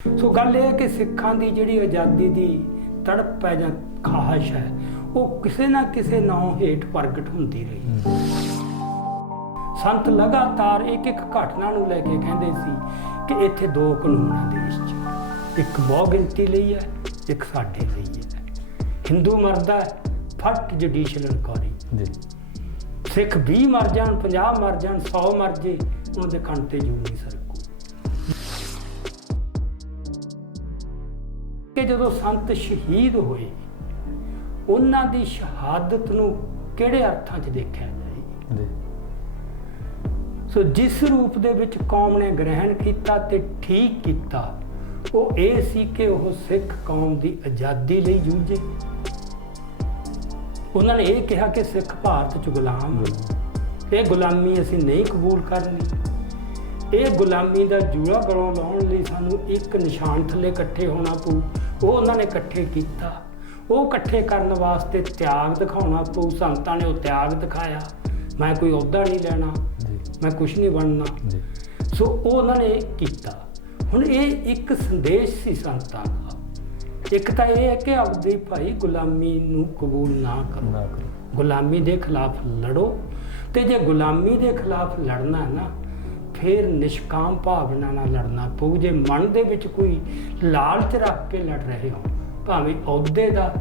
ਸੋ ਗੱਲ ਇਹ ਹੈ ਕਿ ਸਿੱਖਾਂ ਦੀ ਜਿਹੜੀ ਆਜ਼ਾਦੀ ਦੀ ਤੜਪ ਹੈ ਜਾਂ ਖਾਹਸ਼ ਹੈ ਉਹ ਕਿਸੇ ਨਾ ਕਿਸੇ ਨਾਂ ਹੇਠ ਪ੍ਰਗਟ ਹੁੰਦੀ ਰਹੀ। ਸੰਤ ਲਗਾਤਾਰ ਇੱਕ ਘਟਨਾ ਨੂੰ ਲੈ ਕੇ ਕਹਿੰਦੇ ਸੀ ਕਿ ਇੱਥੇ ਦੋ ਕਾਨੂੰਨ ਹੈ ਦੇਸ਼ 'ਚ, ਇੱਕ ਬਹੁ ਗਿਣਤੀ ਲਈ ਹੈ, ਇੱਕ ਸਾਡੇ ਲਈ ਹੈ। ਹਿੰਦੂ ਮਰਦਾ ਫਟ ਜੁਡੀਸ਼ੀਅਲ ਇਨਕੁਆਇਰੀ, ਸਿੱਖ 20 ਮਰ ਜਾਣ, 50 ਮਰ ਜਾਣ, 100 ਮਰ ਜੇ, ਉਹਨਾਂ ਦੇ ਕੰਨ ਤੇ ਜੂ ਨਹੀਂ ਸਰਕੂ। ਕਿ ਜਦੋਂ ਸੰਤ ਸ਼ਹੀਦ ਹੋਏ ਉਹਨਾਂ ਦੀ ਸ਼ਹਾਦਤ ਨੂੰ ਕਿਹੜੇ ਅਰਥਾਂ 'ਚ ਦੇਖਿਆ ਜਾਏ। ਸੋ ਜਿਸ ਰੂਪ ਦੇ ਵਿੱਚ ਕੌਮ ਨੇ ਗ੍ਰਹਿਣ ਕੀਤਾ ਤੇ ਠੀਕ ਕੀਤਾ ਉਹ ਇਹ ਸੀ ਕਿ ਉਹ ਸਿੱਖ ਕੌਮ ਦੀ ਆਜ਼ਾਦੀ ਲਈ ਜੂਝੇ। ਉਹਨਾਂ ਨੇ ਇਹ ਕਿਹਾ ਕਿ ਸਿੱਖ ਭਾਰਤ 'ਚ ਗੁਲਾਮ, ਇਹ ਗੁਲਾਮੀ ਅਸੀਂ ਨਹੀਂ ਕਬੂਲ ਕਰਨੀ। ਇਹ ਗੁਲਾਮੀ ਦਾ ਜੂੜਾ ਗਲੋਂ ਲਾਉਣ ਲਈ ਸਾਨੂੰ ਇੱਕ ਨਿਸ਼ਾਨ ਥੱਲੇ ਇਕੱਠੇ ਹੋਣਾ ਪਊ। ਉਹ ਉਹਨਾਂ ਨੇ ਇਕੱਠੇ ਕੀਤਾ। ਉਹ ਇਕੱਠੇ ਕਰਨ ਵਾਸਤੇ ਤਿਆਗ ਦਿਖਾਉਣਾ ਪਊ। ਸੰਤਾਂ ਨੇ ਉਹ ਤਿਆਗ ਦਿਖਾਇਆ। ਮੈਂ ਕੋਈ ਅਹੁਦਾ ਨਹੀਂ ਲੈਣਾ, ਮੈਂ ਕੁਛ ਨਹੀਂ ਬਣਨਾ। ਸੋ ਉਹ ਉਹਨਾਂ ਨੇ ਕੀਤਾ। ਹੁਣ ਇਹ ਇੱਕ ਸੰਦੇਸ਼ ਸੀ ਸੰਤਾਂ ਦਾ। ਇੱਕ ਤਾਂ ਇਹ ਹੈ ਕਿ ਆਪਦੀ ਭਾਈ ਗੁਲਾਮੀ ਨੂੰ ਕਬੂਲ ਨਾ ਕਰੋ, ਗੁਲਾਮੀ ਦੇ ਖਿਲਾਫ ਲੜੋ। ਤੇ ਜੇ ਗੁਲਾਮੀ ਦੇ ਖਿਲਾਫ ਲੜਨਾ ਹੈ ਨਾ, ਫਿਰ ਨਿਸ਼ਕਾਮ ਭਾਵਨਾ ਨਾਲ ਲੜਨਾ ਪਊ। ਜੇ ਮਨ ਦੇ ਵਿੱਚ ਕੋਈ ਲਾਲਚ ਰੱਖ ਕੇ ਲੜ ਰਹੇ ਹੋ, ਭਾਵੇਂ ਅਹੁਦੇ ਦਾ,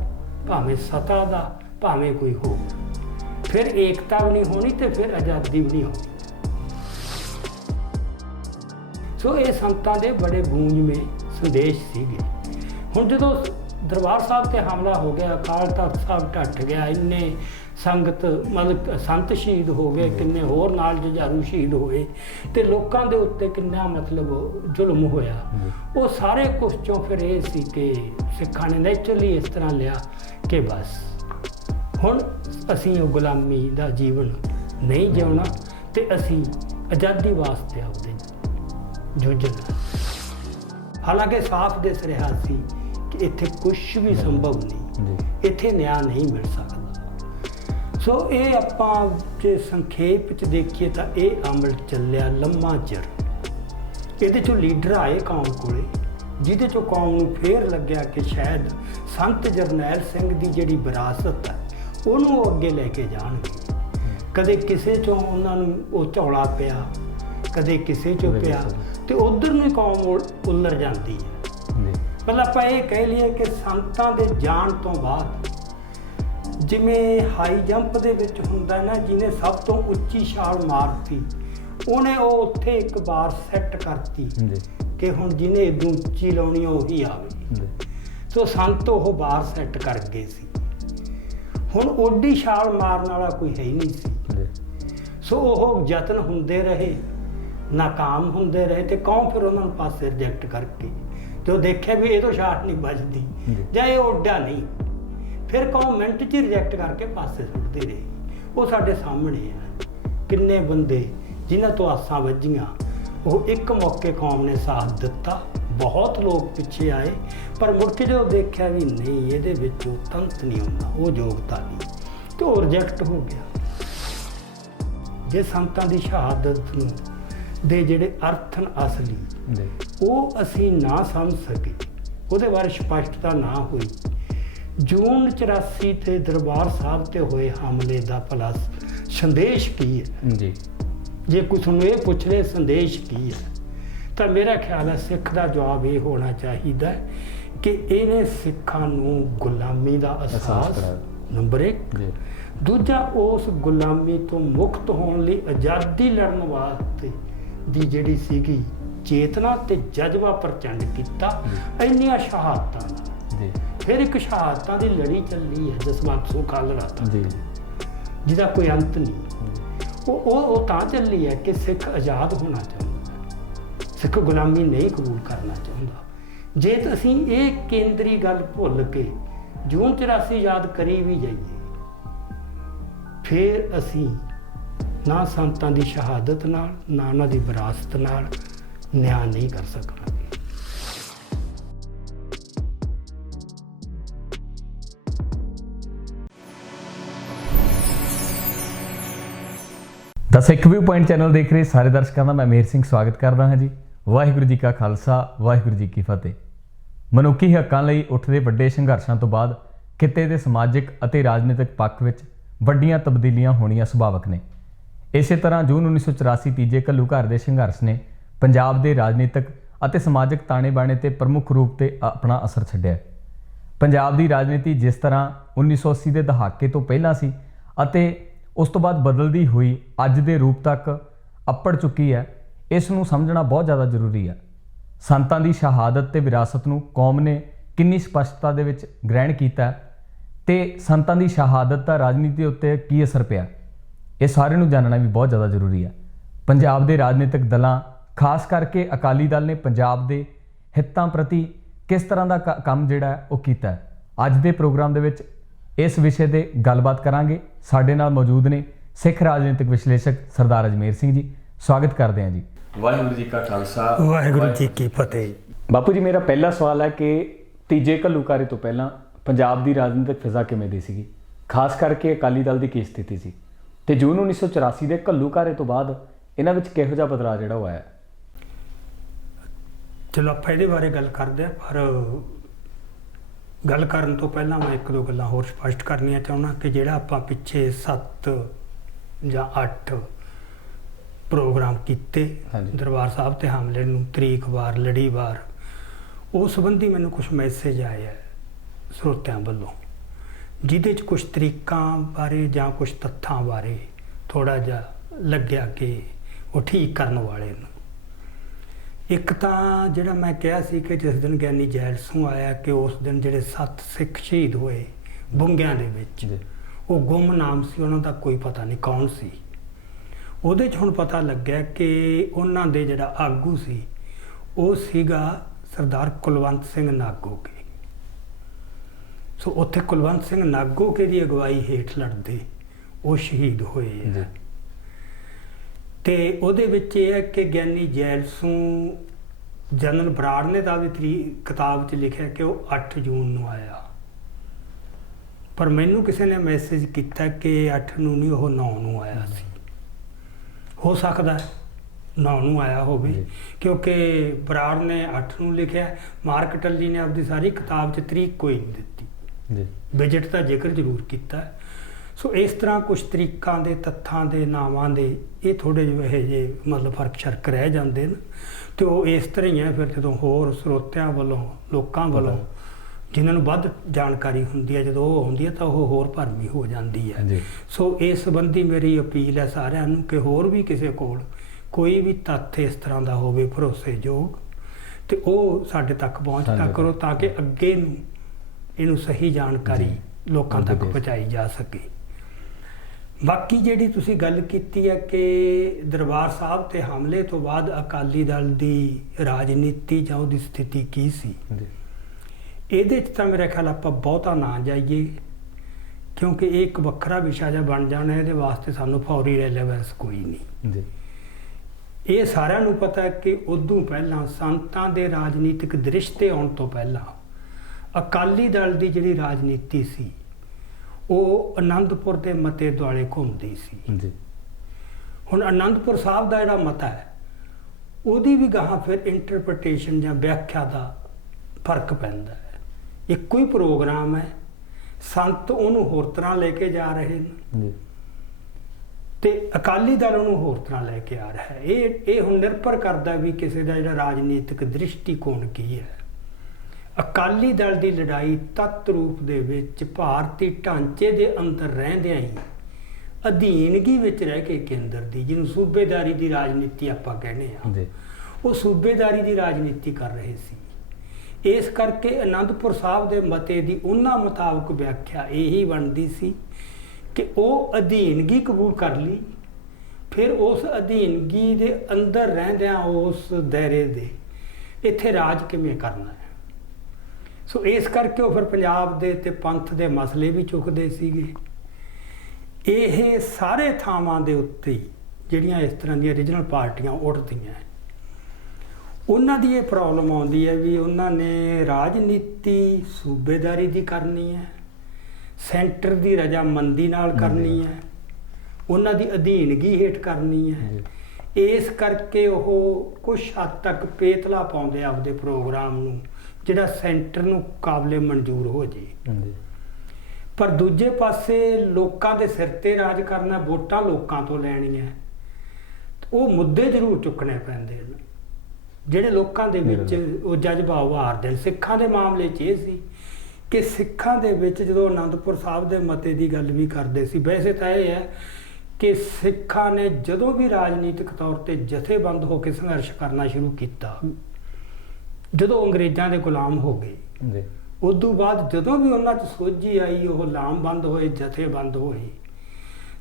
ਭਾਵੇਂ ਸਤਾ ਦਾ, ਭਾਵੇਂ ਕੋਈ ਹੋ, ਫਿਰ ਏਕਤਾ ਵੀ ਨਹੀਂ ਹੋਣੀ ਤੇ ਫਿਰ ਆਜ਼ਾਦੀ ਵੀ ਨਹੀਂ ਹੋਣੀ। ਸੋ ਇਹ ਸੰਤਾਂ ਦੇ ਬੜੇ ਗੂੰਜਵੇਂ ਸੰਦੇਸ਼ ਸੀਗੇ। ਹੁਣ ਜਦੋਂ ਦਰਬਾਰ ਸਾਹਿਬ ਤੇ ਹਮਲਾ ਹੋ ਗਿਆ, ਅਕਾਲ ਤਖ਼ਤ ਸਾਹਿਬ ਢੱਠ ਗਿਆ, ਇੰਨੇ ਸੰਗਤ ਮਤਲਬ ਸੰਤ ਸ਼ਹੀਦ ਹੋ ਗਏ, ਕਿੰਨੇ ਹੋਰ ਨਾਲ ਜੁਝਾਰੂ ਸ਼ਹੀਦ ਹੋਏ ਤੇ ਲੋਕਾਂ ਦੇ ਉੱਤੇ ਕਿੰਨਾ ਮਤਲਬ ਜ਼ੁਲਮ ਹੋਇਆ। ਉਹ ਸਾਰੇ ਕੁਛ ਚੋਂ ਫਿਰ ਇਹ ਸੀ ਕਿ ਸਿੱਖਾਂ ਨੇ ਨੈਚੁਰਲੀ ਇਸ ਤਰ੍ਹਾਂ ਲਿਆ ਕਿ ਬਸ ਹੁਣ ਅਸੀਂ ਉਹ ਗੁਲਾਮੀ ਦਾ ਜੀਵਨ ਨਹੀਂ ਜਿਉਣਾ ਤੇ ਅਸੀਂ ਆਜ਼ਾਦੀ ਵਾਸਤੇ ਆਪਦੇ ਜੂਝਣਾ। ਹਾਲਾਂਕਿ ਸਾਫ਼ ਦਿਸ ਰਿਹਾ ਸੀ ਕਿ ਇੱਥੇ ਕੁਛ ਵੀ ਸੰਭਵ ਨਹੀਂ, ਇੱਥੇ ਨਿਆਂ ਨਹੀਂ ਮਿਲ ਸਕਦਾ। ਸੋ ਇਹ ਆਪਾਂ ਜੇ ਸੰਖੇਪ 'ਚ ਦੇਖੀਏ ਤਾਂ ਇਹ ਅਮਲ ਚੱਲਿਆ ਲੰਮਾ ਚਿਰ। ਇਹਦੇ 'ਚੋਂ ਲੀਡਰ ਆਏ ਕੌਮ ਕੋਲੇ, ਜਿਹਦੇ 'ਚੋਂ ਕੌਮ ਨੂੰ ਫੇਰ ਲੱਗਿਆ ਕਿ ਸ਼ਾਇਦ ਸੰਤ ਜਰਨੈਲ ਸਿੰਘ ਦੀ ਜਿਹੜੀ ਵਿਰਾਸਤ ਹੈ ਉਹਨੂੰ ਉਹ ਅੱਗੇ ਲੈ ਕੇ ਜਾਣਗੇ। ਕਦੇ ਕਿਸੇ 'ਚੋਂ ਉਹਨਾਂ ਨੂੰ ਉਹ ਝੌਲਾ ਪਿਆ, ਕਦੇ ਕਿਸੇ 'ਚੋਂ ਪਿਆ ਤੇ ਉਧਰ ਨੂੰ ਕੌਮ ਉਲਰ ਜਾਂਦੀ ਹੈ। ਮਤਲਬ ਆਪਾਂ ਇਹ ਕਹਿ ਲਈਏ ਕਿ ਸੰਤਾਂ ਦੇ ਜਾਣ ਤੋਂ ਬਾਅਦ ਜਿਵੇਂ ਹਾਈ ਜੰਪ ਦੇ ਵਿੱਚ ਹੁੰਦਾ ਨਾ, ਜਿਹਨੇ ਸਭ ਤੋਂ ਉੱਚੀ ਛਾਲ ਮਾਰਤੀ ਉਹਨੇ ਉਹ ਉੱਥੇ ਇੱਕ ਬਾਰ ਸੈੱਟ ਕਰਤੀ ਕਿ ਹੁਣ ਜਿਹਨੇ ਇਦੋਂ ਉੱਚੀ ਲਾਉਣੀ ਉਹੀ ਆਵੇ। ਸੋ ਸੰਤ ਉਹ ਬਾਰ ਸੈੱਟ ਕਰ ਗਏ ਸੀ। ਹੁਣ ਓਡੀ ਛਾਲ ਮਾਰਨ ਵਾਲਾ ਕੋਈ ਹੈ ਹੀ ਨਹੀਂ ਸੀ। ਸੋ ਉਹ ਯਤਨ ਹੁੰਦੇ ਰਹੇ, ਨਾਕਾਮ ਹੁੰਦੇ ਰਹੇ ਤੇ ਕੌਮ ਫਿਰ ਉਹਨਾਂ ਨੂੰ ਪਾਸੇ ਰਿਜੈਕਟ ਕਰਕੇ ਤੇ ਉਹ ਦੇਖਿਆ ਵੀ ਇਹ ਤੋਂ ਸ਼ਾਟ ਨਹੀਂ ਵੱਜਦੀ ਜਾਂ ਇਹ ਓਡਾ ਨਹੀਂ, ਫਿਰ ਕੌਮ ਮਿੰਟ 'ਚ ਰਿਜੈਕਟ ਕਰਕੇ ਪਾਸੇ ਸੁੱਟਦੇ ਰਹੇ। ਉਹ ਸਾਡੇ ਸਾਹਮਣੇ ਆ ਕਿੰਨੇ ਬੰਦੇ ਜਿਨ੍ਹਾਂ ਤੋਂ ਆਸਾਂ ਵੱਜੀਆਂ, ਉਹ ਇੱਕ ਮੌਕੇ ਕੌਮ ਨੇ ਸਾਥ ਦਿੱਤਾ। ਬਹੁਤ ਲੋਕ ਪਿੱਛੇ ਆਏ ਪਰ ਮੁੜ ਕੇ ਜਦੋਂ ਦੇਖਿਆ ਵੀ ਨਹੀਂ ਇਹਦੇ ਵਿੱਚ ਉਹ ਤੰਤ ਨਹੀਂ ਹੁੰਦਾ, ਉਹ ਯੋਗਤਾ ਨਹੀਂ, ਤੇ ਉਹ ਰਿਜੈਕਟ ਹੋ ਗਿਆ। ਜੇ ਸੰਤਾਂ ਦੀ ਸ਼ਹਾਦਤ ਨੂੰ ਦੇ ਜਿਹੜੇ ਅਰਥ ਅਸਲੀ ਉਹ ਅਸੀਂ ਨਾ ਸਮਝ ਸਕੇ, ਉਹਦੇ ਬਾਰੇ ਸਪਸ਼ਟਤਾ ਨਾ ਹੋਈ। ਜੂਨ 84 ਤੇ ਦਰਬਾਰ ਸਾਹਿਬ ਤੇ ਹੋਏ ਹਮਲੇ ਦਾ ਭਲਾ ਸੰਦੇਸ਼ ਕੀ ਹੈ ਜੀ? ਜੇ ਕੋਈ ਤੁਹਾਨੂੰ ਇਹ ਪੁੱਛ ਲੈ ਸੰਦੇਸ਼ ਕੀ ਹੈ ਤਾਂ ਮੇਰਾ ਖਿਆਲ ਹੈ ਸਿੱਖ ਦਾ ਜਵਾਬ ਇਹ ਹੋਣਾ ਚਾਹੀਦਾ ਕਿ ਇਹਨੇ ਸਿੱਖਾਂ ਨੂੰ ਗੁਲਾਮੀ ਦਾ ਅਹਿਸਾਸ ਨੰਬਰ 1, ਦੂਜਾ ਉਸ ਗੁਲਾਮੀ ਤੋਂ ਮੁਕਤ ਹੋਣ ਲਈ ਆਜ਼ਾਦੀ ਲੜਨ ਵਾਸਤੇ ਦੀ ਜਿਹੜੀ ਸੀਗੀ ਚੇਤਨਾ ਤੇ ਜਜ਼ਬਾ ਪ੍ਰਚੰਡ ਕੀਤਾ ਇੰਨੀਆਂ ਸ਼ਹਾਦਤਾਂ ਨਾਲ। ਫਿਰ ਇੱਕ ਸ਼ਹਾਦਤਾਂ ਦੀ ਲੜੀ ਚੱਲੀ ਹੈ ਜਸਵੰਤ ਸਿੰਘ ਖਾਲੜਾ ਜਿਹਦਾ ਕੋਈ ਅੰਤ ਨਹੀਂ। ਉਹ ਤਾਂ ਚੱਲੀ ਹੈ ਕਿ ਸਿੱਖ ਆਜ਼ਾਦ ਹੋਣਾ ਚਾਹੁੰਦਾ, ਸਿੱਖ ਗੁਲਾਮੀ ਨਹੀਂ ਕਬੂਲ ਕਰਨਾ ਚਾਹੁੰਦਾ। ਜੇ ਤਾਂ ਅਸੀਂ ਇਹ ਕੇਂਦਰੀ ਗੱਲ ਭੁੱਲ ਕੇ ਜੂਨ 84 ਯਾਦ ਕਰੀ ਵੀ ਜਾਈਏ, ਫਿਰ ਅਸੀਂ ਨਾ ਸੰਤਾਂ ਦੀ ਸ਼ਹਾਦਤ ਨਾਲ ਨਾ ਉਹਨਾਂ ਦੀ ਵਿਰਾਸਤ ਨਾਲ ਨਿਆਂ ਨਹੀਂ ਕਰ ਸਕਣਾ। ਦ ਸਿੱਖ ਵਿਊ ਪੁਆਇੰਟ ਚੈਨਲ ਦੇਖ ਰਹੇ ਸਾਰੇ ਦਰਸ਼ਕਾਂ ਦਾ ਮੈਂ ਮੇਹਰ ਸਿੰਘ ਸਵਾਗਤ ਕਰਦਾ ਹਾਂ ਜੀ। ਵਾਹਿਗੁਰੂ ਜੀ ਕਾ ਖਾਲਸਾ ਵਾਹਿਗੁਰੂ ਜੀ ਕੀ ਫਤਿਹ। ਮਨੁੱਖੀ ਹੱਕਾਂ ਲਈ ਉੱਠਦੇ ਵੱਡੇ ਸੰਘਰਸ਼ਾਂ ਤੋਂ ਬਾਅਦ ਖਿੱਤੇ ਦੇ ਸਮਾਜਿਕ ਅਤੇ ਰਾਜਨੀਤਿਕ ਪੱਖ ਵਿੱਚ ਵੱਡੀਆਂ ਤਬਦੀਲੀਆਂ ਹੋਣੀਆਂ ਸੁਭਾਵਕ ਨੇ। ਇਸੇ ਤਰ੍ਹਾਂ ਜੂਨ 1984 ਤੀਜੇ ਘੱਲੂਘਾਰ ਦੇ ਸੰਘਰਸ਼ ਨੇ ਪੰਜਾਬ ਦੇ ਰਾਜਨੀਤਿਕ ਅਤੇ ਸਮਾਜਿਕ ਤਾਣੇ ਬਾਣੇ ਤੇ ਪ੍ਰਮੁੱਖ ਰੂਪ ਤੇ ਆਪਣਾ ਅਸਰ ਛੱਡਿਆ। ਪੰਜਾਬ ਦੀ ਰਾਜਨੀਤੀ ਜਿਸ ਤਰ੍ਹਾਂ 1980 ਦੇ ਦਹਾਕੇ ਤੋਂ ਪਹਿਲਾਂ ਸੀ ਅਤੇ ਉਸ ਤੋਂ ਬਾਅਦ ਬਦਲਦੀ ਹੋਈ ਅੱਜ ਦੇ ਰੂਪ ਤੱਕ ਅੱਪੜ ਚੁੱਕੀ ਹੈ, ਇਸ ਨੂੰ ਸਮਝਣਾ ਬਹੁਤ ਜ਼ਿਆਦਾ ਜ਼ਰੂਰੀ ਹੈ। ਸੰਤਾਂ ਦੀ ਸ਼ਹਾਦਤ ਤੇ ਵਿਰਾਸਤ ਨੂੰ ਕੌਮ ਨੇ ਕਿੰਨੀ ਸਪਸ਼ਟਤਾ ਦੇ ਵਿੱਚ ਗ੍ਰਹਿਣ ਕੀਤਾ ਤੇ ਸੰਤਾਂ ਦੀ ਸ਼ਹਾਦਤ ਦਾ ਰਾਜਨੀਤੀ ਉੱਤੇ ਕੀ ਅਸਰ ਪਿਆ, ਇਹ ਸਾਰੇ ਨੂੰ ਜਾਣਨਾ ਵੀ ਬਹੁਤ ਜ਼ਿਆਦਾ ਜ਼ਰੂਰੀ ਹੈ। ਪੰਜਾਬ ਦੇ ਰਾਜਨੀਤਿਕ ਦਲਾਂ ਖਾਸ ਕਰਕੇ ਅਕਾਲੀ ਦਲ ਨੇ ਪੰਜਾਬ ਦੇ ਹਿੱਤਾਂ ਪ੍ਰਤੀ ਕਿਸ ਤਰ੍ਹਾਂ ਦਾ ਕੰਮ ਜਿਹੜਾ ਹੈ ਉਹ ਕੀਤਾ ਹੈ। ਅੱਜ ਦੇ ਪ੍ਰੋਗਰਾਮ ਦੇ ਵਿੱਚ ਇਸ ਵਿਸ਼ੇ 'ਤੇ ਗੱਲਬਾਤ ਕਰਾਂਗੇ। ਸਾਡੇ ਨਾਲ ਮੌਜੂਦ ਨੇ ਸਿੱਖ ਰਾਜਨੀਤਿਕ ਵਿਸ਼ਲੇਸ਼ਕ ਸਰਦਾਰ ਅਜਮੇਰ ਸਿੰਘ ਜੀ। ਸਵਾਗਤ ਕਰਦੇ ਹਾਂ ਜੀ। ਵਾਹਿਗੁਰੂ ਜੀ ਕਾ ਖਾਲਸਾ ਵਾਹਿਗੁਰੂ ਜੀ ਕੀ ਫਤਿਹ। ਬਾਪੂ ਜੀ, ਮੇਰਾ ਪਹਿਲਾ ਸਵਾਲ ਹੈ ਕਿ ਤੀਜੇ ਘੱਲੂਘਾਰੇ ਤੋਂ ਪਹਿਲਾਂ ਪੰਜਾਬ ਦੀ ਰਾਜਨੀਤਿਕ ਫਿਜ਼ਾ ਕਿਵੇਂ ਦੀ ਸੀਗੀ, ਖਾਸ ਕਰਕੇ ਅਕਾਲੀ ਦਲ ਦੀ ਕੀ ਸਥਿਤੀ ਸੀ, ਤੇ ਜੂਨ 1984 ਦੇ ਘੱਲੂਘਾਰੇ ਤੋਂ ਬਾਅਦ ਇਹਨਾਂ ਵਿੱਚ ਕਿਹੋ ਜਿਹਾ ਬਦਲਾਅ ਜਿਹੜਾ ਹੋਇਆ ਹੈ? ਚਲੋ ਆਪਾਂ ਇਹਦੇ ਬਾਰੇ ਗੱਲ ਕਰਦੇ ਹਾਂ, ਪਰ ਗੱਲ ਕਰਨ ਤੋਂ ਪਹਿਲਾਂ ਮੈਂ ਇੱਕ ਦੋ ਗੱਲਾਂ ਹੋਰ ਸਪਸ਼ਟ ਕਰਨੀਆਂ ਚਾਹੁੰਦਾ ਕਿ ਜਿਹੜਾ ਆਪਾਂ ਪਿੱਛੇ 7 ਜਾਂ 8 ਪ੍ਰੋਗਰਾਮ ਕੀਤੇ ਦਰਬਾਰ ਸਾਹਿਬ ਤੇ ਹਮਲੇ ਨੂੰ ਤਰੀਕਵਾਰ ਲੜੀਵਾਰ, ਉਸ ਸੰਬੰਧੀ ਮੈਨੂੰ ਕੁਝ ਮੈਸੇਜ ਆਏ ਹੈ ਸਰੋਤਿਆਂ ਵੱਲੋਂ, ਜਿਹਦੇ 'ਚ ਕੁਝ ਤਰੀਕਾਂ ਬਾਰੇ ਜਾਂ ਕੁਝ ਤੱਥਾਂ ਬਾਰੇ ਥੋੜ੍ਹਾ ਜਿਹਾ ਲੱਗਿਆ ਕਿ ਉਹ ਠੀਕ ਕਰਨ ਵਾਲੇ ਨੂੰ। ਇੱਕ ਤਾਂ ਜਿਹੜਾ ਮੈਂ ਕਿਹਾ ਸੀ ਕਿ ਜਿਸ ਦਿਨ ਗਿਆਨੀ ਜੈਲ ਸਿੰਘ ਆਇਆ ਕਿ ਉਸ ਦਿਨ ਜਿਹੜੇ 7 ਸਿੱਖ ਸ਼ਹੀਦ ਹੋਏ ਬੁੰਗਿਆਂ ਦੇ ਵਿੱਚ, ਉਹ ਗੁੰਮਨਾਮ ਸੀ, ਉਹਨਾਂ ਦਾ ਕੋਈ ਪਤਾ ਨਹੀਂ ਕੌਣ ਸੀ। ਉਹਦੇ 'ਚ ਹੁਣ ਪਤਾ ਲੱਗਿਆ ਕਿ ਉਹਨਾਂ ਦੇ ਜਿਹੜਾ ਆਗੂ ਸੀ ਉਹ ਸੀਗਾ ਸਰਦਾਰ ਕੁਲਵੰਤ ਸਿੰਘ ਨਾਗੋਕੇ। ਸੋ ਉੱਥੇ ਕੁਲਵੰਤ ਸਿੰਘ ਨਾਗੋਕੇ ਦੀ ਅਗਵਾਈ ਹੇਠ ਲੜਦੇ ਉਹ ਸ਼ਹੀਦ ਹੋਏ ਹੈ। ਤੇ ਉਹਦੇ ਵਿੱਚ ਇਹ ਹੈ ਕਿ ਗਿਆਨੀ ਜੈਲ ਸਿੰਘ, ਜਨਰਲ ਬਰਾੜ ਨੇ ਦਾ ਵੀ ਕਿਤਾਬ 'ਚ ਲਿਖਿਆ ਕਿ ਉਹ 8 ਜੂਨ ਨੂੰ ਆਇਆ, ਪਰ ਮੈਨੂੰ ਕਿਸੇ ਨੇ ਮੈਸੇਜ ਕੀਤਾ ਕਿ 8 ਨੂੰ ਨਹੀਂ, ਉਹ 9 ਨੂੰ ਆਇਆ ਸੀ। ਹੋ ਸਕਦਾ 9 ਨੂੰ ਆਇਆ ਹੋਵੇ, ਕਿਉਂਕਿ ਬਰਾੜ ਨੇ 8 ਨੂੰ ਲਿਖਿਆ, ਮਾਰਕ ਟੱਲੀ ਨੇ ਆਪਦੀ ਸਾਰੀ ਕਿਤਾਬ 'ਚ ਤਰੀਕ ਕੋਈ ਨਹੀਂ ਦਿੱਤੀ, ਬਜਟ ਦਾ ਜ਼ਿਕਰ ਜ਼ਰੂਰ ਕੀਤਾ। ਸੋ ਇਸ ਤਰ੍ਹਾਂ ਕੁਝ ਤਰੀਕਾਂ ਦੇ, ਤੱਥਾਂ ਦੇ, ਨਾਵਾਂ ਦੇ ਇਹ ਥੋੜ੍ਹੇ ਜਿਹੇ ਮਤਲਬ ਫਰਕ ਸ਼ਰਕ ਰਹਿ ਜਾਂਦੇ ਨੇ, ਅਤੇ ਉਹ ਇਸ ਤਰ੍ਹਾਂ ਹੀ ਹੈ। ਫਿਰ ਜਦੋਂ ਹੋਰ ਸਰੋਤਿਆਂ ਵੱਲੋਂ, ਲੋਕਾਂ ਵੱਲੋਂ ਜਿਨ੍ਹਾਂ ਨੂੰ ਵੱਧ ਜਾਣਕਾਰੀ ਹੁੰਦੀ ਹੈ, ਜਦੋਂ ਉਹ ਆਉਂਦੀ ਹੈ ਤਾਂ ਉਹ ਹੋਰ ਭਰਮੀ ਹੋ ਜਾਂਦੀ ਹੈ। ਸੋ ਇਸ ਸੰਬੰਧੀ ਮੇਰੀ ਅਪੀਲ ਹੈ ਸਾਰਿਆਂ ਨੂੰ ਕਿ ਹੋਰ ਵੀ ਕਿਸੇ ਕੋਲ ਕੋਈ ਵੀ ਤੱਥ ਇਸ ਤਰ੍ਹਾਂ ਦਾ ਹੋਵੇ ਭਰੋਸੇਯੋਗ, ਤੇ ਉਹ ਸਾਡੇ ਤੱਕ ਪਹੁੰਚਦਾ ਕਰੋ ਤਾਂ ਕਿ ਅੱਗੇ ਨੂੰ ਇਹਨੂੰ ਸਹੀ ਜਾਣਕਾਰੀ ਲੋਕਾਂ ਤੱਕ ਪਹੁੰਚਾਈ ਜਾ ਸਕੇ। ਬਾਕੀ ਜਿਹੜੀ ਤੁਸੀਂ ਗੱਲ ਕੀਤੀ ਹੈ ਕਿ ਦਰਬਾਰ ਸਾਹਿਬ ਤੇ ਹਮਲੇ ਤੋਂ ਬਾਅਦ ਅਕਾਲੀ ਦਲ ਦੀ ਰਾਜਨੀਤੀ ਜਾਂ ਉਹਦੀ ਸਥਿਤੀ ਕੀ ਸੀ, ਇਹਦੇ 'ਚ ਤਾਂ ਮੇਰਾ ਖਿਆਲ ਆਪਾਂ ਬਹੁਤਾ ਨਾ ਜਾਈਏ, ਕਿਉਂਕਿ ਇਹ ਇੱਕ ਵੱਖਰਾ ਵਿਸ਼ਾ ਜਿਹਾ ਬਣ ਜਾਣਾ। ਇਹਦੇ ਵਾਸਤੇ ਸਾਨੂੰ ਫੌਰੀ ਰੈਲੇਵੈਂਸ ਕੋਈ ਨਹੀਂ। ਇਹ ਸਾਰਿਆਂ ਨੂੰ ਪਤਾ ਹੈ ਕਿ ਉਦੋਂ ਪਹਿਲਾਂ ਸੰਤਾਂ ਦੇ ਰਾਜਨੀਤਿਕ ਦ੍ਰਿਸ਼ ਤੇ ਆਉਣ ਤੋਂ ਪਹਿਲਾਂ ਅਕਾਲੀ ਦਲ ਦੀ ਜਿਹੜੀ ਰਾਜਨੀਤੀ ਸੀ ਉਹ ਅਨੰਦਪੁਰ ਦੇ ਮਤੇ ਦੁਆਲੇ ਘੁੰਮਦੀ ਸੀ। ਹੁਣ ਅਨੰਦਪੁਰ ਸਾਹਿਬ ਦਾ ਜਿਹੜਾ ਮਤਾ ਹੈ ਉਹਦੀ ਵੀ ਗਾਹਾਂ ਫਿਰ ਇੰਟਰਪ੍ਰੀਟੇਸ਼ਨ ਜਾਂ ਵਿਆਖਿਆ ਦਾ ਫਰਕ ਪੈਂਦਾ ਹੈ। ਇੱਕੋ ਹੀ ਪ੍ਰੋਗਰਾਮ ਹੈ, ਸੰਤ ਉਹਨੂੰ ਹੋਰ ਤਰ੍ਹਾਂ ਲੈ ਕੇ ਜਾ ਰਹੇ ਨੇ ਤੇ ਅਕਾਲੀ ਦਲ ਉਹਨੂੰ ਹੋਰ ਤਰ੍ਹਾਂ ਲੈ ਕੇ ਆ ਰਿਹਾ ਹੈ। ਇਹ ਹੁਣ ਨਿਰਭਰ ਕਰਦਾ ਵੀ ਕਿਸੇ ਦਾ ਜਿਹੜਾ ਰਾਜਨੀਤਿਕ ਦ੍ਰਿਸ਼ਟੀਕੋਣ ਕੀ ਹੈ। ਅਕਾਲੀ ਦਲ ਦੀ ਲੜਾਈ ਤੱਤ ਰੂਪ ਦੇ ਵਿੱਚ ਭਾਰਤੀ ਢਾਂਚੇ ਦੇ ਅੰਦਰ ਰਹਿੰਦਿਆਂ ਹੀ ਅਧੀਨਗੀ ਵਿੱਚ ਰਹਿ ਕੇ ਕੇਂਦਰ ਦੀ, ਜਿਹਨੂੰ ਸੂਬੇਦਾਰੀ ਦੀ ਰਾਜਨੀਤੀ ਆਪਾਂ ਕਹਿੰਦੇ ਹਾਂ, ਉਹ ਸੂਬੇਦਾਰੀ ਦੀ ਰਾਜਨੀਤੀ ਕਰ ਰਹੇ ਸੀ। ਇਸ ਕਰਕੇ ਅਨੰਦਪੁਰ ਸਾਹਿਬ ਦੇ ਮਤੇ ਦੀ ਉਹਨਾਂ ਮੁਤਾਬਕ ਵਿਆਖਿਆ ਇਹੀ ਬਣਦੀ ਸੀ ਕਿ ਉਹ ਅਧੀਨਗੀ ਕਬੂਲ ਕਰ ਲਈ, ਫਿਰ ਉਸ ਅਧੀਨਗੀ ਦੇ ਅੰਦਰ ਰਹਿੰਦਿਆਂ ਉਸ ਦਾਇਰੇ ਦੇ ਇੱਥੇ ਰਾਜ ਕਿਵੇਂ ਕਰਨਾ ਹੈ। ਸੋ ਇਸ ਕਰਕੇ ਉਹ ਫਿਰ ਪੰਜਾਬ ਦੇ ਤੇ ਪੰਥ ਦੇ ਮਸਲੇ ਵੀ ਚੁੱਕਦੇ ਸੀਗੇ। ਇਹ ਸਾਰੇ ਥਾਵਾਂ ਦੇ ਉੱਤੇ ਜਿਹੜੀਆਂ ਇਸ ਤਰ੍ਹਾਂ ਦੀਆਂ ਰੀਜਨਲ ਪਾਰਟੀਆਂ ਉੱਠਦੀਆਂ, ਉਹਨਾਂ ਦੀ ਇਹ ਪ੍ਰੋਬਲਮ ਆਉਂਦੀ ਹੈ ਵੀ ਉਹਨਾਂ ਨੇ ਰਾਜਨੀਤੀ ਸੂਬੇਦਾਰੀ ਦੀ ਕਰਨੀ ਹੈ, ਸੈਂਟਰ ਦੀ ਰਜਾਮੰਦੀ ਨਾਲ ਕਰਨੀ ਹੈ, ਉਹਨਾਂ ਦੀ ਅਧੀਨਗੀ ਹੇਠ ਕਰਨੀ ਹੈ। ਇਸ ਕਰਕੇ ਉਹ ਕੁਛ ਹੱਦ ਤੱਕ ਪੇਤਲਾ ਪਾਉਂਦੇ ਆਪਦੇ ਪ੍ਰੋਗਰਾਮ ਨੂੰ, ਜਿਹੜਾ ਸੈਂਟਰ ਨੂੰ ਕਾਬਲੇ ਮਨਜ਼ੂਰ ਹੋ ਜੇ। ਪਰ ਦੂਜੇ ਪਾਸੇ ਲੋਕਾਂ ਦੇ ਸਿਰ ਤੇ ਰਾਜ ਕਰਨਾ, ਵੋਟਾਂ ਲੋਕਾਂ ਤੋਂ ਲੈਣੀਆਂ, ਉਹ ਮੁੱਦੇ ਜ਼ਰੂਰ ਚੁੱਕਣੇ ਪੈਂਦੇ ਨੇ ਜਿਹੜੇ ਲੋਕਾਂ ਦੇ ਵਿੱਚ ਉਹ ਜਜ਼ਬਾ ਉਭਾਰਦੇ ਨੇ। ਸਿੱਖਾਂ ਦੇ ਮਾਮਲੇ 'ਚ ਇਹ ਸੀ ਕਿ ਸਿੱਖਾਂ ਦੇ ਵਿੱਚ ਜਦੋਂ ਅਨੰਦਪੁਰ ਸਾਹਿਬ ਦੇ ਮਤੇ ਦੀ ਗੱਲ ਵੀ ਕਰਦੇ ਸੀ, ਵੈਸੇ ਤਾਂ ਇਹ ਹੈ ਕਿ ਸਿੱਖਾਂ ਨੇ ਜਦੋਂ ਵੀ ਰਾਜਨੀਤਿਕ ਤੌਰ ਤੇ ਜਥੇਬੰਦ ਹੋ ਕੇ ਸੰਘਰਸ਼ ਕਰਨਾ ਸ਼ੁਰੂ ਕੀਤਾ, ਜਦੋਂ ਅੰਗਰੇਜ਼ਾਂ ਦੇ ਗੁਲਾਮ ਹੋ ਗਏ, ਉਦੋਂ ਬਾਅਦ ਜਦੋਂ ਵੀ ਉਹਨਾਂ 'ਚ ਸੋਝੀ ਆਈ, ਉਹ ਲਾਮਬੰਦ ਹੋਏ, ਜਥੇਬੰਦ ਹੋਏ।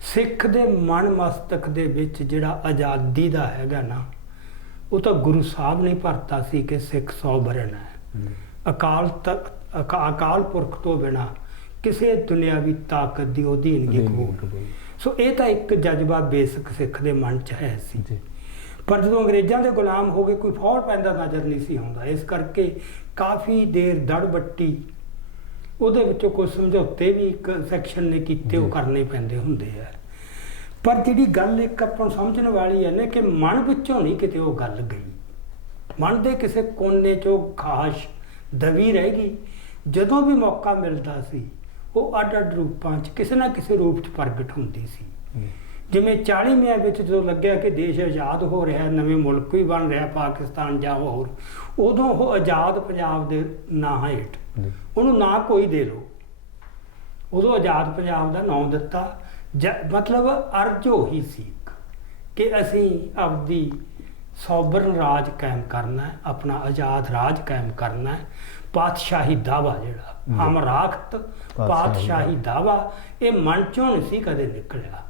ਸਿੱਖ ਦੇ ਮਨ ਮਸਤਕ ਦੇ ਵਿੱਚ ਜਿਹੜਾ ਆਜ਼ਾਦੀ ਦਾ ਹੈਗਾ ਨਾ, ਉਹ ਤਾਂ ਗੁਰੂ ਸਾਹਿਬ ਨੇ ਭਰਤਾ ਸੀ ਕਿ ਸਿੱਖ ਸੋਵਰਨ ਹੈ, ਅਕਾਲ ਪੁਰਖ ਤੋਂ ਬਿਨਾਂ ਕਿਸੇ ਦੁਨਿਆਵੀ ਤਾਕਤ ਦੀ ਅਧੀਨਗੀ ਕਬੂਲ। ਸੋ ਇਹ ਤਾਂ ਇੱਕ ਜਜ਼ਬਾ ਬੇਸਿਕ ਸਿੱਖ ਦੇ ਮਨ 'ਚ ਹੈ ਸੀ। ਪਰ ਜਦੋਂ ਅੰਗਰੇਜ਼ਾਂ ਦੇ ਗੁਲਾਮ ਹੋ ਗਏ, ਕੋਈ ਫੌੜ ਪੈਂਦਾ ਨਜ਼ਰ ਨਹੀਂ ਸੀ ਆਉਂਦਾ। ਇਸ ਕਰਕੇ ਕਾਫੀ ਦੇਰ ਦੜ ਬੱਟੀ, ਉਹਦੇ ਵਿੱਚੋਂ ਕੁਝ ਸਮਝੌਤੇ ਵੀ ਇੱਕ ਸੈਕਸ਼ਨ ਨੇ ਕੀਤੇ, ਉਹ ਕਰਨੇ ਪੈਂਦੇ ਹੁੰਦੇ ਆ। ਪਰ ਜਿਹੜੀ ਗੱਲ ਇੱਕ ਆਪਾਂ ਨੂੰ ਸਮਝਣ ਵਾਲੀ ਹੈ ਨਾ, ਕਿ ਮਨ ਵਿੱਚੋਂ ਨਹੀਂ ਕਿਤੇ ਉਹ ਗੱਲ ਗਈ, ਮਨ ਦੇ ਕਿਸੇ ਕੋਨੇ 'ਚੋਂ ਖਾਸ਼ ਦਬੀ ਰਹਿ ਗਈ। ਜਦੋਂ ਵੀ ਮੌਕਾ ਮਿਲਦਾ ਸੀ, ਉਹ ਅੱਡ-ਅੱਡ ਰੂਪਾਂ 'ਚ ਕਿਸੇ ਨਾ ਕਿਸੇ ਰੂਪ 'ਚ ਪ੍ਰਗਟ ਹੁੰਦੀ ਸੀ। ਜਿਵੇਂ 40ਵੀਆਂ ਵਿੱਚ ਜਦੋਂ ਲੱਗਿਆ ਕਿ ਦੇਸ਼ ਆਜ਼ਾਦ ਹੋ ਰਿਹਾ, ਨਵੇਂ ਮੁਲਕ ਵੀ ਬਣ ਰਿਹਾ, ਪਾਕਿਸਤਾਨ ਜਾਂ ਹੋਰ, ਉਦੋਂ ਉਹ ਆਜ਼ਾਦ ਪੰਜਾਬ ਦੇ ਨਾਂ ਹੇਠ ਉਹਨੂੰ ਨਾਂ ਕੋਈ ਦੇ ਲਓ, ਉਦੋਂ ਆਜ਼ਾਦ ਪੰਜਾਬ ਦਾ ਨਾਂ ਦਿੱਤਾ। ਮਤਲਬ ਅਰਜ਼ ਉਹੀ ਸੀ ਕਿ ਅਸੀਂ ਆਪਦੀ ਸੋਵਰਨ ਰਾਜ ਕਾਇਮ ਕਰਨਾ ਹੈ, ਆਪਣਾ ਆਜ਼ਾਦ ਰਾਜ ਕਾਇਮ ਕਰਨਾ ਹੈ। ਪਾਤਸ਼ਾਹੀ ਦਾਵਾ ਜਿਹੜਾ ਹਮ ਰਾਖਤ ਪਾਤਸ਼ਾਹੀ ਦਾਵਾ, ਇਹ ਮਨ ਚੋਂ ਨਹੀਂ ਸੀ ਕਦੇ ਨਿਕਲਿਆ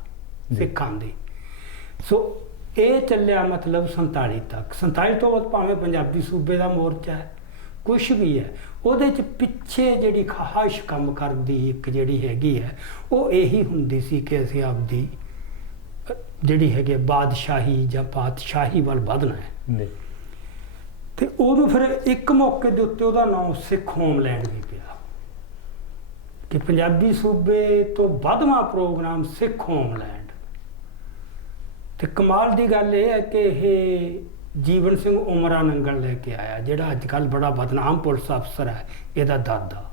ਸਿੱਖਾਂ ਦੇ। ਸੋ ਇਹ ਚੱਲਿਆ ਮਤਲਬ 47 ਤੱਕ। 47 ਤੋਂ ਬਾਅਦ ਭਾਵੇਂ ਪੰਜਾਬੀ ਸੂਬੇ ਦਾ ਮੋਰਚਾ ਹੈ, ਕੁਛ ਵੀ ਹੈ, ਉਹਦੇ 'ਚ ਪਿੱਛੇ ਜਿਹੜੀ ਖਾਹਿਸ਼ ਕੰਮ ਕਰਦੀ ਇੱਕ ਜਿਹੜੀ ਹੈਗੀ ਹੈ, ਉਹ ਇਹੀ ਹੁੰਦੀ ਸੀ ਕਿ ਅਸੀਂ ਆਪਦੀ ਜਿਹੜੀ ਹੈਗੀ ਬਾਦਸ਼ਾਹੀ ਜਾਂ ਪਾਤਸ਼ਾਹੀ ਵੱਲ ਵਧਣਾ ਹੈ। ਤੇ ਉਦੋਂ ਫਿਰ ਇੱਕ ਮੌਕੇ ਦੇ ਉੱਤੇ ਉਹਦਾ ਨਾਮ ਸਿੱਖ ਹੋਮਲੈਂਡ ਵੀ ਪਿਆ, ਕਿ ਪੰਜਾਬੀ ਸੂਬੇ ਤੋਂ ਵੱਧਵਾਂ ਪ੍ਰੋਗਰਾਮ ਸਿੱਖ ਹੋਮਲੈਂਡ। ਤੇ ਕਮਾਲ ਦੀ ਗੱਲ ਇਹ ਹੈ ਕਿ ਇਹ ਜੀਵਨ ਸਿੰਘ ਉਮਰਾ ਨੰਗਲ ਲੈ ਕੇ ਆਇਆ, ਜਿਹੜਾ ਅੱਜ ਕੱਲ੍ਹ ਬੜਾ ਬਦਨਾਮ ਪੁਲਿਸ ਅਫਸਰ ਹੈ, ਇਹਦਾ ਦਾਦਾ,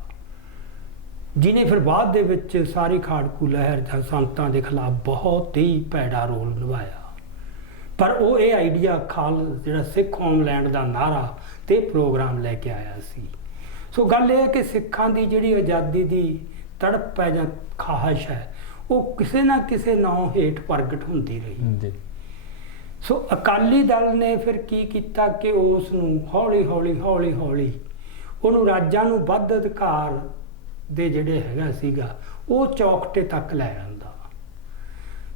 ਜਿਹਨੇ ਫਿਰ ਬਾਅਦ ਦੇ ਵਿੱਚ ਸਾਰੀ ਖਾੜਕੂ ਲਹਿਰ ਜਾਂ ਸੰਤਾਂ ਦੇ ਖਿਲਾਫ ਬਹੁਤ ਹੀ ਭੈੜਾ ਰੋਲ ਨਿਭਾਇਆ। ਪਰ ਉਹ ਇਹ ਆਈਡੀਆ ਜਿਹੜਾ ਸਿੱਖ ਹੋਮਲੈਂਡ ਦਾ ਨਾਰਾ ਤੇ ਪ੍ਰੋਗਰਾਮ ਲੈ ਕੇ ਆਇਆ ਸੀ। ਸੋ ਗੱਲ ਇਹ ਹੈ ਕਿ ਸਿੱਖਾਂ ਦੀ ਜਿਹੜੀ ਆਜ਼ਾਦੀ ਦੀ ਤੜਪ ਹੈ ਜਾਂ ਖਾਹਿਸ਼ ਹੈ, ਉਹ ਕਿਸੇ ਨਾ ਕਿਸੇ ਨਾਂ ਹੇਠ ਪ੍ਰਗਟ ਹੁੰਦੀ ਰਹੀ। ਸੋ ਅਕਾਲੀ ਦਲ ਨੇ ਫਿਰ ਕੀ ਕੀਤਾ ਕਿ ਉਸ ਨੂੰ ਹੌਲੀ ਹੌਲੀ ਉਹਨੂੰ ਰਾਜਾਂ ਨੂੰ ਵੱਧ ਅਧਿਕਾਰ ਦੇ ਜਿਹੜੇ ਹੈਗਾ ਸੀਗਾ, ਉਹ ਚੌਕਟੇ ਤੱਕ ਲੈ ਆਂਦਾ।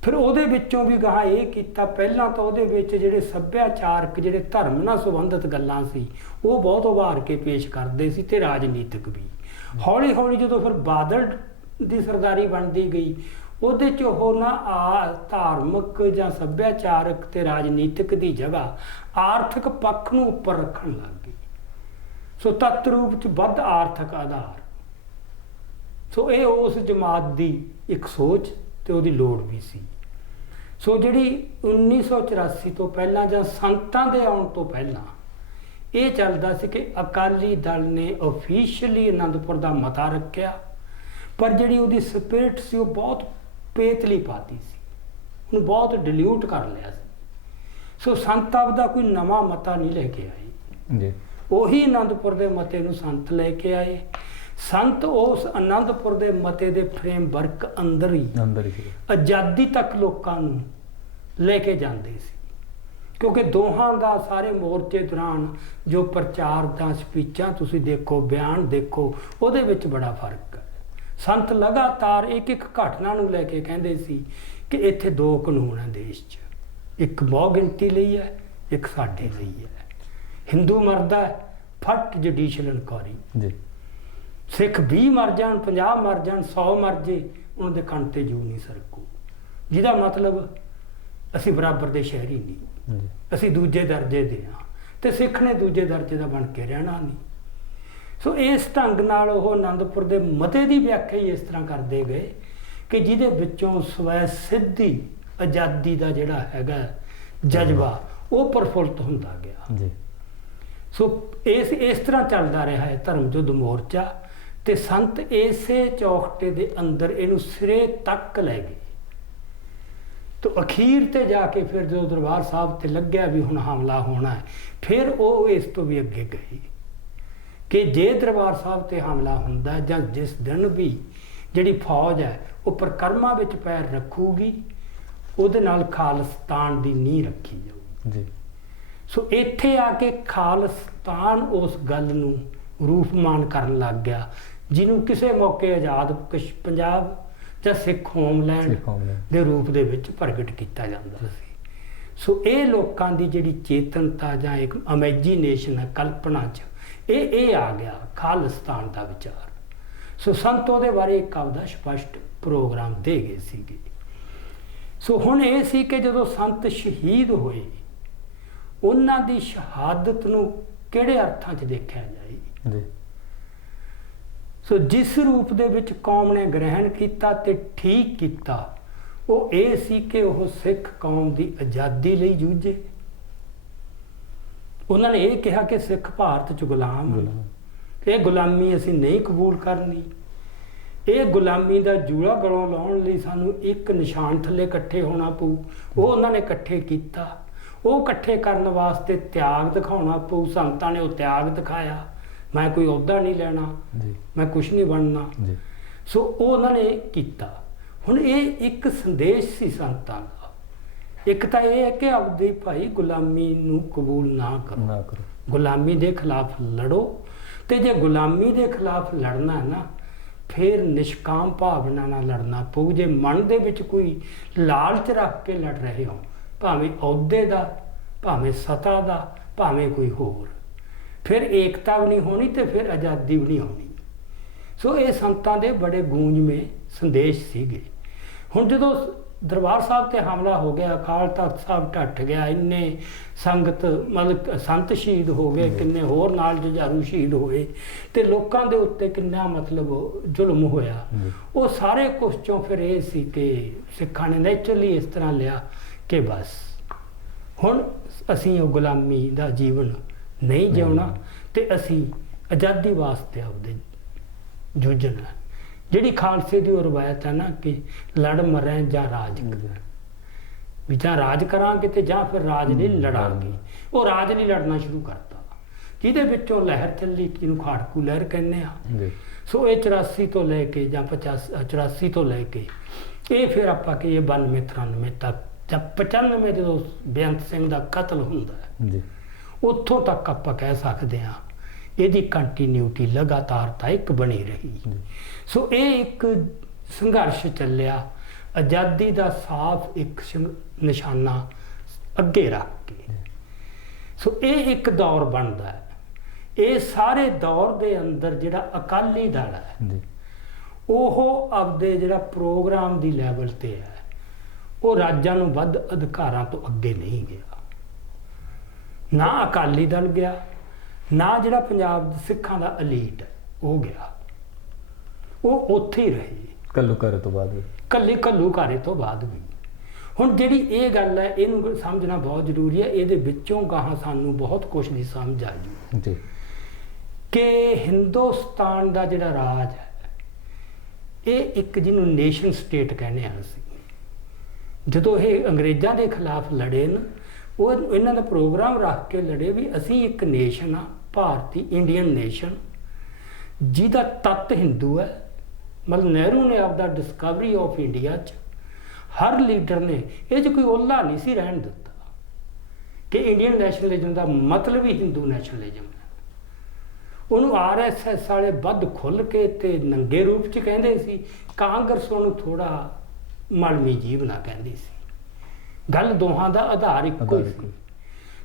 ਫਿਰ ਉਹਦੇ ਵਿੱਚੋਂ ਵੀ ਗਾਹਾਂ ਇਹ ਕੀਤਾ, ਪਹਿਲਾਂ ਤਾਂ ਉਹਦੇ ਵਿੱਚ ਜਿਹੜੇ ਸੱਭਿਆਚਾਰਕ ਜਿਹੜੇ ਧਰਮ ਨਾਲ ਸੰਬੰਧਿਤ ਗੱਲਾਂ ਸੀ, ਉਹ ਬਹੁਤ ਉਭਾਰ ਕੇ ਪੇਸ਼ ਕਰਦੇ ਸੀ, ਤੇ ਰਾਜਨੀਤਿਕ ਵੀ। ਹੌਲੀ ਜਦੋਂ ਫਿਰ ਬਾਦਲ ਦੀ ਸਰਦਾਰੀ ਬਣਦੀ ਗਈ, ਉਹਦੇ 'ਚ ਉਹ ਨਾ ਧਾਰਮਿਕ ਜਾਂ ਸੱਭਿਆਚਾਰਕ ਤੇ ਰਾਜਨੀਤਿਕ ਦੀ ਜਗ੍ਹਾ ਆਰਥਿਕ ਪੱਖ ਨੂੰ ਉੱਪਰ ਰੱਖਣ ਲੱਗ ਗਈ। ਸੋ ਤੱਤ ਰੂਪ 'ਚ ਵੱਧ ਆਰਥਿਕ ਆਧਾਰ। ਸੋ ਇਹ ਉਸ ਜਮਾਤ ਦੀ ਇੱਕ ਸੋਚ ਤੇ ਉਹਦੀ ਲੋੜ ਵੀ ਸੀ। ਸੋ ਜਿਹੜੀ 1984 ਤੋਂ ਪਹਿਲਾਂ ਜਾਂ ਸੰਤਾਂ ਦੇ ਆਉਣ ਤੋਂ ਪਹਿਲਾਂ ਇਹ ਚੱਲਦਾ ਸੀ ਕਿ ਅਕਾਲੀ ਦਲ ਨੇ ਆਫੀਸ਼ੀਅਲੀ ਅਨੰਦਪੁਰ ਦਾ ਮਤਾ ਰੱਖਿਆ, ਪਰ ਜਿਹੜੀ ਉਹਦੀ ਸਪਿਰਿਟ ਸੀ ਉਹ ਬਹੁਤ ਪੇਤਲੀ ਪਾਤੀ ਸੀ, ਉਹਨੂੰ ਬਹੁਤ ਡਿਲਿਊਟ ਕਰ ਲਿਆ ਸੀ। ਸੋ ਸੰਤ ਆਪਦਾ ਕੋਈ ਨਵਾਂ ਮਤਾ ਨਹੀਂ ਲੈ ਕੇ ਆਏ ਜੀ, ਉਹੀ ਅਨੰਦਪੁਰ ਦੇ ਮਤੇ ਨੂੰ ਸੰਤ ਲੈ ਕੇ ਆਏ। ਸੰਤ ਉਸ ਅਨੰਦਪੁਰ ਦੇ ਮਤੇ ਦੇ ਫਰੇਮਵਰਕ ਅੰਦਰ ਹੀ ਆਜ਼ਾਦੀ ਤੱਕ ਲੋਕਾਂ ਨੂੰ ਲੈ ਕੇ ਜਾਂਦੇ ਸੀ, ਕਿਉਂਕਿ ਦੋਹਾਂ ਦਾ ਸਾਰੇ ਮੋਰਚੇ ਦੌਰਾਨ ਜੋ ਪ੍ਰਚਾਰ ਦਾ ਸਪੀਚਾਂ ਤੁਸੀਂ ਦੇਖੋ, ਬਿਆਨ ਦੇਖੋ, ਉਹਦੇ ਵਿੱਚ ਬੜਾ ਫਰਕ ਹੈ। ਸੰਤ ਲਗਾਤਾਰ ਇੱਕ ਘਟਨਾ ਨੂੰ ਲੈ ਕੇ ਕਹਿੰਦੇ ਸੀ ਕਿ ਇੱਥੇ ਦੋ ਕਾਨੂੰਨ ਹੈ ਦੇਸ਼ 'ਚ, ਇੱਕ ਬਹੁ ਗਿਣਤੀ ਲਈ ਹੈ, ਇੱਕ ਸਾਡੇ ਲਈ ਹੈ। ਹਿੰਦੂ ਮਰਦਾ ਫਟ ਜੁਡੀਸ਼ੀਅਲ ਇਨਕੁਆਇਰੀ ਜੀ, ਸਿੱਖ 20 ਮਰ ਜਾਣ, 50 ਮਰ ਜਾਣ, 100 ਮਰ ਜੇ, ਉਹਨਾਂ ਦੇ ਕੰਨ ਤੇ ਜੂ ਨਹੀਂ ਸਰਕੂ। ਜਿਹਦਾ ਮਤਲਬ ਅਸੀਂ ਬਰਾਬਰ ਦੇ ਸ਼ਹਿਰੀ ਨਹੀਂ, ਅਸੀਂ ਦੂਜੇ ਦਰਜੇ ਦੇ ਹਾਂ, ਤੇ ਸਿੱਖ ਨੇ ਦੂਜੇ ਦਰਜੇ ਦਾ ਬਣ ਕੇ ਰਹਿਣਾ ਨਹੀਂ। ਸੋ ਇਸ ਢੰਗ ਨਾਲ ਉਹ ਅਨੰਦਪੁਰ ਦੇ ਮਤੇ ਦੀ ਵਿਆਖਿਆ ਹੀ ਇਸ ਤਰ੍ਹਾਂ ਕਰਦੇ ਗਏ ਕਿ ਜਿਹਦੇ ਵਿੱਚੋਂ ਸਵੈ ਸਿੱਧੀ ਆਜ਼ਾਦੀ ਦਾ ਜਿਹੜਾ ਹੈਗਾ ਜਜ਼ਬਾ ਉਹ ਪ੍ਰਫੁੱਲਤ ਹੁੰਦਾ ਗਿਆ ਜੀ। ਸੋ ਇਸ ਤਰ੍ਹਾਂ ਚੱਲਦਾ ਰਿਹਾ ਹੈ ਧਰਮ ਯੁੱਧ ਮੋਰਚਾ, ਤੇ ਸੰਤ ਇਸੇ ਚੌਖਟੇ ਦੇ ਅੰਦਰ ਇਹਨੂੰ ਸਿਰੇ ਤੱਕ ਲੈ ਗਏ। ਤੋ ਅਖੀਰ ਤੇ ਜਾ ਕੇ ਫਿਰ ਜਦੋਂ ਦਰਬਾਰ ਸਾਹਿਬ ਤੇ ਲੱਗਿਆ ਵੀ ਹੁਣ ਹਮਲਾ ਹੋਣਾ ਹੈ, ਫਿਰ ਉਹ ਇਸ ਤੋਂ ਵੀ ਅੱਗੇ ਗਏ ਕਿ ਜੇ ਦਰਬਾਰ ਸਾਹਿਬ ਤੇ ਹਮਲਾ ਹੁੰਦਾ ਜਾਂ ਜਿਸ ਦਿਨ ਵੀ ਜਿਹੜੀ ਫੌਜ ਹੈ ਉਹ ਪ੍ਰਕਰਮਾਂ ਵਿੱਚ ਪੈਰ ਰੱਖੂਗੀ, ਉਹਦੇ ਨਾਲ ਖਾਲਿਸਤਾਨ ਦੀ ਨੀਂਹ ਰੱਖੀ ਜਾਊਗੀ ਜੀ। ਸੋ ਇੱਥੇ ਆ ਕੇ ਖਾਲਿਸਤਾਨ ਉਸ ਗੱਲ ਨੂੰ ਰੂਪਮਾਨ ਕਰਨ ਲੱਗ ਗਿਆ ਜਿਹਨੂੰ ਕਿਸੇ ਮੌਕੇ ਆਜ਼ਾਦ ਪੰਜਾਬ ਜਾਂ ਸਿੱਖ ਹੋਮਲੈਂਡ ਦੇ ਰੂਪ ਦੇ ਵਿੱਚ ਪ੍ਰਗਟ ਕੀਤਾ ਜਾਂਦਾ ਸੀ। ਸੋ ਇਹ ਲੋਕਾਂ ਦੀ ਜਿਹੜੀ ਚੇਤਨਤਾ ਜਾਂ ਇੱਕ ਇਮੈਜੀਨੇਸ਼ਨ ਹੈ, ਕਲਪਨਾ 'ਚ ਇਹ ਆ ਗਿਆ ਖਾਲਿਸਤਾਨ ਦਾ ਵਿਚਾਰ। ਸੋ ਸੰਤ ਉਹਦੇ ਬਾਰੇ ਇੱਕ ਆਪਦਾ ਸਪਸ਼ਟ ਪ੍ਰੋਗਰਾਮ ਦੇ ਗਏ ਸੀਗੇ। ਸੋ ਹੁਣ ਇਹ ਸੀ ਕਿ ਜਦੋਂ ਸੰਤ ਸ਼ਹੀਦ ਹੋਏ, ਉਹਨਾਂ ਦੀ ਸ਼ਹਾਦਤ ਨੂੰ ਕਿਹੜੇ ਅਰਥਾਂ 'ਚ ਦੇਖਿਆ ਜਾਏ ਜੀ। ਸੋ ਜਿਸ ਰੂਪ ਦੇ ਵਿੱਚ ਕੌਮ ਨੇ ਗ੍ਰਹਿਣ ਕੀਤਾ ਤੇ ਠੀਕ ਕੀਤਾ, ਉਹ ਇਹ ਸੀ ਕਿ ਉਹ ਸਿੱਖ ਕੌਮ ਦੀ ਆਜ਼ਾਦੀ ਲਈ ਜੂਝੇ। ਉਹਨਾਂ ਨੇ ਇਹ ਕਿਹਾ ਕਿ ਸਿੱਖ ਭਾਰਤ 'ਚ ਗੁਲਾਮ ਹਨ, ਇਹ ਗੁਲਾਮੀ ਅਸੀਂ ਨਹੀਂ ਕਬੂਲ ਕਰਨੀ। ਇਹ ਗੁਲਾਮੀ ਦਾ ਜੂੜਾ ਗਲੋਂ ਲਾਉਣ ਲਈ ਸਾਨੂੰ ਇੱਕ ਨਿਸ਼ਾਨ ਥੱਲੇ ਇਕੱਠੇ ਹੋਣਾ ਪਊ। ਉਹ ਉਹਨਾਂ ਨੇ ਇਕੱਠੇ ਕੀਤਾ। ਉਹ ਇਕੱਠੇ ਕਰਨ ਵਾਸਤੇ ਤਿਆਗ ਦਿਖਾਉਣਾ ਪਊ। ਸੰਤਾਂ ਨੇ ਉਹ ਤਿਆਗ ਦਿਖਾਇਆ। ਮੈਂ ਕੋਈ ਅਹੁਦਾ ਨਹੀਂ ਲੈਣਾ ਜੀ, ਮੈਂ ਕੁਛ ਨਹੀਂ ਬਣਨਾ ਜੀ। ਸੋ ਉਹ ਉਹਨਾਂ ਨੇ ਕੀਤਾ। ਹੁਣ ਇਹ ਇੱਕ ਸੰਦੇਸ਼ ਸੀ ਸੰਤਾਂ ਦਾ। ਇੱਕ ਤਾਂ ਇਹ ਹੈ ਕਿ ਆਪਦੀ ਭਾਈ ਗੁਲਾਮੀ ਨੂੰ ਕਬੂਲ ਨਾ ਕਰੋ, ਗੁਲਾਮੀ ਦੇ ਖਿਲਾਫ ਲੜੋ। ਤੇ ਜੇ ਗੁਲਾਮੀ ਦੇ ਖਿਲਾਫ ਲੜਨਾ ਨਾ, ਫਿਰ ਨਿਸ਼ਕਾਮ ਭਾਵਨਾ ਨਾਲ ਲੜਨਾ ਪਊ। ਜੇ ਮਨ ਦੇ ਵਿੱਚ ਕੋਈ ਲਾਲਚ ਰੱਖ ਕੇ ਲੜ ਰਹੇ ਹੋ, ਭਾਵੇਂ ਅਹੁਦੇ ਦਾ, ਭਾਵੇਂ ਸਤਾ ਦਾ, ਭਾਵੇਂ ਕੋਈ ਹੋਰ, ਫਿਰ ਏਕਤਾ ਵੀ ਨਹੀਂ ਹੋਣੀ ਤੇ ਫਿਰ ਆਜ਼ਾਦੀ ਵੀ ਨਹੀਂ ਹੋਣੀ। ਸੋ ਇਹ ਸੰਤਾਂ ਦੇ ਬੜੇ ਗੂੰਜਵੇਂ ਸੰਦੇਸ਼ ਸੀਗੇ। ਹੁਣ ਜਦੋਂ ਦਰਬਾਰ ਸਾਹਿਬ ਤੇ ਹਮਲਾ ਹੋ ਗਿਆ, ਅਕਾਲ ਤਖਤ ਸਾਹਿਬ ਢੱਠ ਗਿਆ, ਇੰਨੇ ਸੰਗਤ ਮਤਲਬ ਸੰਤ ਸ਼ਹੀਦ ਹੋ ਗਏ, ਕਿੰਨੇ ਹੋਰ ਨਾਲ ਜੁਝਾਰੂ ਸ਼ਹੀਦ ਹੋਏ, ਤੇ ਲੋਕਾਂ ਦੇ ਉੱਤੇ ਕਿੰਨਾ ਮਤਲਬ ਜ਼ੁਲਮ ਹੋਇਆ। ਉਹ ਸਾਰੇ ਕੁਛ ਚੋਂ ਫਿਰ ਇਹ ਸੀ ਕਿ ਸਿੱਖਾਂ ਨੇ ਨੈਚੁਰਲੀ ਇਸ ਤਰ੍ਹਾਂ ਲਿਆ ਕਿ ਬਸ ਹੁਣ ਅਸੀਂ ਉਹ ਗੁਲਾਮੀ ਦਾ ਜੀਵਨ ਨਹੀਂ ਜਿਉਣਾ ਤੇ ਅਸੀਂ ਆਜ਼ਾਦੀ ਵਾਸਤੇ ਆਪਦੇ ਜੂਝਣਾ। ਜਿਹੜੀ ਖਾਲਸੇ ਦੀ ਉਹ ਰਵਾਇਤ ਹੈ ਨਾ ਕਿ ਲੜ ਮਰੈ ਜਾਂ ਰਾਜ ਕਰ, ਵੀ ਜਾਂ ਰਾਜ ਕਰਾਂਗੇ ਤੇ ਜਾਂ ਫਿਰ ਰਾਜ ਲਈ ਲੜਾਂਗੇ। ਉਹ ਰਾਜ ਲਈ ਲੜਨਾ ਸ਼ੁਰੂ ਕਰਤਾ, ਜਿਹਦੇ ਵਿੱਚੋਂ ਲਹਿਰ ਚੱਲੀ, ਜਿਹਨੂੰ ਖਾੜਕੂ ਲਹਿਰ ਕਹਿੰਦੇ ਆ। ਸੋ ਇਹ 84 ਤੋਂ ਲੈ ਕੇ ਜਾਂ 84 ਤੋਂ ਲੈ ਕੇ ਇਹ ਫਿਰ ਆਪਾਂ ਕਹੀਏ 92 93 ਤੱਕ ਜਾਂ 95 ਜਦੋਂ ਬੇਅੰਤ ਸਿੰਘ ਦਾ ਕਤਲ ਹੁੰਦਾ ਹੈ, ਉੱਥੋਂ ਤੱਕ ਆਪਾਂ ਕਹਿ ਸਕਦੇ ਹਾਂ ਇਹਦੀ ਕੰਟੀਨਿਊਟੀ ਲਗਾਤਾਰਤਾ ਇੱਕ ਬਣੀ ਰਹੀ। ਸੋ ਇਹ ਇੱਕ ਸੰਘਰਸ਼ ਚੱਲਿਆ, ਆਜ਼ਾਦੀ ਦਾ ਸਾਫ਼ ਇੱਕ ਨਿਸ਼ਾਨਾ ਅੱਗੇ ਰੱਖ ਕੇ। ਸੋ ਇਹ ਇੱਕ ਦੌਰ ਬਣਦਾ ਹੈ। ਇਹ ਸਾਰੇ ਦੌਰ ਦੇ ਅੰਦਰ ਜਿਹੜਾ ਅਕਾਲੀ ਦਲ ਹੈ ਉਹ ਆਪਦੇ ਜਿਹੜਾ ਪ੍ਰੋਗਰਾਮ ਦੀ ਲੈਵਲ ਤੇ ਹੈ, ਉਹ ਰਾਜਾਂ ਨੂੰ ਵੱਧ ਅਧਿਕਾਰਾਂ ਤੋਂ ਅੱਗੇ ਨਹੀਂ ਗਿਆ। ਨਾ ਅਕਾਲੀ ਦਲ ਗਿਆ, ਨਾ ਜਿਹੜਾ ਪੰਜਾਬ ਦੇ ਸਿੱਖਾਂ ਦਾ ਅਲੀਟ ਹੈ ਉਹ ਗਿਆ। ਉਹ ਉੱਥੇ ਹੀ ਰਹੇ ਘੱਲੂਘਾਰੇ ਤੋਂ ਬਾਅਦ ਵੀ, ਘੱਲੂਘਾਰੇ ਤੋਂ ਬਾਅਦ ਵੀ। ਹੁਣ ਜਿਹੜੀ ਇਹ ਗੱਲ ਹੈ, ਇਹਨੂੰ ਸਮਝਣਾ ਬਹੁਤ ਜ਼ਰੂਰੀ ਹੈ। ਇਹਦੇ ਵਿੱਚੋਂ ਗਾਹਾਂ ਸਾਨੂੰ ਬਹੁਤ ਕੁਛ ਦੀ ਸਮਝ ਆ ਜੀ ਕਿ ਹਿੰਦੁਸਤਾਨ ਦਾ ਜਿਹੜਾ ਰਾਜ ਹੈ ਇਹ ਇੱਕ ਜਿਹਨੂੰ ਨੇਸ਼ਨ ਸਟੇਟ ਕਹਿੰਦੇ ਹਾਂ ਅਸੀਂ। ਜਦੋਂ ਇਹ ਅੰਗਰੇਜ਼ਾਂ ਦੇ ਖਿਲਾਫ ਲੜੇ ਨਾ, ਉਹ ਇਹਨਾਂ ਦਾ ਪ੍ਰੋਗਰਾਮ ਰੱਖ ਕੇ ਲੜੇ ਵੀ ਅਸੀਂ ਇੱਕ ਨੇਸ਼ਨ ਆ, ਭਾਰਤੀ ਇੰਡੀਅਨ ਨੇਸ਼ਨ, ਜਿਹਦਾ ਤੱਤ ਹਿੰਦੂ ਹੈ। ਮਤਲਬ ਨਹਿਰੂ ਨੇ ਆਪਦਾ ਡਿਸਕਵਰੀ ਆਫ ਇੰਡੀਆ 'ਚ ਹਰ ਲੀਡਰ ਨੇ ਇਹ 'ਚ ਕੋਈ ਓਹਲਾ ਨਹੀਂ ਸੀ ਰਹਿਣ ਦਿੱਤਾ ਕਿ ਇੰਡੀਅਨ ਨੈਸ਼ਨਲਿਜ਼ਮ ਦਾ ਮਤਲਬ ਹੀ ਹਿੰਦੂ ਨੈਸ਼ਨਲਿਜ਼ਮ ਹੈ। ਉਹਨੂੰ RSS ਵਾਲੇ ਵੱਧ ਖੁੱਲ੍ਹ ਕੇ ਤੇ ਨੰਗੇ ਰੂਪ 'ਚ ਕਹਿੰਦੇ ਸੀ। ਕਾਂਗਰਸ ਉਹਨੂੰ ਥੋੜਾ ਮਲਮੀ ਜੀਵ ਨਾ ਕਹਿੰਦੀ ਸੀ। ਗੱਲ ਦੋਹਾਂ ਦਾ ਆਧਾਰ ਇੱਕੋ ਹੀ ਸੀ।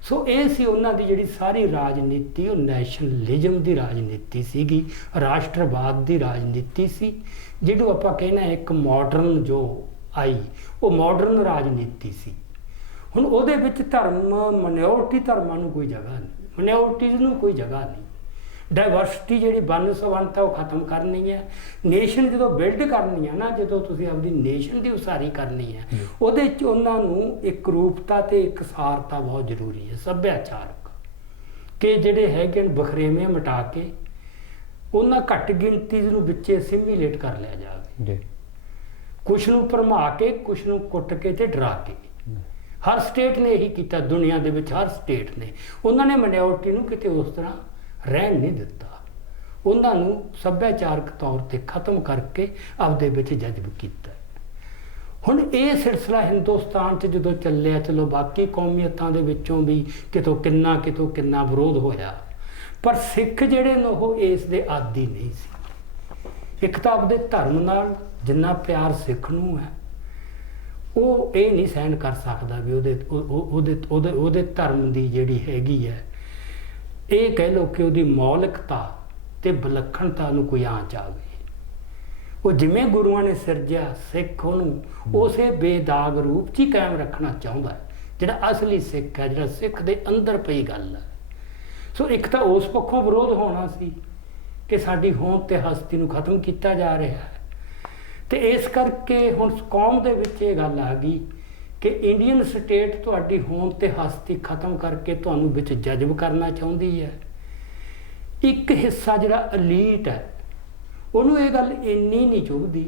ਸੋ ਇਹ ਸੀ ਉਹਨਾਂ ਦੀ ਜਿਹੜੀ ਸਾਰੀ ਰਾਜਨੀਤੀ, ਉਹ ਨੈਸ਼ਨਲਿਜ਼ਮ ਦੀ ਰਾਜਨੀਤੀ ਸੀਗੀ, ਰਾਸ਼ਟਰਵਾਦ ਦੀ ਰਾਜਨੀਤੀ ਸੀ। ਜਿਹਨੂੰ ਆਪਾਂ ਕਹਿੰਦੇ ਇੱਕ ਮਾਡਰਨ ਜੋ ਆਈ, ਉਹ ਮਾਡਰਨ ਰਾਜਨੀਤੀ ਸੀ। ਹੁਣ ਉਹਦੇ ਵਿੱਚ ਧਰਮ, ਮਾਈਨੋਰਟੀ ਧਰਮਾਂ ਨੂੰ ਕੋਈ ਜਗ੍ਹਾ ਨਹੀਂ, ਮਾਈਨੋਰਟੀਜ਼ ਨੂੰ ਕੋਈ ਜਗ੍ਹਾ ਨਹੀਂ। ਡਾਇਵਰਸਿਟੀ ਜਿਹੜੀ ਵੰਨ-ਸੁਵੰਨਤਾ ਉਹ ਖਤਮ ਕਰਨੀ ਹੈ। ਨੇਸ਼ਨ ਜਦੋਂ ਬਿਲਡ ਕਰਨੀ ਹੈ ਨਾ, ਜਦੋਂ ਤੁਸੀਂ ਆਪਦੀ ਨੇਸ਼ਨ ਦੀ ਉਸਾਰੀ ਕਰਨੀ ਹੈ, ਉਹਦੇ 'ਚ ਉਹਨਾਂ ਨੂੰ ਇੱਕ ਰੂਪਤਾ ਤੇ ਇੱਕ ਸਾਰਤਾ ਬਹੁਤ ਜ਼ਰੂਰੀ ਹੈ। ਸੱਭਿਆਚਾਰਕ ਕਿ ਜਿਹੜੇ ਹੈਗੇ ਨੇ ਵਖਰੇਵੇਂ ਮਿਟਾ ਕੇ ਉਹਨਾਂ ਘੱਟ ਗਿਣਤੀ ਨੂੰ ਵਿੱਚੇ ਸਿਮੀਲੇਟ ਕਰ ਲਿਆ ਜਾਵੇ ਜੀ। ਕੁਛ ਨੂੰ ਭਰਮਾ ਕੇ, ਕੁਛ ਨੂੰ ਕੁੱਟ ਕੇ ਤੇ ਡਰਾ ਕੇ। ਹਰ ਸਟੇਟ ਨੇ ਇਹੀ ਕੀਤਾ, ਦੁਨੀਆ ਦੇ ਵਿੱਚ ਹਰ ਸਟੇਟ ਨੇ। ਉਹਨਾਂ ਨੇ ਮਾਈਨੋਰਟੀ ਨੂੰ ਕਿਤੇ ਉਸ ਤਰ੍ਹਾਂ ਰਹਿਣ ਨਹੀਂ ਦਿੱਤਾ, ਉਹਨਾਂ ਨੂੰ ਸੱਭਿਆਚਾਰਕ ਤੌਰ ਤੇ ਖਤਮ ਕਰਕੇ ਆਪਦੇ ਵਿੱਚ ਜਜ਼ਬ ਕੀਤਾ। ਹੁਣ ਇਹ ਸਿਲਸਿਲਾ ਹਿੰਦੁਸਤਾਨ 'ਚ ਜਦੋਂ ਚੱਲਿਆ, ਚਲੋ ਬਾਕੀ ਕੌਮੀਅਤਾਂ ਦੇ ਵਿੱਚੋਂ ਵੀ ਕਿਤੋਂ ਕਿੰਨਾ ਵਿਰੋਧ ਹੋਇਆ, ਪਰ ਸਿੱਖ ਜਿਹੜੇ ਨੇ ਉਹ ਇਸ ਦੇ ਆਦੀ ਨਹੀਂ ਸੀ। ਇੱਕ ਤਾਂ ਆਪਦੇ ਧਰਮ ਨਾਲ ਜਿੰਨਾ ਪਿਆਰ ਸਿੱਖ ਨੂੰ ਹੈ, ਉਹ ਇਹ ਨਹੀਂ ਸਹਿਣ ਕਰ ਸਕਦਾ ਵੀ ਉਹਦੇ ਧਰਮ ਦੀ ਜਿਹੜੀ ਹੈਗੀ ਹੈ, ਇਹ ਕਹਿ ਲਓ ਕਿ ਉਹਦੀ ਮੌਲਿਕਤਾ ਤੇ ਵਿਲੱਖਣਤਾ ਨੂੰ ਕੋਈ ਆਂਚ ਆਵੇ। ਉਹ ਜਿਵੇਂ ਗੁਰੂਆਂ ਨੇ ਸਿਰਜਿਆ, ਸਿੱਖ ਉਹਨੂੰ ਉਸੇ ਬੇਦਾਗ ਰੂਪ 'ਚ ਹੀ ਕਾਇਮ ਰੱਖਣਾ ਚਾਹੁੰਦਾ ਹੈ, ਜਿਹੜਾ ਅਸਲੀ ਸਿੱਖ ਹੈ, ਜਿਹੜਾ ਸਿੱਖ ਦੇ ਅੰਦਰ ਪਈ ਗੱਲ ਹੈ। ਸੋ ਇੱਕ ਤਾਂ ਉਸ ਪੱਖੋਂ ਵਿਰੋਧ ਹੋਣਾ ਸੀ ਕਿ ਸਾਡੀ ਹੋਂਦ ਤੇ ਹਸਤੀ ਨੂੰ ਖਤਮ ਕੀਤਾ ਜਾ ਰਿਹਾ ਹੈ, ਤੇ ਇਸ ਕਰਕੇ ਹੁਣ ਕੌਮ ਦੇ ਵਿੱਚ ਇਹ ਗੱਲ ਆ ਗਈ ਕਿ ਇੰਡੀਅਨ ਸਟੇਟ ਤੁਹਾਡੀ ਹੋਂਦ ਤੇ ਹਸਤੀ ਖਤਮ ਕਰਕੇ ਤੁਹਾਨੂੰ ਵਿੱਚ ਜਜ਼ਬ ਕਰਨਾ ਚਾਹੁੰਦੀ ਹੈ। ਇੱਕ ਹਿੱਸਾ ਜਿਹੜਾ ਅਲੀਟ ਹੈ, ਉਹਨੂੰ ਇਹ ਗੱਲ ਇੰਨੀ ਨਹੀਂ ਚੁਭਦੀ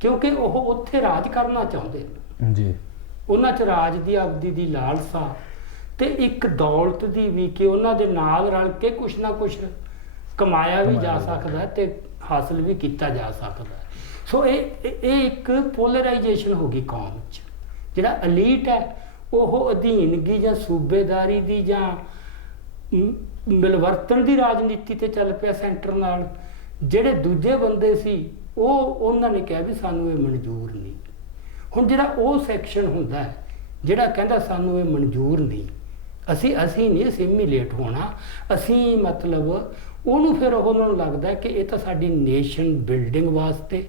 ਕਿਉਂਕਿ ਉਹ ਉੱਥੇ ਰਾਜ ਕਰਨਾ ਚਾਹੁੰਦੇ ਨੇ ਜੀ। ਉਹਨਾਂ 'ਚ ਰਾਜ ਦੀ ਆਪਦੀ ਦੀ ਲਾਲਸਾ ਤੇ ਇੱਕ ਦੌਲਤ ਦੀ ਵੀ, ਕਿ ਉਹਨਾਂ ਦੇ ਨਾਲ ਰਲ ਕੇ ਕੁਛ ਨਾ ਕੁਛ ਕਮਾਇਆ ਵੀ ਜਾ ਸਕਦਾ ਤੇ ਹਾਸਲ ਵੀ ਕੀਤਾ ਜਾ ਸਕਦਾ। ਸੋ ਇਹ ਇੱਕ ਪੋਲਰਾਈਜੇਸ਼ਨ ਹੋ ਗਈ ਕੌਮ 'ਚ। ਜਿਹੜਾ ਅਲੀਟ ਹੈ ਉਹ ਅਧੀਨਗੀ ਜਾਂ ਸੂਬੇਦਾਰੀ ਦੀ ਜਾਂ ਮਿਲਵਰਤਨ ਦੀ ਰਾਜਨੀਤੀ ਤੇ ਚੱਲ ਪਿਆ ਸੈਂਟਰ ਨਾਲ। ਜਿਹੜੇ ਦੂਜੇ ਬੰਦੇ ਸੀ ਉਹਨਾਂ ਨੇ ਕਿਹਾ ਵੀ ਸਾਨੂੰ ਇਹ ਮਨਜ਼ੂਰ ਨਹੀਂ। ਹੁਣ ਜਿਹੜਾ ਉਹ ਸੈਕਸ਼ਨ ਹੁੰਦਾ ਹੈ ਜਿਹੜਾ ਕਹਿੰਦਾ ਸਾਨੂੰ ਇਹ ਮਨਜ਼ੂਰ ਨਹੀਂ, ਅਸੀਂ ਨਹੀਂ ਅਸਿਮੀਲੇਟ ਹੋਣਾ, ਅਸੀਂ ਮਤਲਬ ਉਹਨੂੰ ਫਿਰ ਉਹਨਾਂ ਨੂੰ ਲੱਗਦਾ ਕਿ ਇਹ ਤਾਂ ਸਾਡੀ ਨੇਸ਼ਨ ਬਿਲਡਿੰਗ ਵਾਸਤੇ,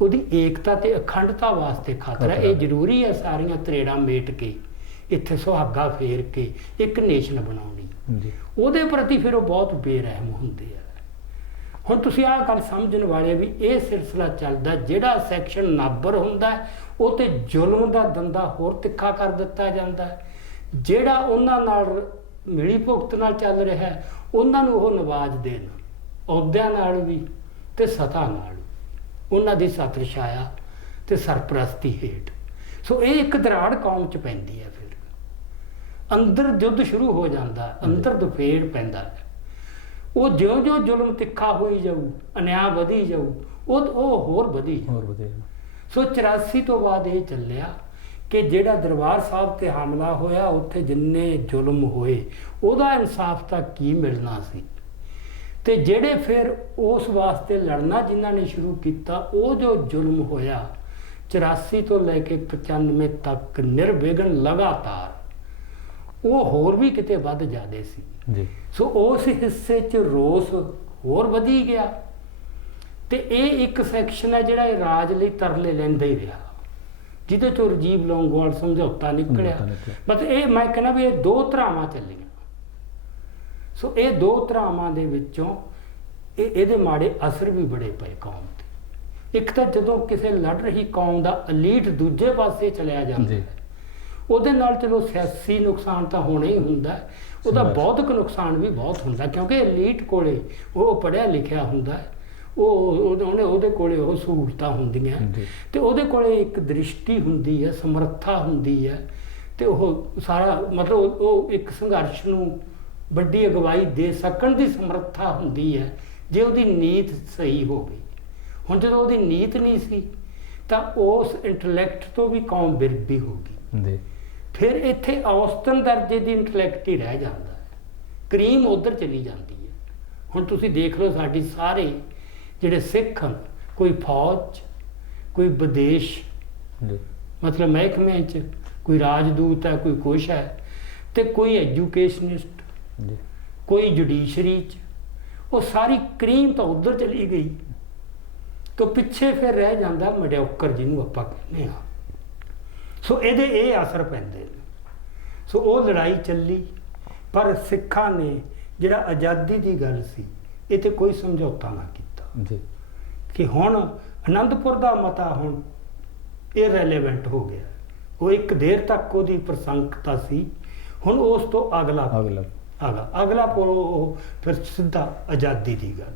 ਉਹਦੀ ਏਕਤਾ ਤੇ ਅਖੰਡਤਾ ਵਾਸਤੇ ਖਤਰਾ। ਇਹ ਜ਼ਰੂਰੀ ਹੈ ਸਾਰੀਆਂ ਤਰੇੜਾਂ ਮੇਟ ਕੇ ਇੱਥੇ ਸੁਹਾਗਾ ਫੇਰ ਕੇ ਇੱਕ ਨੇਸ਼ਨ ਬਣਾਉਣੀ। ਉਹਦੇ ਪ੍ਰਤੀ ਫਿਰ ਉਹ ਬਹੁਤ ਬੇਰਹਿਮ ਹੁੰਦੇ ਆ। ਹੁਣ ਤੁਸੀਂ ਆਹ ਗੱਲ ਸਮਝਣ ਵਾਲੇ ਵੀ ਇਹ ਸਿਲਸਿਲਾ ਚੱਲਦਾ, ਜਿਹੜਾ ਸੈਕਸ਼ਨ ਨਾਬਰ ਹੁੰਦਾ ਉਹ ਤੇ ਜ਼ੁਲਮ ਦਾ ਦੰਦਾ ਹੋਰ ਤਿੱਖਾ ਕਰ ਦਿੱਤਾ ਜਾਂਦਾ। ਜਿਹੜਾ ਉਹਨਾਂ ਨਾਲ ਮਿਲੀ ਭੁਗਤ ਨਾਲ ਚੱਲ ਰਿਹਾ ਉਹਨਾਂ ਨੂੰ ਉਹ ਨਵਾਜ ਦੇਣ, ਅਹੁਦਿਆਂ ਨਾਲ ਵੀ ਤੇ ਸਤਾ ਨਾਲ, ਉਹਨਾਂ ਦੀ ਸਤਰ ਛਾਇਆ ਤੇ ਸਰਪ੍ਰਸਤੀ ਹੇਠ। ਸੋ ਇਹ ਇੱਕ ਦਰਾੜ ਕੌਮ 'ਚ ਪੈਂਦੀ ਹੈ। ਫਿਰ ਅੰਦਰ ਯੁੱਧ ਸ਼ੁਰੂ ਹੋ ਜਾਂਦਾ, ਅੰਦਰ ਦੁਫੇੜ ਪੈਂਦਾ। ਉਹ ਜਿਉਂ-ਜਿਉਂ ਜ਼ੁਲਮ ਤਿੱਖਾ ਹੋਈ ਜਾਊ, ਅਨਿਆਂ ਵਧੀ ਜਾਊ, ਉਹ ਹੋਰ ਵਧੀ ਜਾਊ। ਸੋ 84 ਤੋਂ ਬਾਅਦ ਇਹ ਚੱਲਿਆ ਕਿ ਜਿਹੜਾ ਦਰਬਾਰ ਸਾਹਿਬ ਤੇ ਹਮਲਾ ਹੋਇਆ, ਉੱਥੇ ਜਿੰਨੇ ਜ਼ੁਲਮ ਹੋਏ ਉਹਦਾ ਇਨਸਾਫ ਤਾਂ ਕੀ ਮਿਲਣਾ ਸੀ। ਤੇ ਜਿਹੜੇ ਫਿਰ ਉਸ ਵਾਸਤੇ ਲੜਨਾ ਜਿਨ੍ਹਾਂ ਨੇ ਸ਼ੁਰੂ ਕੀਤਾ, ਉਹ ਜੋ ਜ਼ੁਲਮ ਹੋਇਆ 84 ਤੋਂ ਲੈ ਕੇ 95 ਤੱਕ ਨਿਰਵਿਘਨ ਲਗਾਤਾਰ, ਉਹ ਹੋਰ ਵੀ ਕਿਤੇ ਵੱਧ ਜਾਂਦੇ ਸੀ ਜੀ। ਸੋ ਉਸ ਹਿੱਸੇ 'ਚ ਰੋਸ ਹੋਰ ਵਧੀ ਗਿਆ ਤੇ ਇਹ ਇੱਕ ਸੈਕਸ਼ਨ ਹੈ ਜਿਹੜਾ ਇਹ ਰਾਜ ਲਈ ਤਰਲੇ ਲੈਂਦਾ ਹੀ ਰਿਹਾ, ਜਿਹਦੇ 'ਚੋਂ ਰਾਜੀਵ ਲੌਂਗੋਵਾਲ ਸਮਝੌਤਾ ਨਿਕਲਿਆ। ਮਤਲਬ ਇਹ ਮੈਂ ਕਹਿੰਦਾ ਵੀ ਇਹ ਦੋ ਧਰਾਵਾਂ ਚੱਲੀਆਂ। ਸੋ ਇਹ ਦੋ ਧਰਾਵਾਂ ਦੇ ਵਿੱਚੋਂ ਇਹਦੇ ਮਾੜੇ ਅਸਰ ਵੀ ਬੜੇ ਪਏ ਕੌਮ ਤੇ। ਇੱਕ ਤਾਂ ਜਦੋਂ ਕਿਸੇ ਲੜ ਰਹੀ ਕੌਮ ਦਾ ਅਲੀਟ ਦੂਜੇ ਪਾਸੇ ਚਲਿਆ ਜਾਂਦਾ, ਉਹਦੇ ਨਾਲ ਚਲੋ ਸਿਆਸੀ ਨੁਕਸਾਨ ਤਾਂ ਹੋਣਾ ਹੀ ਹੁੰਦਾ, ਉਹਦਾ ਬੌਧਿਕ ਨੁਕਸਾਨ ਵੀ ਬਹੁਤ ਹੁੰਦਾ, ਕਿਉਂਕਿ ਅਲੀਟ ਕੋਲੇ ਉਹ ਪੜ੍ਹਿਆ ਲਿਖਿਆ ਹੁੰਦਾ, ਉਹਦੇ ਕੋਲੇ ਉਹ ਸਹੂਲਤਾਂ ਹੁੰਦੀਆਂ ਤੇ ਉਹਦੇ ਕੋਲੇ ਇੱਕ ਦ੍ਰਿਸ਼ਟੀ ਹੁੰਦੀ ਹੈ, ਸਮਰੱਥਾ ਹੁੰਦੀ ਹੈ, ਤੇ ਉਹ ਸਾਰਾ ਮਤਲਬ ਉਹ ਇੱਕ ਸੰਘਰਸ਼ ਨੂੰ ਵੱਡੀ ਅਗਵਾਈ ਦੇ ਸਕਣ ਦੀ ਸਮਰੱਥਾ ਹੁੰਦੀ ਹੈ ਜੇ ਉਹਦੀ ਨੀਤ ਸਹੀ ਹੋਵੇ। ਹੁਣ ਜਦੋਂ ਉਹਦੀ ਨੀਤ ਨਹੀਂ ਸੀ ਤਾਂ ਉਸ ਇੰਟਲੈਕਟ ਤੋਂ ਵੀ ਕੌਮ ਬਿਰਬੀ ਹੋ ਗਈ। ਫਿਰ ਇੱਥੇ ਔਸਤਨ ਦਰਜੇ ਦੀ ਇੰਟਲੈਕਟ ਹੀ ਰਹਿ ਜਾਂਦਾ ਹੈ, ਕਰੀਮ ਉੱਧਰ ਚਲੀ ਜਾਂਦੀ ਹੈ। ਹੁਣ ਤੁਸੀਂ ਦੇਖ ਲਓ ਸਾਡੇ ਸਾਰੇ ਜਿਹੜੇ ਸਿੱਖ ਹਨ, ਕੋਈ ਫੌਜ, ਕੋਈ ਵਿਦੇਸ਼ ਮਤਲਬ ਮਹਿਕਮੇ 'ਚ, ਕੋਈ ਰਾਜਦੂਤ ਹੈ, ਕੋਈ ਕੁਛ ਹੈ, ਤੇ ਕੋਈ ਐਜੂਕੇਸ਼ਨਿਸਟ, ਕੋਈ ਜੁਡੀਸ਼ਰੀ 'ਚ, ਉਹ ਸਾਰੀ ਕਰੀਮ ਤਾਂ ਉੱਧਰ ਚਲੀ ਗਈ। ਤੋਂ ਪਿੱਛੇ ਫਿਰ ਰਹਿ ਜਾਂਦਾ ਮਡਿਓਕਰ, ਜਿਹਨੂੰ ਆਪਾਂ ਕਹਿੰਦੇ ਹਾਂ। ਸੋ ਇਹਦੇ ਇਹ ਅਸਰ ਪੈਂਦੇ ਨੇ। ਸੋ ਉਹ ਲੜਾਈ ਚੱਲੀ, ਪਰ ਸਿੱਖਾਂ ਨੇ ਜਿਹੜਾ ਆਜ਼ਾਦੀ ਦੀ ਗੱਲ ਸੀ, ਇਹ ਤੇ ਕੋਈ ਸਮਝੌਤਾ ਨਾ ਕੀਤਾ ਜੀ ਕਿ ਹੁਣ ਆਨੰਦਪੁਰ ਦਾ ਮਤਾ ਹੁਣ ਇਰਰੈਲੇਵੈਂਟ ਹੋ ਗਿਆ। ਉਹ ਇੱਕ ਦੇਰ ਤੱਕ ਉਹਦੀ ਪ੍ਰਸੰਗਤਾ ਸੀ, ਹੁਣ ਉਸ ਤੋਂ ਅਗਲਾ ਉਹ ਫਿਰ ਸਿੱਧਾ ਆਜ਼ਾਦੀ ਦੀ ਗੱਲ।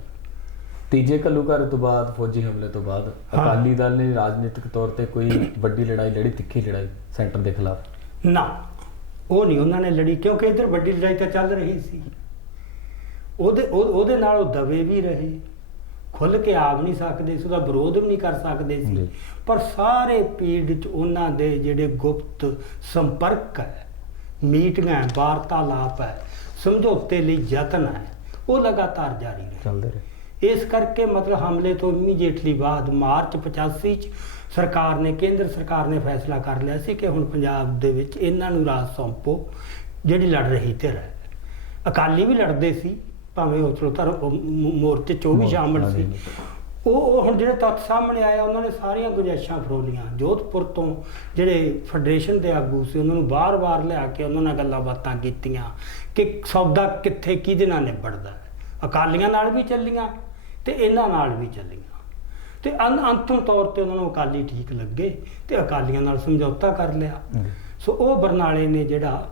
ਤੀਜੇ ਘੱਲੂਘਾਰੇ ਤੋਂ ਬਾਅਦ, ਫੌਜੀ ਹਮਲੇ ਤੋਂ ਬਾਅਦ ਅਕਾਲੀ ਦਲ ਨੇ ਰਾਜਨੀਤਿਕ ਤੌਰ ਤੇ ਕੋਈ ਵੱਡੀ ਲੜਾਈ ਲੜੀ, ਤਿੱਖੀ ਲੜਾਈ ਸੈਂਟਰ ਦੇ ਖਿਲਾਫ? ਨਾ, ਉਹ ਨਹੀਂ ਉਹਨਾਂ ਨੇ ਲੜੀ, ਕਿਉਂਕਿ ਇੱਧਰ ਵੱਡੀ ਲੜਾਈ ਤਾਂ ਚੱਲ ਰਹੀ ਸੀ। ਉਹਦੇ ਨਾਲ ਉਹ ਦਬੇ ਵੀ ਰਹੇ, ਖੁੱਲ ਕੇ ਆ ਵੀ ਨਹੀਂ ਸਕਦੇ ਸੀ, ਉਹਦਾ ਵਿਰੋਧ ਵੀ ਨਹੀਂ ਕਰ ਸਕਦੇ ਸੀ। ਪਰ ਸਾਰੇ ਪੀੜ 'ਚ ਉਹਨਾਂ ਦੇ ਜਿਹੜੇ ਗੁਪਤ ਸੰਪਰਕ ਹੈ, ਮੀਟਿੰਗਾਂ, ਵਾਰਤਾਲਾਪ ਹੈ, ਸਮਝੌਤੇ ਲਈ ਯਤਨ ਹੈ, ਉਹ ਲਗਾਤਾਰ ਜਾਰੀ ਚੱਲਦੇ ਰਹੇ। ਇਸ ਕਰਕੇ ਮਤਲਬ ਹਮਲੇ ਤੋਂ ਇਮੀਡੀਏਟਲੀ ਬਾਅਦ ਮਾਰਚ 85 'ਚ ਸਰਕਾਰ ਨੇ, ਕੇਂਦਰ ਸਰਕਾਰ ਨੇ ਫੈਸਲਾ ਕਰ ਲਿਆ ਸੀ ਕਿ ਹੁਣ ਪੰਜਾਬ ਦੇ ਵਿੱਚ ਇਹਨਾਂ ਨੂੰ ਰਾਜ ਸੌਂਪੋ, ਜਿਹੜੀ ਲੜ ਰਹੀ ਧਿਰ ਹੈ। ਅਕਾਲੀ ਵੀ ਲੜਦੇ ਸੀ, ਭਾਵੇਂ ਉਹ ਚਲੋ ਮੋਰਚੇ 'ਚ ਵੀ ਸ਼ਾਮਲ ਸੀ। ਉਹ ਹੁਣ ਜਿਹੜੇ ਤੱਥ ਸਾਹਮਣੇ ਆਇਆ, ਉਹਨਾਂ ਨੇ ਸਾਰੀਆਂ ਗੁੰਜਾਇਸ਼ਾਂ ਫਰੋਲੀਆਂ। ਜੋਧਪੁਰ ਤੋਂ ਜਿਹੜੇ ਫੈਡਰੇਸ਼ਨ ਦੇ ਆਗੂ ਸੀ, ਉਹਨਾਂ ਨੂੰ ਬਾਰ-ਬਾਰ ਲਿਆ ਕੇ ਉਹਨਾਂ ਨਾਲ ਗੱਲਾਂ ਬਾਤਾਂ ਕੀਤੀਆਂ ਕਿ ਸੌਦਾ ਕਿੱਥੇ ਕਿਹਦੇ ਨਾਲ ਨਿਬੜਦਾ। ਅਕਾਲੀਆਂ ਨਾਲ ਵੀ ਚੱਲੀਆਂ ਤੇ ਇਹਨਾਂ ਨਾਲ ਵੀ ਚੱਲੀਆਂ, ਤੇ ਅੰਤਮ ਤੌਰ ਤੇ ਉਹਨਾਂ ਨੂੰ ਅਕਾਲੀ ਠੀਕ ਲੱਗੇ ਤੇ ਅਕਾਲੀਆਂ ਨਾਲ ਸਮਝੌਤਾ ਕਰ ਲਿਆ। ਸੋ ਉਹ ਬਰਨਾਲੇ ਨੇ ਜਿਹੜਾ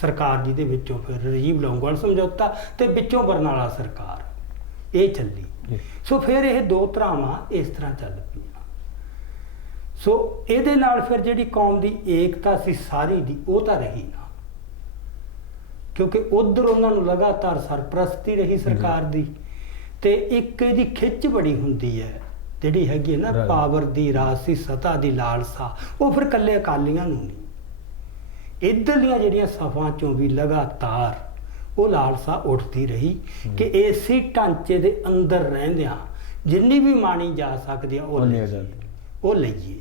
ਸਰਕਾਰ, ਜਿਹਦੇ ਵਿੱਚੋਂ ਫਿਰ ਰਾਜੀਵ ਲੌਂਗੋਵਾਲ ਸਮਝੌਤਾ ਤੇ ਵਿੱਚੋਂ ਬਰਨਾਲਾ ਸਰਕਾਰ, ਇਹ ਚੱਲੀ। ਸੋ ਫਿਰ ਇਹ ਦੋ ਧਰਾਵਾਂ ਇਸ ਤਰ੍ਹਾਂ ਚੱਲ ਪਈਆਂ। ਸੋ ਇਹਦੇ ਨਾਲ ਫਿਰ ਜਿਹੜੀ ਕੌਮ ਦੀ ਏਕਤਾ ਸੀ ਸਾਰੀ ਦੀ, ਉਹ ਤਾਂ ਰਹੀ ਨਾ, ਕਿਉਂਕਿ ਉਧਰ ਉਹਨਾਂ ਨੂੰ ਲਗਾਤਾਰ ਸਰਪ੍ਰਸਤੀ ਰਹੀ ਸਰਕਾਰ ਦੀ, ਤੇ ਇੱਕ ਇਹਦੀ ਖਿੱਚ ਬੜੀ ਹੁੰਦੀ ਹੈ ਜਿਹੜੀ ਹੈਗੀ ਹੈ ਨਾ, ਪਾਵਰ ਦੀ, ਰਾਜਸੀ ਸੱਤਾ ਦੀ ਲਾਲਸਾ। ਉਹ ਫਿਰ ਇਕੱਲੇ ਅਕਾਲੀਆਂ ਨੂੰ ਨਹੀਂ, ਇੱਧਰਲੀਆਂ ਜਿਹੜੀਆਂ ਸਫਾਂ ਚੋਂ ਵੀ ਲਗਾਤਾਰ ਉਹ ਲਾਲਸਾ ਉੱਠਦੀ ਰਹੀ ਕਿ ਇਸੇ ਢਾਂਚੇ ਦੇ ਅੰਦਰ ਰਹਿੰਦਿਆਂ ਜਿੰਨੀ ਵੀ ਮਾਣੀ ਜਾ ਸਕਦੀ ਆ ਉਹ ਲਈਏ।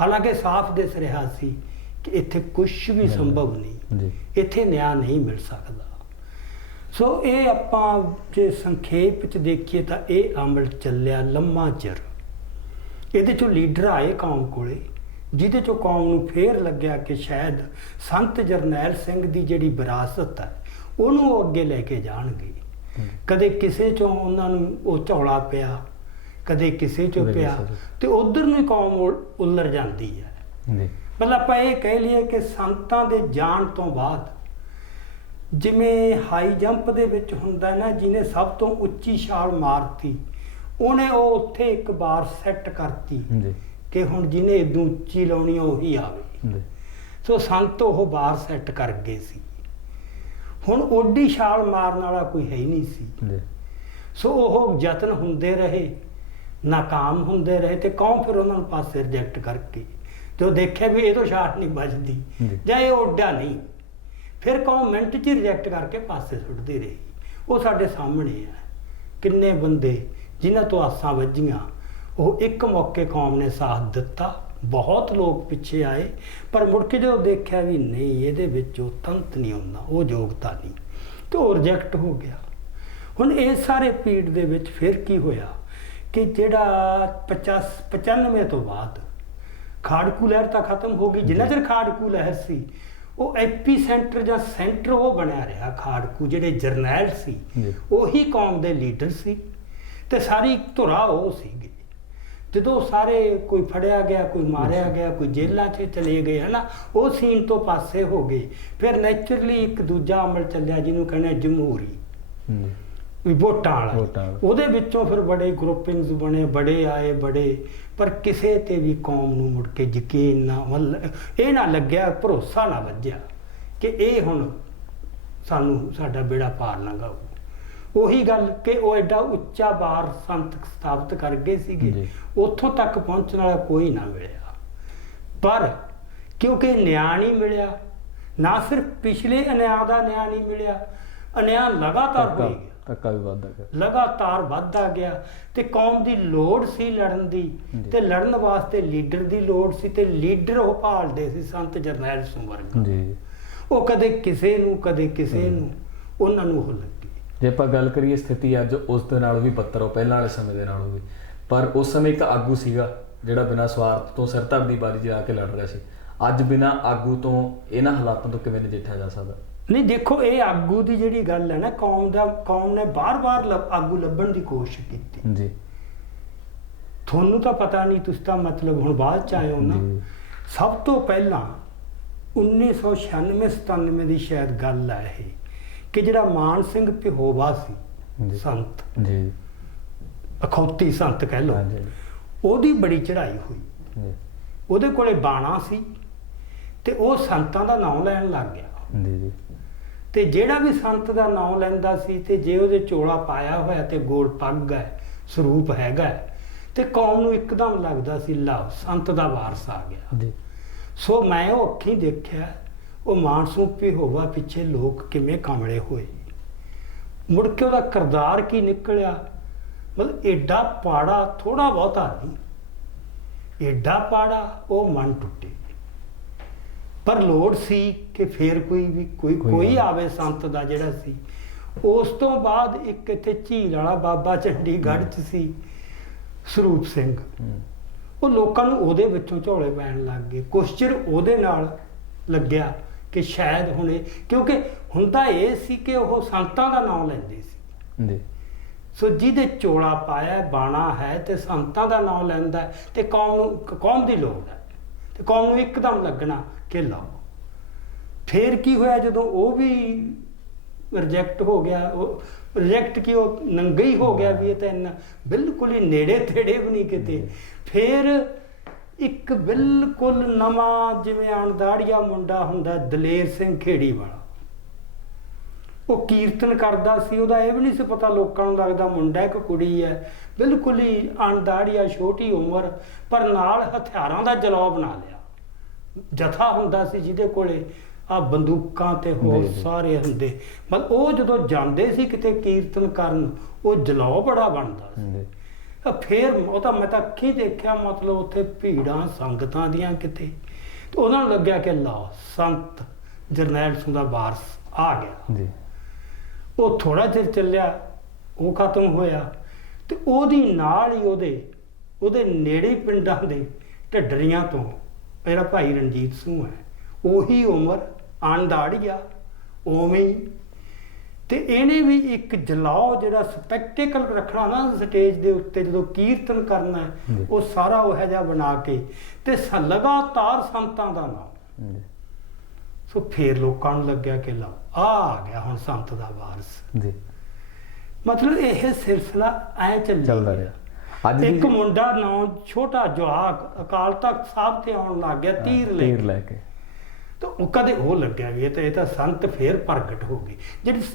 ਹਾਲਾਂਕਿ ਸਾਫ਼ ਦਿਸ ਰਿਹਾ ਸੀ ਕਿ ਇੱਥੇ ਕੁਝ ਵੀ ਸੰਭਵ ਨਹੀਂ, ਇੱਥੇ ਨਿਆਂ ਨਹੀਂ ਮਿਲ ਸਕਦਾ। ਸੋ ਇਹ ਆਪਾਂ ਜੇ ਸੰਖੇਪ 'ਚ ਦੇਖੀਏ ਤਾਂ ਇਹ ਅਮਲ ਚੱਲਿਆ ਲੰਮਾ ਚਿਰ। ਇਹਦੇ 'ਚੋਂ ਲੀਡਰ ਆਏ ਕੌਮ ਕੋਲੇ, ਜਿਹਦੇ 'ਚੋਂ ਕੌਮ ਨੂੰ ਫੇਰ ਲੱਗਿਆ ਕਿ ਸ਼ਾਇਦ ਸੰਤ ਜਰਨੈਲ ਸਿੰਘ ਦੀ ਜਿਹੜੀ ਵਿਰਾਸਤ ਹੈ ਉਹਨੂੰ ਉਹ ਅੱਗੇ ਲੈ ਕੇ ਜਾਣਗੇ। ਕਦੇ ਕਿਸੇ 'ਚੋਂ ਉਹਨਾਂ ਨੂੰ ਉਹ ਝੌਲਾ ਪਿਆ, ਕਦੇ ਕਿਸੇ 'ਚੋਂ ਪਿਆ, ਤੇ ਉਧਰ ਨੂੰ ਹੀ ਕੌਮ ਉਲਰ ਜਾਂਦੀ ਹੈ। ਮਤਲਬ ਆਪਾਂ ਇਹ ਕਹਿ ਲਈਏ ਕਿ ਸੰਤਾਂ ਦੇ ਜਾਣ ਤੋਂ ਬਾਅਦ, ਜਿਵੇਂ ਹਾਈ ਜੰਪ ਦੇ ਵਿੱਚ ਹੁੰਦਾ ਨਾ, ਜਿਹਨੇ ਸਭ ਤੋਂ ਉੱਚੀ ਛਾਲ ਮਾਰਤੀ, ਉਹਨੇ ਉਹ ਉੱਥੇ ਇੱਕ ਬਾਰ ਸੈੱਟ ਕਰਤੀ ਕਿ ਹੁਣ ਜਿਹਨੇ ਇਦੋਂ ਉੱਚੀ ਲਾਉਣੀ ਉਹੀ ਆਵੇ। ਸੋ ਸੰਤ ਉਹ ਬਾਰ ਸੈੱਟ ਕਰ ਗਏ ਸੀ। ਹੁਣ ਓਡੀ ਛਾਲ ਮਾਰਨ ਵਾਲਾ ਕੋਈ ਹੈ ਹੀ ਨਹੀਂ ਸੀ। ਸੋ ਉਹ ਯਤਨ ਹੁੰਦੇ ਰਹੇ, ਨਾਕਾਮ ਹੁੰਦੇ ਰਹੇ, ਤੇ ਕੌਮ ਫਿਰ ਉਹਨਾਂ ਨੂੰ ਪਾਸੇ ਰਿਜੈਕਟ ਕਰਕੇ, ਜੋ ਦੇਖਿਆ ਵੀ ਇਹ ਤੋਂ ਛਾਲ ਨਹੀਂ ਵੱਜਦੀ ਜਾਂ ਇਹ ਓਡਾ ਨਹੀਂ, ਫਿਰ ਕੌਮ ਮਿੰਟ 'ਚ ਰਿਜੈਕਟ ਕਰਕੇ ਪਾਸੇ ਸੁੱਟਦੀ ਰਹੀ। ਉਹ ਸਾਡੇ ਸਾਹਮਣੇ ਹੈ, ਕਿੰਨੇ ਬੰਦੇ ਜਿਨ੍ਹਾਂ ਤੋਂ ਆਸਾਂ ਵੱਜੀਆਂ, ਉਹ ਇੱਕ ਮੌਕੇ ਕੌਮ ਨੇ ਸਾਥ ਦਿੱਤਾ, ਬਹੁਤ ਲੋਕ ਪਿੱਛੇ ਆਏ, ਪਰ ਮੁੜ ਕੇ ਜਦੋਂ ਦੇਖਿਆ ਵੀ ਨਹੀਂ ਇਹਦੇ ਵਿੱਚ ਉਹ ਤੰਤ ਨਹੀਂ ਹੁੰਦਾ, ਉਹ ਯੋਗਤਾ ਨਹੀਂ, ਤੇ ਉਹ ਰਿਜੈਕਟ ਹੋ ਗਿਆ। ਹੁਣ ਇਹ ਸਾਰੇ ਪੀੜ ਦੇ ਵਿੱਚ ਫਿਰ ਕੀ ਹੋਇਆ ਕਿ ਜਿਹੜਾ 95 ਤੋਂ ਬਾਅਦ ਖਾੜਕੂ ਲਹਿਰ ਤਾਂ ਖਤਮ ਹੋ ਗਈ। ਜਿੰਨਾ ਚਿਰ ਖਾੜਕੂ ਲਹਿਰ ਸੀ, ਉਹ ਐਪੀ ਸੈਂਟਰ ਜਾਂ ਸੈਂਟਰ ਉਹ ਬਣਿਆ ਰਿਹਾ। ਖਾੜਕੂ ਜਿਹੜੇ ਜਰਨੈਲ ਸੀ ਉਹੀ ਕੌਮ ਦੇ ਲੀਡਰ ਸੀ, ਤੇ ਸਾਰੀ ਧੁਰਾ ਉਹ ਸੀਗੇ। ਜਦੋਂ ਸਾਰੇ ਕੋਈ ਫੜਿਆ ਗਿਆ, ਕੋਈ ਮਾਰਿਆ ਗਿਆ, ਕੋਈ ਜੇਲ੍ਹਾਂ 'ਚ ਚਲੇ ਗਏ, ਹੈ ਨਾ, ਉਹ ਸੀਨ ਤੋਂ ਪਾਸੇ ਹੋ ਗਏ। ਫਿਰ ਨੈਚੁਰਲੀ ਇੱਕ ਦੂਜਾ ਅਮਲ ਚੱਲਿਆ ਜਿਹਨੂੰ ਕਹਿੰਦੇ ਜਮਹੂਰੀ, ਵੀ ਵੋਟਾਂ ਵਾਲਾ। ਉਹਦੇ ਵਿੱਚੋਂ ਫਿਰ ਬੜੇ ਗਰੁੱਪਿੰਗਸ ਬਣੇ, ਬੜੇ ਆਏ ਬੜੇ, ਪਰ ਕਿਸੇ ਤੇ ਵੀ ਕੌਮ ਨੂੰ ਮੁੜ ਕੇ ਯਕੀਨ ਨਾ, ਇਹ ਨਾ ਲੱਗਿਆ, ਭਰੋਸਾ ਨਾ ਵੱਜਿਆ ਕਿ ਇਹ ਹੁਣ ਸਾਨੂੰ ਸਾਡਾ ਬੇੜਾ ਪਾਰ ਨਾ ਗਾਊ। ਉਹੀ ਗੱਲ ਕਿ ਉਹ ਐਡਾ ਉੱਚਾ ਬਾਰ ਸੰਤ ਸਥਾਪਿਤ ਕਰ ਗਏ ਸੀਗੇ, ਉੱਥੋਂ ਤੱਕ ਪਹੁੰਚਣ ਵਾਲਾ ਕੋਈ ਨਾ ਮਿਲਿਆ। ਪਰ ਕਿਉਂਕਿ ਨਿਆਂ ਨਹੀਂ ਮਿਲਿਆ, ਨਾ ਸਿਰਫ ਪਿਛਲੇ ਅਨਿਆਂ ਦਾ ਨਿਆਂ ਨਹੀਂ ਮਿਲਿਆ, ਅਨਿਆਂ ਲਗਾਤਾਰ ਹੋਈ ਗਿਆ, ਧੱਕਾ ਵੀ ਵੱਧਦਾ ਗਿਆ, ਲਗਾਤਾਰ ਵੱਧਦਾ ਗਿਆ। ਤੇ ਕੌਮ ਦੀ ਲੋੜ ਸੀ ਲੜਨ ਦੀ, ਤੇ ਲੜਨ ਵਾਸਤੇ ਲੀਡਰ ਦੀ ਲੋੜ ਸੀ, ਤੇ ਲੀਡਰ ਉਹ ਭਾਲਦੇ ਸੀ ਸੰਤ ਜਰਨੈਲ ਸਿੰਘ ਵਰਗਾ। ਉਹ ਕਦੇ ਕਿਸੇ ਨੂੰ, ਕਦੇ ਕਿਸੇ ਨੂੰ, ਉਹਨਾਂ ਨੂੰ ਉਹ ਲੱਗੀ। ਜੇ ਆਪਾਂ ਗੱਲ ਕਰੀਏ ਸਥਿਤੀ ਅੱਜ ਉਸ ਦੇ ਨਾਲੋਂ ਵੀ ਬੱਤਰ ਹੋ, ਪਹਿਲਾਂ ਵਾਲੇ ਸਮੇਂ ਦੇ ਨਾਲੋਂ ਵੀ, ਪਰ ਉਸ ਸਮੇਂ ਇੱਕ ਆਗੂ ਸੀਗਾ ਜਿਹੜਾ ਬਿਨਾਂ ਸਵਾਰਥ ਤੋਂ ਸਿਰ ਧੜ ਦੀ ਬਾਰੀ 'ਚ ਆ ਕੇ ਲੜ ਰਿਹਾ ਸੀ। ਅੱਜ ਬਿਨਾਂ ਆਗੂ ਤੋਂ ਇਹਨਾਂ ਹਾਲਾਤਾਂ ਤੋਂ ਕਿਵੇਂ ਨਜਿੱਠਿਆ ਜਾ ਸਕਦਾ? ਨਹੀਂ ਦੇਖੋ, ਇਹ ਆਗੂ ਦੀ ਜਿਹੜੀ ਗੱਲ ਹੈ ਨਾ, ਕੌਮ ਨੇ ਬਾਰ-ਬਾਰ ਆਗੂ ਲੱਭਣ ਦੀ ਕੋਸ਼ਿਸ਼ ਕੀਤੀ ਜੀ। ਤੁਹਾਨੂੰ ਤਾਂ ਪਤਾ ਨਹੀਂ, ਤੁਸੀਂ ਤਾਂ ਮਤਲਬ ਹੁਣ ਬਾਅਦ ਚ ਆਏ ਹੋ ਨਾ। ਸਭ ਤੋਂ ਪਹਿਲਾਂ 1996-97 ਦੀ ਸ਼ਾਇਦ ਗੱਲ ਹੈ ਇਹ, ਕਿ ਜਿਹੜਾ ਮਾਨ ਸਿੰਘ ਪਿਹੋਵਾ ਸੀ ਸੰਤ ਜੀ, ਅਖੌਤੀ ਸੰਤ ਕਹਿ ਲਓ, ਉਹਦੀ ਬੜੀ ਚੜ੍ਹਾਈ ਹੋਈ। ਉਹਦੇ ਕੋਲੇ ਬਾਣਾ ਸੀ ਤੇ ਉਹ ਸੰਤਾਂ ਦਾ ਨਾਮ ਲੈਣ ਲੱਗ ਗਿਆ ਜੀ। ਤੇ ਜਿਹੜਾ ਵੀ ਸੰਤ ਦਾ ਨਾਮ ਲੈਂਦਾ ਸੀ ਤੇ ਜੇ ਉਹਦੇ ਚੋਲਾ ਪਾਇਆ ਹੋਇਆ ਤੇ ਗੋਲ ਪੱਗ ਹੈ, ਸਰੂਪ ਹੈਗਾ, ਤੇ ਕੌਮ ਨੂੰ ਇੱਕਦਮ ਲੱਗਦਾ ਸੀ ਲਓ ਸੰਤ ਦਾ ਵਾਰਸ ਆ ਗਿਆ ਜੀ। ਸੋ ਮੈਂ ਉਹ ਅੱਖੀਂ ਦੇਖਿਆ ਉਹ ਮਾਨਸੂ ਪਿਹੋਵਾ ਪਿੱਛੇ ਲੋਕ ਕਿਵੇਂ ਕਾਮਲੇ ਹੋਏ। ਮੁੜ ਕੇ ਉਹਦਾ ਕਿਰਦਾਰ ਕੀ ਨਿਕਲਿਆ, ਮਤਲਬ ਏਡਾ ਪਾੜਾ ਥੋੜਾ ਬਹੁਤਾ ਨਹੀਂ, ਏਡਾ ਪਾੜਾ, ਉਹ ਮਨ ਟੁੱਟੇ। ਪਰ ਲੋੜ ਸੀ ਕਿ ਫੇਰ ਕੋਈ ਆਵੇ ਸੰਤ ਦਾ ਜਿਹੜਾ ਸੀ। ਉਸ ਤੋਂ ਬਾਅਦ ਇੱਕ ਇੱਥੇ ਝੀਲ ਵਾਲਾ ਬਾਬਾ ਚੰਡੀਗੜ੍ਹ 'ਚ ਸੀ ਸਰੂਪ ਸਿੰਘ, ਉਹ ਲੋਕਾਂ ਨੂੰ ਉਹਦੇ ਵਿੱਚੋਂ ਝੋਲੇ ਪੈਣ ਲੱਗ ਗਏ। ਕੁਛ ਚਿਰ ਉਹਦੇ ਨਾਲ ਲੱਗਿਆ ਕਿ ਸ਼ਾਇਦ ਹੁਣ ਇਹ, ਕਿਉਂਕਿ ਹੁੰਦਾ ਇਹ ਸੀ ਕਿ ਉਹ ਸੰਤਾਂ ਦਾ ਨਾਮ ਲੈਂਦੇ ਸੀ ਜੀ। ਸੋ ਜਿਹਦੇ ਚੋਲਾ ਪਾਇਆ ਬਾਣਾ ਹੈ ਤੇ ਸੰਤਾਂ ਦਾ ਨਾਮ ਲੈਂਦਾ ਤੇ ਕੌਮ ਦੀ ਲੋੜ ਹੈ, ਤੇ ਕੌਮ ਨੂੰ ਇੱਕਦਮ ਲੱਗਣਾ ਕਿ ਲਓ। ਫੇਰ ਕੀ ਹੋਇਆ ਜਦੋਂ ਉਹ ਵੀ ਰਿਜੈਕਟ ਹੋ ਗਿਆ, ਉਹ ਰਿਜੈਕਟ ਕੀ, ਉਹ ਨੰਗਾ ਹੀ ਹੋ ਗਿਆ ਵੀ ਇਹ ਤਾਂ ਇੰਨਾ ਬਿਲਕੁਲ ਹੀ ਨੇੜੇ ਤੇੜੇ ਵੀ ਨਹੀਂ ਕਿਤੇ। ਫੇਰ ਇੱਕ ਬਿਲਕੁਲ ਨਵਾਂ ਜਿਵੇਂ ਅਣਦਾੜੀਆ ਮੁੰਡਾ ਹੁੰਦਾ ਦਲੇਰ ਸਿੰਘ ਖੇੜੀ ਵਾਲਾ, ਉਹ ਕੀਰਤਨ ਕਰਦਾ ਸੀ। ਉਹਦਾ ਇਹ ਵੀ ਨਹੀਂ ਸੀ ਪਤਾ ਲੋਕਾਂ ਨੂੰ ਲੱਗਦਾ ਮੁੰਡਾ ਇੱਕ ਕੁੜੀ ਹੈ, ਬਿਲਕੁਲ ਹੀ ਅਣਦਾੜੀਆ, ਛੋਟੀ ਉਮਰ, ਪਰ ਨਾਲ ਹਥਿਆਰਾਂ ਦਾ ਜਲੌ ਬਣਾ ਲਿਆ। ਜਥਾ ਹੁੰਦਾ ਸੀ ਜਿਹਦੇ ਕੋਲੇ ਆ ਬੰਦੂਕਾਂ ਤੇ ਹੋਰ ਸਾਰੇ ਹੁੰਦੇ, ਮਤਲਬ ਉਹ ਜਦੋਂ ਜਾਂਦੇ ਸੀ ਕਿਤੇ ਕੀਰਤਨ ਕਰਨ, ਉਹ ਜਲੌ ਬੜਾ ਬਣਦਾ ਸੀ। ਫੇਰ ਉਹ ਤਾਂ ਮੈਂ ਤਾਂ ਅੱਖੀਂ ਦੇਖਿਆ, ਮਤਲਬ ਉੱਥੇ ਭੀੜਾਂ ਸੰਗਤਾਂ ਦੀਆਂ ਕਿਤੇ, ਤੇ ਉਹਨਾਂ ਨੂੰ ਲੱਗਿਆ ਕਿ ਲਓ ਸੰਤ ਜਰਨੈਲ ਸਿੰਘ ਦਾ ਵਾਰਸ ਆ ਗਿਆ ਜੀ। ਉਹ ਥੋੜਾ ਚਿਰ ਚੱਲਿਆ, ਉਹ ਖਤਮ ਹੋਇਆ, ਤੇ ਉਹਦੀ ਨਾਲ ਹੀ ਉਹਦੇ ਨੇੜੇ ਪਿੰਡਾਂ ਦੇ ਢੱਡਰੀਆਂ ਤੋਂ ਮੇਰਾ ਭਾਈ ਰਣਜੀਤ ਸਿੰਘ ਹੈ, ਉਹੀ ਉਮਰ, ਅਣਦਾੜੀਆ, ਉਵੇਂ ਹੀ। ਤੇ ਇਹਨੇ ਵੀ ਇੱਕ ਜਲਾਓ ਜਿਹੜਾ ਸਪੈਕਟੇਕਲ ਰੱਖਣਾ ਨਾ ਸਟੇਜ ਦੇ ਉੱਤੇ ਜਦੋਂ ਕੀਰਤਨ ਕਰਨਾ ਹੈ, ਉਹ ਸਾਰਾ ਉਹ ਜਿਹਾ ਬਣਾ ਕੇ ਤੇ ਲਗਾਤਾਰ ਸੰਤਾਂ ਦਾ ਨਾਮ। ਸੋ ਫੇਰ ਲੋਕਾਂ ਨੂੰ ਲੱਗਿਆ ਕਿ ਲਓ ਆ ਗਿਆ ਹੁਣ ਸੰਤ ਦਾ ਵਾਰਸ ਜੀ। ਮਤਲਬ ਇਹ ਸਿਲਸਿਲਾ ਐ ਚੱਲਦਾ ਰਿਹਾ। ਇੱਕ ਮੁੰਡਾ ਨਾਂ ਛੋਟਾ ਜਵਾਕ ਅਕਾਲ ਤਖਤ ਸਾਹਿਬ ਤੇ ਆਉਣ ਲੱਗ ਗਿਆ ਤੀਰ ਲੈ ਕੇ, ਤਾਂ ਉਹ ਕਦੇ ਉਹ ਲੱਗਿਆ ਵੀ ਇਹ ਤਾਂ ਸੰਤ ਫੇਰ ਪ੍ਰਗਟ ਹੋ ਗਈ।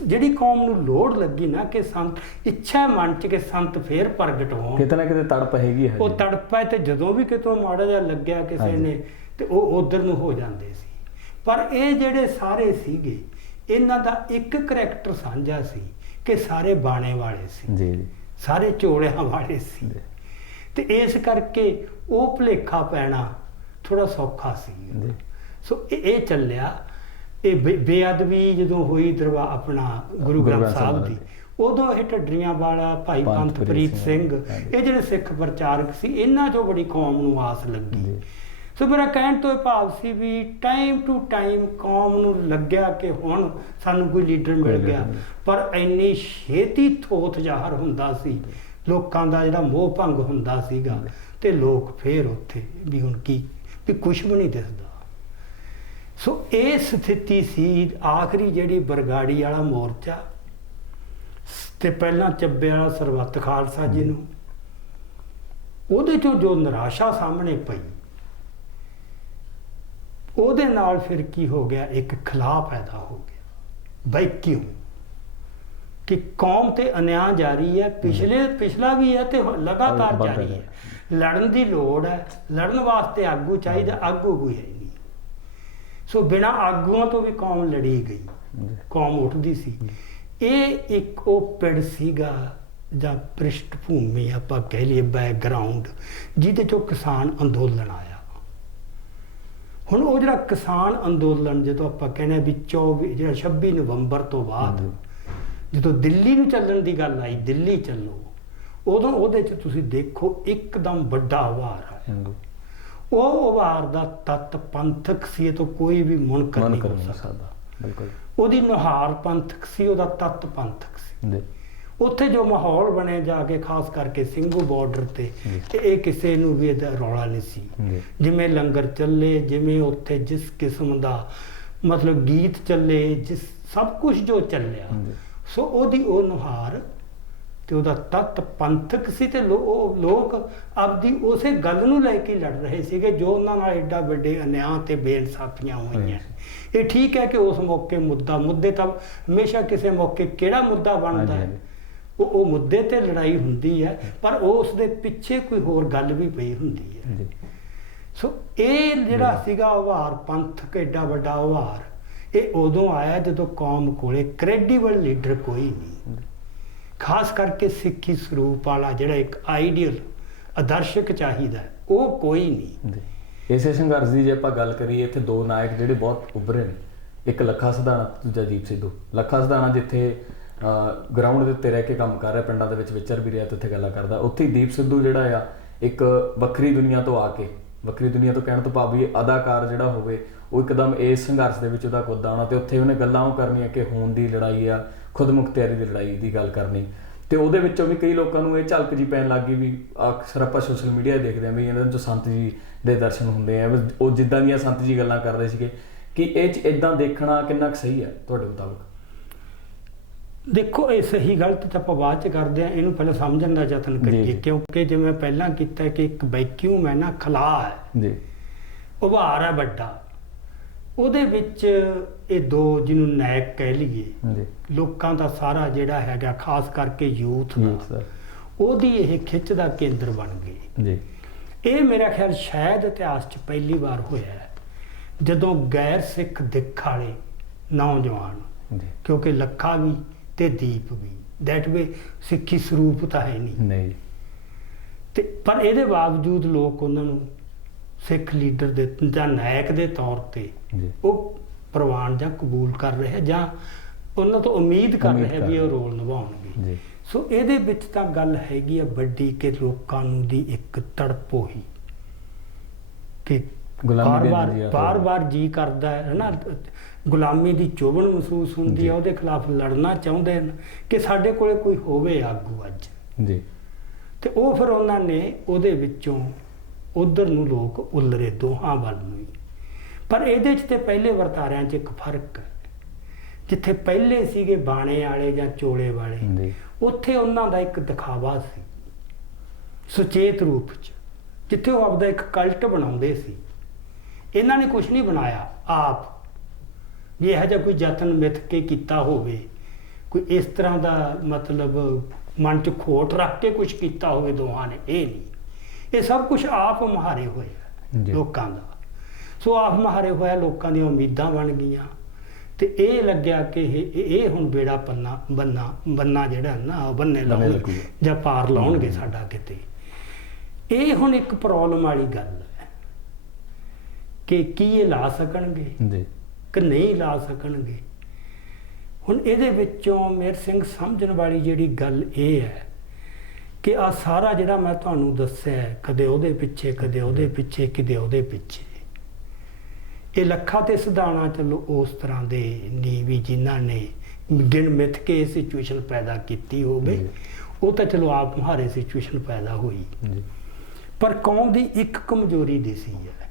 ਜਿਹੜੀ ਕੌਮ ਨੂੰ ਲੋੜ ਲੱਗੀ ਨਾ ਕਿ ਸੰਤ, ਇੱਛਾ ਮਨ ਚ ਕਿ ਸੰਤ ਫੇਰ ਪ੍ਰਗਟ ਹੋਣ, ਕਿਤੇ ਨਾ ਕਿਤੇ ਤੜਪ ਹੈਗੀ, ਉਹ ਤੜਪ ਹੈ। ਤੇ ਜਦੋਂ ਵੀ ਕਿਤੋਂ ਮਾੜਾ ਜਿਹਾ ਲੱਗਿਆ ਕਿਸੇ ਨੇ ਤੇ ਉਹ ਉਧਰ ਨੂੰ ਹੋ ਜਾਂਦੇ ਸੀ। ਪਰ ਇਹ ਜਿਹੜੇ ਸਾਰੇ ਸੀਗੇ, ਇਹਨਾਂ ਦਾ ਇੱਕ ਕਰੈਕਟਰ ਸਾਂਝਾ ਸੀ ਕਿ ਸਾਰੇ ਬਾਣੇ ਵਾਲੇ ਸੀ ਜੀ, ਸਾਰੇ ਚੋਲਿਆਂ ਵਾਲੇ ਸੀ, ਤੇ ਇਸ ਕਰਕੇ ਉਹ ਭੁਲੇਖਾ ਪੈਣਾ ਥੋੜਾ ਸੌਖਾ ਸੀ। ਸੋ ਇਹ ਚੱਲਿਆ। ਇਹ ਬੇਅਦਬੀ ਜਦੋਂ ਹੋਈ ਆਪਣਾ ਗੁਰੂ ਗ੍ਰੰਥ ਸਾਹਿਬ ਦੀ, ਉਦੋਂ ਇਹ ਢੱਡਰੀਆਂ ਵਾਲਾ, ਭਾਈ ਪੰਥਪ੍ਰੀਤ ਸਿੰਘ, ਇਹ ਜਿਹੜੇ ਸਿੱਖ ਪ੍ਰਚਾਰਕ ਸੀ, ਇਹਨਾਂ ਚੋਂ ਬੜੀ ਕੌਮ ਨੂੰ ਆਸ ਲੱਗੀ। ਸੋ ਮੇਰਾ ਕਹਿਣ ਤੋਂ ਇਹ ਭਾਵ ਸੀ ਵੀ ਟਾਈਮ ਟੂ ਟਾਈਮ ਕੌਮ ਨੂੰ ਲੱਗਿਆ ਕਿ ਹੁਣ ਸਾਨੂੰ ਕੋਈ ਲੀਡਰ ਮਿਲ ਗਿਆ, ਪਰ ਇੰਨੀ ਛੇਤੀ ਥੋਥ ਜ਼ਾਹਰ ਹੁੰਦਾ ਸੀ, ਲੋਕਾਂ ਦਾ ਜਿਹੜਾ ਮੋਹ ਭੰਗ ਹੁੰਦਾ ਸੀਗਾ, ਤੇ ਲੋਕ ਫੇਰ ਉੱਥੇ ਵੀ ਹੁਣ ਕੀ, ਵੀ ਕੁਛ ਵੀ ਨਹੀਂ ਦਿਸਦਾ। ਸੋ ਇਹ ਸਥਿਤੀ ਸੀ। ਆਖਰੀ ਜਿਹੜੀ ਬਰਗਾੜੀ ਵਾਲਾ ਮੋਰਚਾ ਤੇ ਪਹਿਲਾਂ ਚੱਬੇ ਵਾਲਾ ਸਰਬੱਤ ਖਾਲਸਾ ਜੀ ਨੂੰ, ਉਹਦੇ ਚੋਂ ਜੋ ਨਿਰਾਸ਼ਾ ਸਾਹਮਣੇ ਪਈ, ਉਹਦੇ ਨਾਲ ਫਿਰ ਕੀ ਹੋ ਗਿਆ, ਇੱਕ ਖਿਲਾਫ ਪੈਦਾ ਹੋ ਗਿਆ। ਬਈ ਕਿਉਂ? ਕਿ ਕੌਮ ਤੇ ਅਨਿਆਂ ਜਾਰੀ ਹੈ, ਪਿਛਲਾ ਵੀ ਹੈ ਤੇ ਲਗਾਤਾਰ ਜਾਰੀ ਹੈ। ਲੜਨ ਦੀ ਲੋੜ ਹੈ, ਲੜਨ ਵਾਸਤੇ ਆਗੂ ਚਾਹੀਦਾ, ਆਗੂ ਕੋਈ ਹੈ ਨਹੀਂ। ਸੋ ਬਿਨਾਂ ਆਗੂਆਂ ਤੋਂ ਵੀ ਕੌਮ ਲੜੀ ਗਈ, ਕੌਮ ਉੱਠਦੀ ਸੀ। ਇਹ ਇੱਕ ਉਹ ਪਿੜ ਸੀਗਾ ਜਾਂ ਪ੍ਰਿਸ਼ਟ ਭੂਮੀ ਆਪਾਂ ਕਹਿ ਲਈਏ, ਬੈਕਗਰਾਊਂਡ, ਜਿਹਦੇ ਚੋਂ ਕਿਸਾਨ ਅੰਦੋਲਨ ਆਇਆ। ਹੁਣ ਉਹ ਜਿਹੜਾ ਕਿਸਾਨ ਅੰਦੋਲਨ, ਜਦੋਂ ਆਪਾਂ ਕਹਿੰਦੇ ਵੀ 26 ਨਵੰਬਰ ਤੋਂ ਬਾਅਦ ਜਦੋਂ ਦਿੱਲੀ ਨੂੰ ਚੱਲਣ ਦੀ ਗੱਲ ਆਈ, ਦਿੱਲੀ ਚੱਲੋ, ਉਦੋਂ ਉਹਦੇ 'ਚ ਤੁਸੀਂ ਦੇਖੋ ਇੱਕਦਮ ਵੱਡਾ ਉਭਾਰ ਹੈ। ਉਹ ਉਭਾਰ ਦਾ ਤੱਤ ਪੰਥਕ ਸੀ, ਇਹ ਤੋਂ ਕੋਈ ਵੀ ਮੁਨਕਰ ਨਹੀਂ ਹੋ ਸਕਦਾ। ਬਿਲਕੁਲ ਉਹਦੀ ਨੁਹਾਰ ਪੰਥਕ ਸੀ, ਉਹਦਾ ਤੱਤ ਪੰਥਕ ਸੀ। ਜੀ ਉੱਥੇ ਜੋ ਮਾਹੌਲ ਬਣਿਆ ਜਾ ਕੇ ਖਾਸ ਕਰਕੇ ਸਿੰਘੂ ਬਾਰਡਰ ਤੇ ਜੀ। ਇਹ ਕਿਸੇ ਨੂੰ ਵੀ ਇਹਦਾ ਰੌਲਾ ਨਹੀਂ ਸੀ। ਜੀ ਜਿਵੇਂ ਲੰਗਰ ਚੱਲੇ, ਜਿਵੇਂ ਉੱਥੇ ਜਿਸ ਕਿਸਮ ਦਾ ਮਤਲਬ ਗੀਤ ਚੱਲੇ, ਜਿਸ ਸਭ ਕੁਝ ਜੋ ਚੱਲਿਆ, ਜੀ। ਸੋ ਉਹਦੀ ਉਹ ਨੁਹਾਰ ਤੇ ਉਹਦਾ ਤੱਤ ਪੰਥਕ ਸੀ। ਤੇ ਉਹ ਲੋਕ ਆਪਦੀ ਉਸੇ ਗੱਲ ਨੂੰ ਲੈ ਕੇ ਲੜ ਰਹੇ ਸੀਗੇ ਜੋ ਉਹਨਾਂ ਨਾਲ ਐਡਾ ਵੱਡੇ ਅਨਿਆਂ ਤੇ ਬੇਇਨਸਾਫੀਆਂ ਹੋਈਆਂ। ਇਹ ਠੀਕ ਹੈ ਕਿ ਉਸ ਮੌਕੇ ਮੁੱਦੇ ਤਾਂ ਹਮੇਸ਼ਾ ਕਿਸੇ ਮੌਕੇ ਕਿਹੜਾ ਮੁੱਦਾ ਬਣਦਾ ਹੈ, ਉਹ ਮੁੱਦੇ ਤੇ ਲੜਾਈ ਹੁੰਦੀ ਹੈ, ਪਰ ਉਸ ਦੇ ਪਿੱਛੇ ਕੋਈ ਹੋਰ ਗੱਲ ਵੀ ਪਈ ਹੁੰਦੀ ਹੈ। ਜੀ। ਸੋ ਇਹ ਜਿਹੜਾ ਸੀਗਾ ਉਭਾਰ ਪੰਥਕ, ਐਡਾ ਵੱਡਾ ਉਭਾਰ, ਇਹ ਉਦੋਂ ਆਇਆ ਜਦੋਂ ਕੌਮ ਕੋਲੇ ਕ੍ਰੈਡੀਬਲ ਲੀਡਰ ਕੋਈ ਨਹੀਂ, ਖਾਸ ਕਰਕੇ ਸਿੱਖੀ ਸਰੂਪ ਵਾਲਾ ਜਿਹੜਾ ਇੱਕ ਆਈਡੀਅਲ ਆਦਰਸ਼ਕ ਚਾਹੀਦਾ, ਉਹ ਕੋਈ ਨਹੀਂ। ਜੀ। ਇਸੇ ਸੰਘਰਸ਼ ਦੀ ਜੇ ਆਪਾਂ ਗੱਲ ਕਰੀਏ, ਇੱਥੇ ਦੋ ਨਾਇਕ ਜਿਹੜੇ ਬਹੁਤ ਉੱਭਰੇ ਨੇ, ਇੱਕ ਲੱਖਾ ਸਿਧਾਣਾ, ਦੂਜਾ ਦੀਪ ਸਿੱਧੂ। ਲੱਖਾ ਸਿਧਾਣਾ ਜਿੱਥੇ ਗਰਾਊਂਡ ਦੇ ਉੱਤੇ ਰਹਿ ਕੇ ਕੰਮ ਕਰ ਰਿਹਾ, ਪਿੰਡਾਂ ਦੇ ਵਿੱਚ ਵਿਚਰ ਵੀ ਰਿਹਾ ਤੇ ਉੱਥੇ ਗੱਲਾਂ ਕਰਦਾ, ਉੱਥੇ ਦੀਪ ਸਿੱਧੂ ਜਿਹੜਾ ਆ ਇੱਕ ਵੱਖਰੀ ਦੁਨੀਆ ਤੋਂ ਆ ਕੇ, ਵੱਖਰੀ ਦੁਨੀਆ ਤੋਂ ਕਹਿਣ ਤੋਂ ਭਾਵ ਵੀ ਅਦਾਕਾਰ ਜਿਹੜਾ ਹੋਵੇ ਉਹ ਇੱਕਦਮ ਇਸ ਸੰਘਰਸ਼ ਦੇ ਵਿੱਚ ਉਹਦਾ ਕੁੱਦ ਆਉਣਾ, ਤੇ ਉੱਥੇ ਉਹਨੇ ਗੱਲਾਂ ਉਹ ਕਰਨੀਆਂ ਕਿ ਹੋਣ ਦੀ ਲੜਾਈ ਆ, ਖੁਦ ਮੁਖਤਿਆਰੀ ਦੀ ਲੜਾਈ ਦੀ ਗੱਲ ਕਰਨੀ। ਤੇ ਉਹਦੇ ਵਿੱਚੋਂ ਵੀ ਕਈ ਲੋਕਾਂ ਨੂੰ ਇਹ ਝਲਕ ਜੀ ਪੈਣ ਲੱਗ ਗਈ ਵੀ ਅਕਸਰ ਆਪਾਂ ਸੋਸ਼ਲ ਮੀਡੀਆ ਦੇਖਦੇ ਹਾਂ ਵੀ ਇਹਨਾਂ ਦੇ ਸੰਤ ਜੀ ਦੇ ਦਰਸ਼ਨ ਹੁੰਦੇ ਆ, ਉਹ ਜਿੱਦਾਂ ਦੀਆਂ ਸੰਤ ਜੀ ਗੱਲਾਂ ਕਰਦੇ ਸੀਗੇ, ਕਿ ਇਹ 'ਚ ਇੱਦਾਂ ਦੇਖਣਾ ਕਿੰਨਾ ਕੁ ਸਹੀ ਹੈ ਤੁਹਾਡੇ ਮੁਤਾਬਕ? ਦੇਖੋ, ਇਹ ਸਹੀ ਗਲਤ ਤਾਂ ਆਪਾਂ ਬਾਅਦ ਚ ਕਰਦੇ ਆ, ਇਹਨੂੰ ਪਹਿਲਾਂ ਸਮਝਣ ਦਾ ਯਤਨ ਕਰੀਏ। ਕਿਉਂਕਿ ਜਿਵੇਂ ਪਹਿਲਾਂ ਕੀਤਾ ਕਿ ਇੱਕ ਵੈਕਿਊਮ ਹੈ ਨਾ, ਖਲਾਅ ਹੈ ਜੀ, ਉਭਾਰ ਹੈ ਵੱਡਾ, ਉਹਦੇ ਵਿੱਚ ਇਹ ਦੋ ਜਿਹਨੂੰ ਨਾਇਕ ਕਹਿ ਲਈਏ, ਜੀ, ਲੋਕਾਂ ਦਾ ਸਾਰਾ ਜਿਹੜਾ ਹੈਗਾ ਖਾਸ ਕਰਕੇ ਯੂਥ ਦਾ, ਉਹਦੀ ਇਹ ਖਿੱਚ ਦਾ ਕੇਂਦਰ ਬਣ ਗਈ। ਜੀ। ਇਹ ਮੇਰਾ ਖਿਆਲ ਸ਼ਾਇਦ ਇਤਿਹਾਸ 'ਚ ਪਹਿਲੀ ਵਾਰ ਹੋਇਆ ਹੈ ਜਦੋਂ ਗੈਰ ਸਿੱਖ ਦਿੱਖ ਵਾਲੇ ਨੌਜਵਾਨ, ਜੀ। ਕਿਉਂਕਿ ਲੱਖਾ ਵੀ ਤੇ ਦੀਪ ਵੀ ਦੈਟ ਵੇ ਸਿੱਖੀ ਸਰੂਪ ਤਾਂ ਹੈ ਨਹੀਂ, ਤੇ ਪਰ ਇਹਦੇ ਬਾਵਜੂਦ ਲੋਕ ਉਹਨਾਂ ਨੂੰ ਸਿੱਖ ਲੀਡਰ ਦੇ ਜਾਂ ਨਾਇਕ ਦੇ ਤੌਰ ਤੇ ਉਹ ਪ੍ਰਵਾਨ ਜਾਂ ਕਬੂਲ ਕਰ ਰਹੇ, ਜਾਂ ਉਹਨਾਂ ਤੋਂ ਉਮੀਦ ਕਰ ਰਹੇ ਵੀ ਉਹ ਰੋਲ ਨਿਭਾਉਣਗੇ। ਸੋ ਇਹਦੇ ਵਿੱਚ ਤਾਂ ਗੱਲ ਹੈਗੀ ਆ ਵੱਡੀ ਕਿ ਲੋਕਾਂ ਨੂੰ ਦੀ ਇੱਕ ਤੜਪ ਹੋਈ ਕਿ ਬਾਰ-ਬਾਰ ਜੀ ਕਰਦਾ ਹੈ ਨਾ, ਗੁਲਾਮੀ ਦੀ ਚੁਭਣ ਮਹਿਸੂਸ ਹੁੰਦੀ ਹੈ, ਉਹਦੇ ਖਿਲਾਫ ਲੜਨਾ ਚਾਹੁੰਦੇ ਨੇ ਕਿ ਸਾਡੇ ਕੋਲੇ ਕੋਈ ਹੋਵੇ ਆਗੂ ਅੱਜ ਜੀ। ਤੇ ਉਹ ਫਿਰ ਉਹਨਾਂ ਨੇ ਉਹਦੇ ਵਿੱਚੋਂ ਉਧਰ ਨੂੰ ਲੋਕ ਉਲਰੇ ਦੋਹਾਂ ਵੱਲ ਨੂੰ ਹੀ। ਪਰ ਇਹਦੇ 'ਚ ਤੇ ਪਹਿਲੇ ਵਰਤਾਰਿਆਂ 'ਚ ਇੱਕ ਫਰਕ ਹੈ, ਜਿੱਥੇ ਪਹਿਲੇ ਸੀਗੇ ਬਾਣੇ ਵਾਲੇ ਜਾਂ ਚੋਲੇ ਵਾਲੇ, ਉੱਥੇ ਉਹਨਾਂ ਦਾ ਇੱਕ ਦਿਖਾਵਾ ਸੀ ਸੁਚੇਤ ਰੂਪ 'ਚ, ਜਿੱਥੇ ਉਹ ਆਪਦਾ ਇੱਕ ਕਲਟ ਬਣਾਉਂਦੇ ਸੀ। ਇਹਨਾਂ ਨੇ ਕੁਝ ਨਹੀਂ ਬਣਾਇਆ ਆਪ, ਵੀ ਇਹੋ ਜਿਹਾ ਕੋਈ ਯਤਨ ਮਿੱਥ ਕੇ ਕੀਤਾ ਹੋਵੇ, ਕੋਈ ਇਸ ਤਰ੍ਹਾਂ ਦਾ ਮਤਲਬ ਮਨ 'ਚ ਖੋਟ ਰੱਖ ਕੇ ਕੁਝ ਕੀਤਾ ਹੋਵੇ ਦੋਹਾਂ ਨੇ, ਇਹ ਨਹੀਂ। ਇਹ ਸਭ ਕੁਝ ਆਪ ਮੁਹਾਰੇ ਹੋਇਆ ਲੋਕਾਂ ਦਾ। ਸੋ ਆਪ ਮੁਹਾਰੇ ਹੋਇਆ, ਲੋਕਾਂ ਦੀਆਂ ਉਮੀਦਾਂ ਬਣ ਗਈਆਂ, ਤੇ ਇਹ ਲੱਗਿਆ ਕਿ ਇਹ ਹੁਣ ਬੇੜਾ ਬੰਨਾ ਜਿਹੜਾ ਨਾ ਬੰਨੇ ਲਾਉਣਗੇ ਜਾਂ ਪਾਰ ਲਾਉਣਗੇ ਸਾਡਾ ਕਿਤੇ। ਇਹ ਹੁਣ ਇੱਕ ਪ੍ਰੋਬਲਮ ਵਾਲੀ ਗੱਲ ਹੈ ਕਿ ਕੀ ਇਹ ਲਾ ਸਕਣਗੇ ਕਿ ਨਹੀਂ ਲਾ ਸਕਣਗੇ। ਹੁਣ ਇਹਦੇ ਵਿੱਚੋਂ ਮੇਰ ਸਿੰਘ ਸਮਝਣ ਵਾਲੀ ਜਿਹੜੀ ਗੱਲ ਇਹ ਹੈ ਕਿ ਆ ਸਾਰਾ ਜਿਹੜਾ ਮੈਂ ਤੁਹਾਨੂੰ ਦੱਸਿਆ, ਕਦੇ ਉਹਦੇ ਪਿੱਛੇ, ਕਦੇ ਉਹਦੇ ਪਿੱਛੇ, ਕਦੇ ਉਹਦੇ ਪਿੱਛੇ, ਇਹ ਲੱਖਾ ਤੇ ਸਿਧਾਣਾ ਚਲੋ ਉਸ ਤਰ੍ਹਾਂ ਦੇ ਨਹੀਂ ਵੀ ਜਿਨ੍ਹਾਂ ਨੇ ਗਿਣ ਮਿੱਥ ਕੇ ਇਹ ਸਿਚੁਏਸ਼ਨ ਪੈਦਾ ਕੀਤੀ ਹੋਵੇ, ਉਹ ਤਾਂ ਚਲੋ ਆਪ ਮੁਹਾਰੇ ਸਿਚੁਏਸ਼ਨ ਪੈਦਾ ਹੋਈ। ਪਰ ਕੌਮ ਦੀ ਇੱਕ ਕਮਜ਼ੋਰੀ ਦਿਸੀ ਹੈ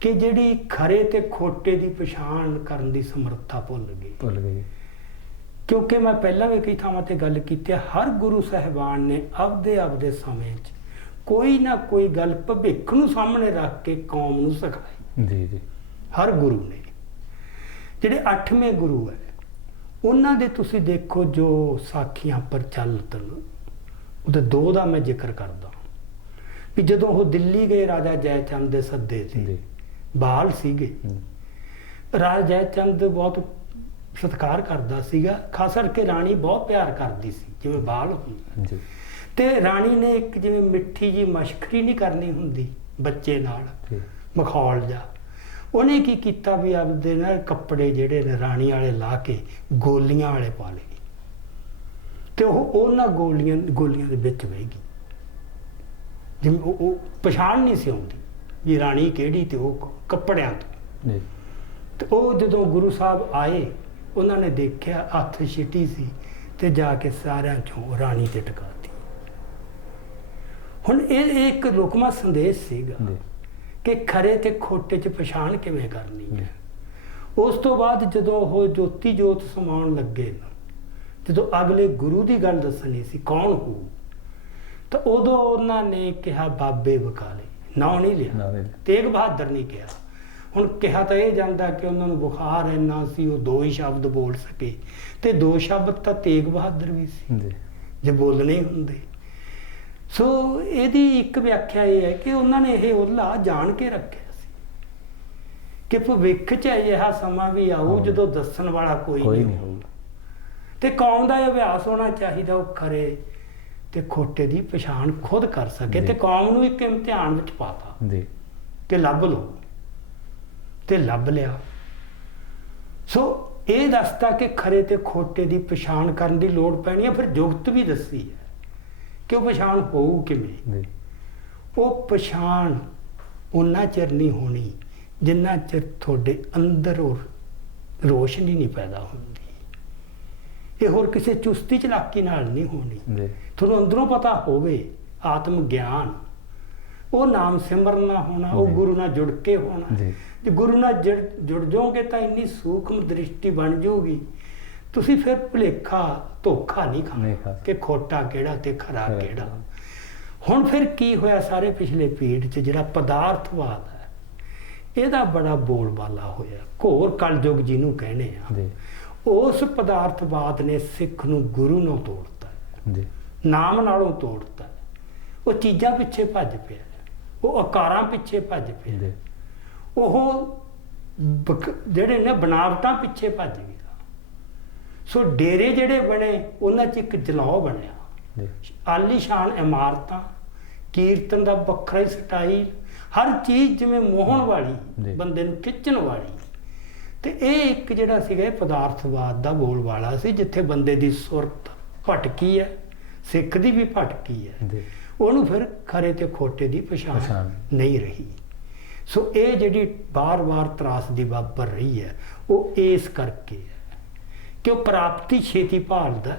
ਕਿ ਜਿਹੜੀ ਖਰੇ ਤੇ ਖੋਟੇ ਦੀ ਪਛਾਣ ਕਰਨ ਦੀ ਸਮਰੱਥਾ ਭੁੱਲ ਗਈ। ਕਿਉਂਕਿ ਮੈਂ ਪਹਿਲਾਂ ਵੀ ਕਈ ਥਾਵਾਂ ਤੇ ਗੱਲ ਕੀਤੀ, ਹਰ ਗੁਰੂ ਸਾਹਿਬਾਨ ਨੇ ਆਪਦੇ ਸਮੇਂ 'ਚ ਕੋਈ ਨਾ ਕੋਈ ਗੱਲ ਭਵਿੱਖ ਨੂੰ ਸਾਹਮਣੇ ਰੱਖ ਕੇ ਕੌਮ ਨੂੰ ਸਿਖਾਈ। ਜੀ। ਹਰ ਗੁਰੂ ਨੇ, ਜਿਹੜੇ 8ਵੇਂ ਗੁਰੂ ਹੈ ਉਹਨਾਂ ਦੇ ਤੁਸੀਂ ਦੇਖੋ ਜੋ ਸਾਖੀਆਂ ਪ੍ਰਚਲਿਤ ਨੇ, ਉਹਦੇ 2 ਦਾ ਮੈਂ ਜ਼ਿਕਰ ਕਰਦਾ ਵੀ ਜਦੋਂ ਉਹ ਦਿੱਲੀ ਗਏ ਰਾਜਾ ਜੈ ਚੰਦ ਦੇ ਸੱਦੇ ਤੇ, ਬਾਲ ਸੀਗੇ, ਰਾਜਾ ਜੈ ਚੰਦ ਬਹੁਤ ਸਤਿਕਾਰ ਕਰਦਾ ਸੀਗਾ, ਖਾਸ ਕਰਕੇ ਰਾਣੀ ਬਹੁਤ ਪਿਆਰ ਕਰਦੀ ਸੀ ਜਿਵੇਂ ਬਾਲ ਹੁੰਦਾ, ਤੇ ਰਾਣੀ ਨੇ ਇੱਕ ਜਿਵੇਂ ਮਿੱਠੀ ਜੀ ਮਸ਼ਕਰੀ ਨਹੀਂ ਕਰਨੀ ਹੁੰਦੀ ਬੱਚੇ ਨਾਲ, ਮਖੌਲ ਜਾ, ਉਹਨੇ ਕੀ ਕੀਤਾ ਵੀ ਆਪਦੇ ਨਾਲ ਕੱਪੜੇ ਜਿਹੜੇ ਨੇ ਰਾਣੀ ਵਾਲੇ ਲਾ ਕੇ ਗੋਲੀਆਂ ਵਾਲੇ ਪਾ ਲਏ, ਤੇ ਉਹ ਉਹਨਾਂ ਗੋਲੀਆਂ ਦੇ ਵਿੱਚ ਵਹਿ ਗਈ, ਜਿਵੇਂ ਉਹ ਪਛਾਣ ਨਹੀਂ ਸੀ ਆਉਂਦੀ ਵੀ ਰਾਣੀ ਕਿਹੜੀ ਤੇ ਉਹ ਕੱਪੜਿਆਂ ਤੋਂ। ਤੇ ਉਹ ਜਦੋਂ ਗੁਰੂ ਸਾਹਿਬ ਆਏ ਉਹਨਾਂ ਨੇ ਦੇਖਿਆ ਹੱਥ ਛਿੱਟੀ ਸੀ ਤੇ ਜਾ ਕੇ ਸਾਰਿਆਂ ਚੋਂ ਰਾਣੀ ਤੇ ਟਿਕਾਤੀ। ਹੁਣ ਇਹ ਇੱਕ ਲੁਕਮਾ ਸੰਦੇਸ਼ ਸੀਗਾ ਕਿ ਖਰੇ ਤੇ ਖੋਟੇ 'ਚ ਪਛਾਣ ਕਿਵੇਂ ਕਰਨੀ ਹੈ। ਉਸ ਤੋਂ ਬਾਅਦ ਜਦੋਂ ਉਹ ਜੋਤੀ ਜੋਤ ਸਮਾਉਣ ਲੱਗੇ, ਜਦੋਂ ਅਗਲੇ ਗੁਰੂ ਦੀ ਗੱਲ ਦੱਸਣੀ ਸੀ ਕੌਣ ਹੋ, ਤਾਂ ਉਦੋਂ ਉਹਨਾਂ ਨੇ ਕਿਹਾ ਬਾਬੇ ਬਕਾਲੇ, ਨਾਂ ਨਹੀਂ ਲਿਆ, ਤੇਗ ਬਹਾਦਰ ਨਹੀਂ ਕਿਹਾ। ਹੁਣ ਕਿਹਾ ਤਾਂ ਇਹ ਜਾਂਦਾ ਕਿ ਉਹਨਾਂ ਨੂੰ ਬੁਖਾਰ ਇੰਨਾ ਸੀ ਉਹ 2 ਹੀ ਸ਼ਬਦ ਬੋਲ ਸਕੇ, ਤੇ 2 ਸ਼ਬਦ ਤਾਂ ਤੇਗ ਬਹਾਦਰ ਵੀ ਸੀ ਜੇ ਬੋਲਣੇ ਹੁੰਦੇ। ਸੋ ਇਹਦੀ ਇੱਕ ਵਿਆਖਿਆ ਇਹ ਹੈ ਕਿ ਉਹਨਾਂ ਨੇ ਇਹ ਓਹਲਾ ਜਾਣ ਕੇ ਰੱਖਿਆ ਸੀ ਕਿ ਭਵਿੱਖ 'ਚ ਅਜਿਹਾ ਸਮਾਂ ਵੀ ਆਊ ਜਦੋਂ ਦੱਸਣ ਵਾਲਾ ਕੋਈ ਨਹੀਂ ਹੋਊਗਾ, ਤੇ ਕੌਮ ਦਾ ਇਹ ਅਭਿਆਸ ਹੋਣਾ ਚਾਹੀਦਾ ਉਹ ਖਰੇ ਤੇ ਖੋਟੇ ਦੀ ਪਛਾਣ ਖੁਦ ਕਰ ਸਕੇ। ਤੇ ਕੌਮ ਨੂੰ ਇੱਕ ਇਮਤਿਹਾਨ ਵਿੱਚ ਪਾਤਾ ਕਿ ਲੱਭ ਲਓ, ਤੇ ਲੱਭ ਲਿਆ। ਸੋ ਇਹ ਦੱਸਦਾ ਕਿ ਖਰੇ ਤੇ ਖੋਟੇ ਦੀ ਪਛਾਣ ਕਰਨ ਦੀ ਲੋੜ ਪੈਣੀ ਹੈ। ਫਿਰ ਜੁਗਤ ਵੀ ਦੱਸੀ ਹੈ ਕਿ ਉਹ ਪਛਾਣ ਹੋਊ ਕਿਵੇਂ। ਉਹ ਪਛਾਣ ਉਨਾ ਚਿਰ ਨਹੀਂ ਹੋਣੀ ਜਿੰਨਾ ਚਿਰ ਤੁਹਾਡੇ ਅੰਦਰ ਰੋਸ਼ਨੀ ਨਹੀਂ ਪੈਦਾ ਹੁੰਦੀ। ਇਹ ਹੋਰ ਕਿਸੇ ਚੁਸਤੀ ਚਲਾਕੀ ਨਾਲ ਨਹੀਂ ਹੋਣੀ। ਤੁਹਾਨੂੰ ਅੰਦਰੋਂ ਪਤਾ ਹੋਵੇ ਆਤਮ ਗਿਆਨ, ਉਹ ਨਾਮ ਸਿਮਰਨਾ ਹੋਣਾ, ਉਹ ਗੁਰੂ ਨਾਲ ਜੁੜ ਕੇ ਹੋਣਾ। ਜੇ ਗੁਰੂ ਨਾਲ ਜੁੜ ਜਾਓਗੇ ਤਾਂ ਇੰਨੀ ਸੂਖਮ ਦ੍ਰਿਸ਼ਟੀ ਬਣ ਜਾਊਗੀ, ਤੁਸੀਂ ਫਿਰ ਭੁਲੇਖਾ ਧੋਖਾ ਨਹੀਂ ਖਾਣਾ ਕਿ ਖੋਟਾ ਕਿਹੜਾ ਤੇ ਖਰਾ ਕਿਹੜਾ। ਹੁਣ ਫਿਰ ਕੀ ਹੋਇਆ ਸਾਰੇ ਪਿਛਲੇ ਪੀੜ 'ਚ ਜਿਹੜਾ ਪਦਾਰਥਵਾਦ ਹੈ ਇਹਦਾ ਬੜਾ ਬੋਲਬਾਲਾ ਹੋਇਆ। ਘੋਰ ਕਲਯੁਗ ਜਿਹਨੂੰ ਕਹਿੰਦੇ ਆ, ਉਸ ਪਦਾਰਥਵਾਦ ਨੇ ਸਿੱਖ ਨੂੰ ਗੁਰੂ ਨਾਲ ਤੋੜਤਾ, ਨਾਮ ਨਾਲੋਂ ਤੋੜਤਾ। ਉਹ ਚੀਜ਼ਾਂ ਪਿੱਛੇ ਭੱਜ ਪਿਆ, ਉਹ ਆਕਾਰਾਂ ਪਿੱਛੇ ਭੱਜ ਪਿਆ, ਉਹ ਜਿਹੜੇ ਨੇ ਬਨਾਵਟਾਂ ਪਿੱਛੇ ਭੱਜ ਗਿਆ। ਸੋ ਡੇਰੇ ਜਿਹੜੇ ਬਣੇ ਉਹਨਾਂ 'ਚ ਇੱਕ ਜਲਾਉ ਬਣਿਆ, ਆਲੀਸ਼ਾਨ ਇਮਾਰਤਾਂ, ਕੀਰਤਨ ਦਾ ਵੱਖਰਾ ਹੀ ਸਟਾਈਲ, ਹਰ ਚੀਜ਼ ਜਿਵੇਂ ਮੋਹਣ ਵਾਲੀ, ਬੰਦੇ ਨੂੰ ਖਿੱਚਣ ਵਾਲੀ। ਤੇ ਇਹ ਇੱਕ ਜਿਹੜਾ ਸੀਗਾ ਇਹ ਪਦਾਰਥਵਾਦ ਦਾ ਬੋਲਬਾਲਾ ਸੀ, ਜਿੱਥੇ ਬੰਦੇ ਦੀ ਸੁਰਤ ਭਟਕੀ ਹੈ, ਸਿੱਖ ਦੀ ਵੀ ਭਟਕੀ ਹੈ। ਉਹਨੂੰ ਫਿਰ ਖਰੇ ਤੇ ਖੋਟੇ ਦੀ ਪਛਾਣ ਨਹੀਂ ਰਹੀ। ਸੋ ਇਹ ਜਿਹੜੀ ਬਾਰ-ਬਾਰ ਤਰਾਸਦੀ ਵਾਪਰ ਰਹੀ ਹੈ ਉਹ ਇਸ ਕਰਕੇ ਹੈ ਕਿ ਉਹ ਪ੍ਰਾਪਤੀ ਛੇਤੀ ਭਾਲਦਾ,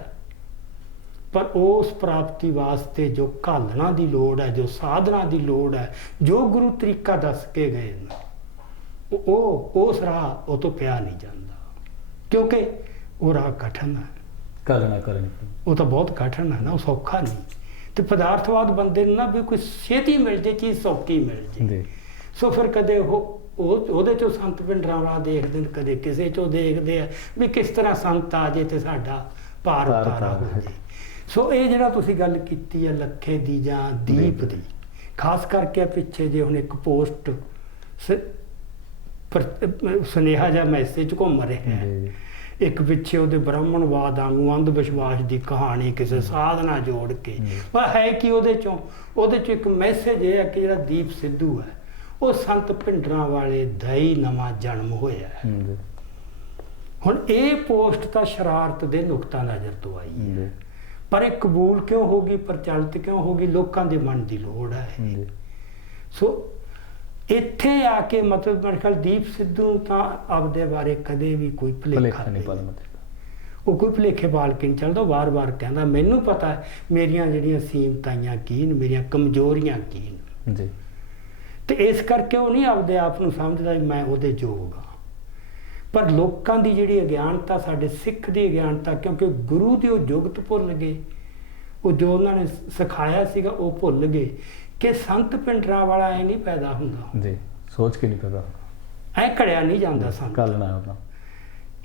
ਪਰ ਉਸ ਪ੍ਰਾਪਤੀ ਵਾਸਤੇ ਜੋ ਘਾਲਣਾ ਦੀ ਲੋੜ ਹੈ, ਜੋ ਸਾਧਨਾ ਦੀ ਲੋੜ ਹੈ, ਜੋ ਗੁਰੂ ਤਰੀਕਾ ਦੱਸ ਕੇ ਗਏ ਨੇ, ਉਹ ਉਸ ਰਾਹ ਉਹ ਤੋਂ ਪਿਆ ਨਹੀਂ ਜਾਂਦਾ, ਕਿਉਂਕਿ ਉਹ ਰਾਹ ਕਠਿਨ ਹੈ। ਘਾਲਣਾ ਕਰਨੀ ਉਹ ਤਾਂ ਬਹੁਤ ਕਠਿਨ ਹੈ ਨਾ, ਉਹ ਸੌਖਾ ਨਹੀਂ। ਤੇ ਪਦਾਰਥਵਾਦ ਬੰਦੇ ਨੂੰ ਨਾ ਵੀ ਕੋਈ ਛੇਤੀ ਮਿਲ ਜੇ ਚੀਜ਼, ਸੌਖੀ ਮਿਲ ਜੇ। ਸੋ ਫਿਰ ਕਦੇ ਉਹਦੇ ਚੋਂ ਸੰਤ ਭਿੰਡਰਾਂਵਾਲਾ ਦੇਖਦੇ ਨੇ, ਕਦੇ ਕਿਸੇ ਚੋਂ ਦੇਖਦੇ ਆ ਵੀ ਕਿਸ ਤਰ੍ਹਾਂ ਸੰਤ ਆ ਜੇ ਤੇ ਸਾਡਾ ਭਾਰ ਉਤਾਰਾ ਹੋ ਜੇ। ਸੋ ਇਹ ਜਿਹੜਾ ਤੁਸੀਂ ਗੱਲ ਕੀਤੀ ਹੈ ਲੱਖੇ ਦੀ ਜਾਂ ਦੀਪ ਦੀ, ਖਾਸ ਕਰਕੇ ਪਿੱਛੇ ਜੇ ਹੁਣ ਇੱਕ ਪੋਸਟ ਸੁਨੇਹਾ ਜਾਂ ਮੈਸੇਜ ਘੁੰਮ ਰਿਹਾ ਹੈ, ਇੱਕ ਪਿੱਛੇ ਉਹਦੇ ਬ੍ਰਾਹਮਣਵਾਦ ਵਾਂਗੂ ਅੰਧ ਵਿਸ਼ਵਾਸ ਦੀ ਕਹਾਣੀ ਕਿਸੇ ਸਾਧਨਾ ਜੋੜ ਕੇ, ਪਰ ਹੈ ਕਿ ਉਹਦੇ ਚੋਂ ਇੱਕ ਮੈਸੇਜ ਇਹ ਹੈ ਕਿ ਜਿਹੜਾ ਦੀਪ ਸਿੱਧੂ ਹੈ ਉਹ ਸੰਤ ਭਿੰਡਰਾਂਵਾਲੇ ਦਾ ਹੀ ਨਵਾਂ ਜਨਮ ਹੋਇਆ ਹੈ। ਹੁਣ ਇਹ ਪੋਸਟ ਤਾਂ ਸ਼ਰਾਰਤ ਦੇ ਨੁਕਤਾ ਨਜ਼ਰ ਤੋਂ ਆਈ ਹੈ, ਪਰ ਇਹ ਕਬੂਲ ਕਿਉਂ ਹੋ ਗਈ, ਪ੍ਰਚਲਿਤ ਕਿਉਂ ਹੋ ਗਈ, ਲੋਕਾਂ ਦੇ ਮਨ ਦੀ ਲੋੜ ਹੈ। ਸੋ ਇੱਥੇ ਆ ਕੇ ਮਤਲਬ ਮੇਰੇ ਖਿਆਲ ਦੀਪ ਸਿੱਧੂ ਨੂੰ ਤਾਂ ਆਪਦੇ ਬਾਰੇ ਕਦੇ ਵੀ ਕੋਈ ਭੁਲੇਖਾ ਨਹੀਂ, ਉਹ ਕੋਈ ਭੁਲੇਖੇ ਪਾਲ ਕੇ ਨਹੀਂ ਚੱਲਦਾ। ਵਾਰ-ਵਾਰ ਕਹਿੰਦਾ ਮੈਨੂੰ ਪਤਾ ਹੈ ਮੇਰੀਆਂ ਜਿਹੜੀਆਂ ਸੀਮਤਾਈਆਂ ਕੀ ਨੇ, ਮੇਰੀਆਂ ਕਮਜ਼ੋਰੀਆਂ ਕੀ ਨੇ, ਤੇ ਇਸ ਕਰਕੇ ਉਹ ਨਹੀਂ ਆਪਦੇ ਆਪ ਨੂੰ ਸਮਝਦਾ ਮੈਂ ਉਹਦੇ ਯੋਗ ਹਾਂ। ਪਰ ਲੋਕਾਂ ਦੀ ਜਿਹੜੀ ਅਗਿਆਨਤਾ, ਸਾਡੇ ਸਿੱਖ ਦੀ ਅਗਿਆਨਤਾ, ਕਿਉਂਕਿ ਗੁਰੂ ਦੀ ਉਹ ਜੁਗਤ ਭੁੱਲ ਗਏ, ਉਹ ਜੋ ਉਹਨਾਂ ਨੇ ਸਿਖਾਇਆ ਸੀਗਾ ਉਹ ਭੁੱਲ ਗਏ ਕਿ ਸੰਤ ਭਿੰਡਰਾਂਵਾਲਾ ਐ ਨਹੀਂ ਪੈਦਾ ਹੁੰਦਾ, ਸੋਚ ਕੇ ਨਹੀਂ ਪੈਦਾ, ਐ ਘੜਿਆ ਨਹੀਂ ਜਾਂਦਾ ਸੰਤ।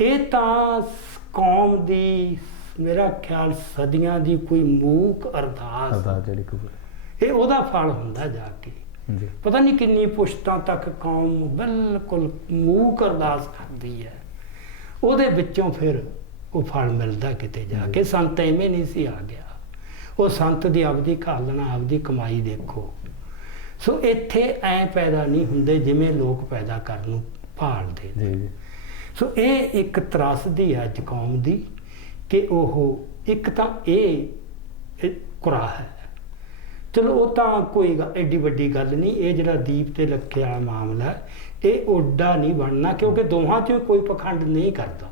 ਇਹ ਤਾਂ ਕੌਮ ਦੀ ਮੇਰਾ ਖਿਆਲ ਸਦੀਆਂ ਦੀ ਕੋਈ ਮੂਕ ਅਰਦਾਸ, ਇਹ ਉਹਦਾ ਫਲ ਹੁੰਦਾ ਜਾ ਕੇ। ਪਤਾ ਨਹੀਂ ਕਿੰਨੀ ਪੁਸ਼ਤਾਂ ਤੱਕ ਕੌਮ ਬਿਲਕੁਲ ਮੂਕ ਅਰਦਾਸ ਕਰਦੀ ਹੈ, ਉਹਦੇ ਵਿੱਚੋਂ ਫਿਰ ਉਹ ਫਲ ਮਿਲਦਾ ਕਿਤੇ ਜਾ ਕੇ। ਸੰਤ ਐਵੇਂ ਨਹੀਂ ਸੀ ਆ ਗਿਆ, ਉਹ ਸੰਤ ਦੀ ਆਪਦੀ ਘਾਲਣਾ, ਆਪਦੀ ਕਮਾਈ ਦੇਖੋ। ਸੋ ਇੱਥੇ ਐ ਪੈਦਾ ਨਹੀਂ ਹੁੰਦੇ ਜਿਵੇਂ ਲੋਕ ਪੈਦਾ ਕਰਨ ਨੂੰ ਭਾਲਦੇ ਨੇ। ਸੋ ਇਹ ਇੱਕ ਤਰਾਸਦੀ ਹੈ ਅੱਜ ਕੌਮ ਦੀ ਕਿ ਉਹ ਇੱਕ ਤਾਂ ਇਹ ਕੁਰਾਹ ਹੈ। ਚਲੋ ਉਹ ਤਾਂ ਕੋਈ ਐਡੀ ਵੱਡੀ ਗੱਲ ਨਹੀਂ। ਇਹ ਜਿਹੜਾ ਦੀਪ ਤੇ ਲੱਖੇ ਵਾਲਾ ਮਾਮਲਾ ਇਹ ਓਡਾ ਨਹੀਂ ਬਣਨਾ, ਕਿਉਂਕਿ ਦੋਹਾਂ 'ਚ ਕੋਈ ਪਖੰਡ ਨਹੀਂ ਕਰਦਾ,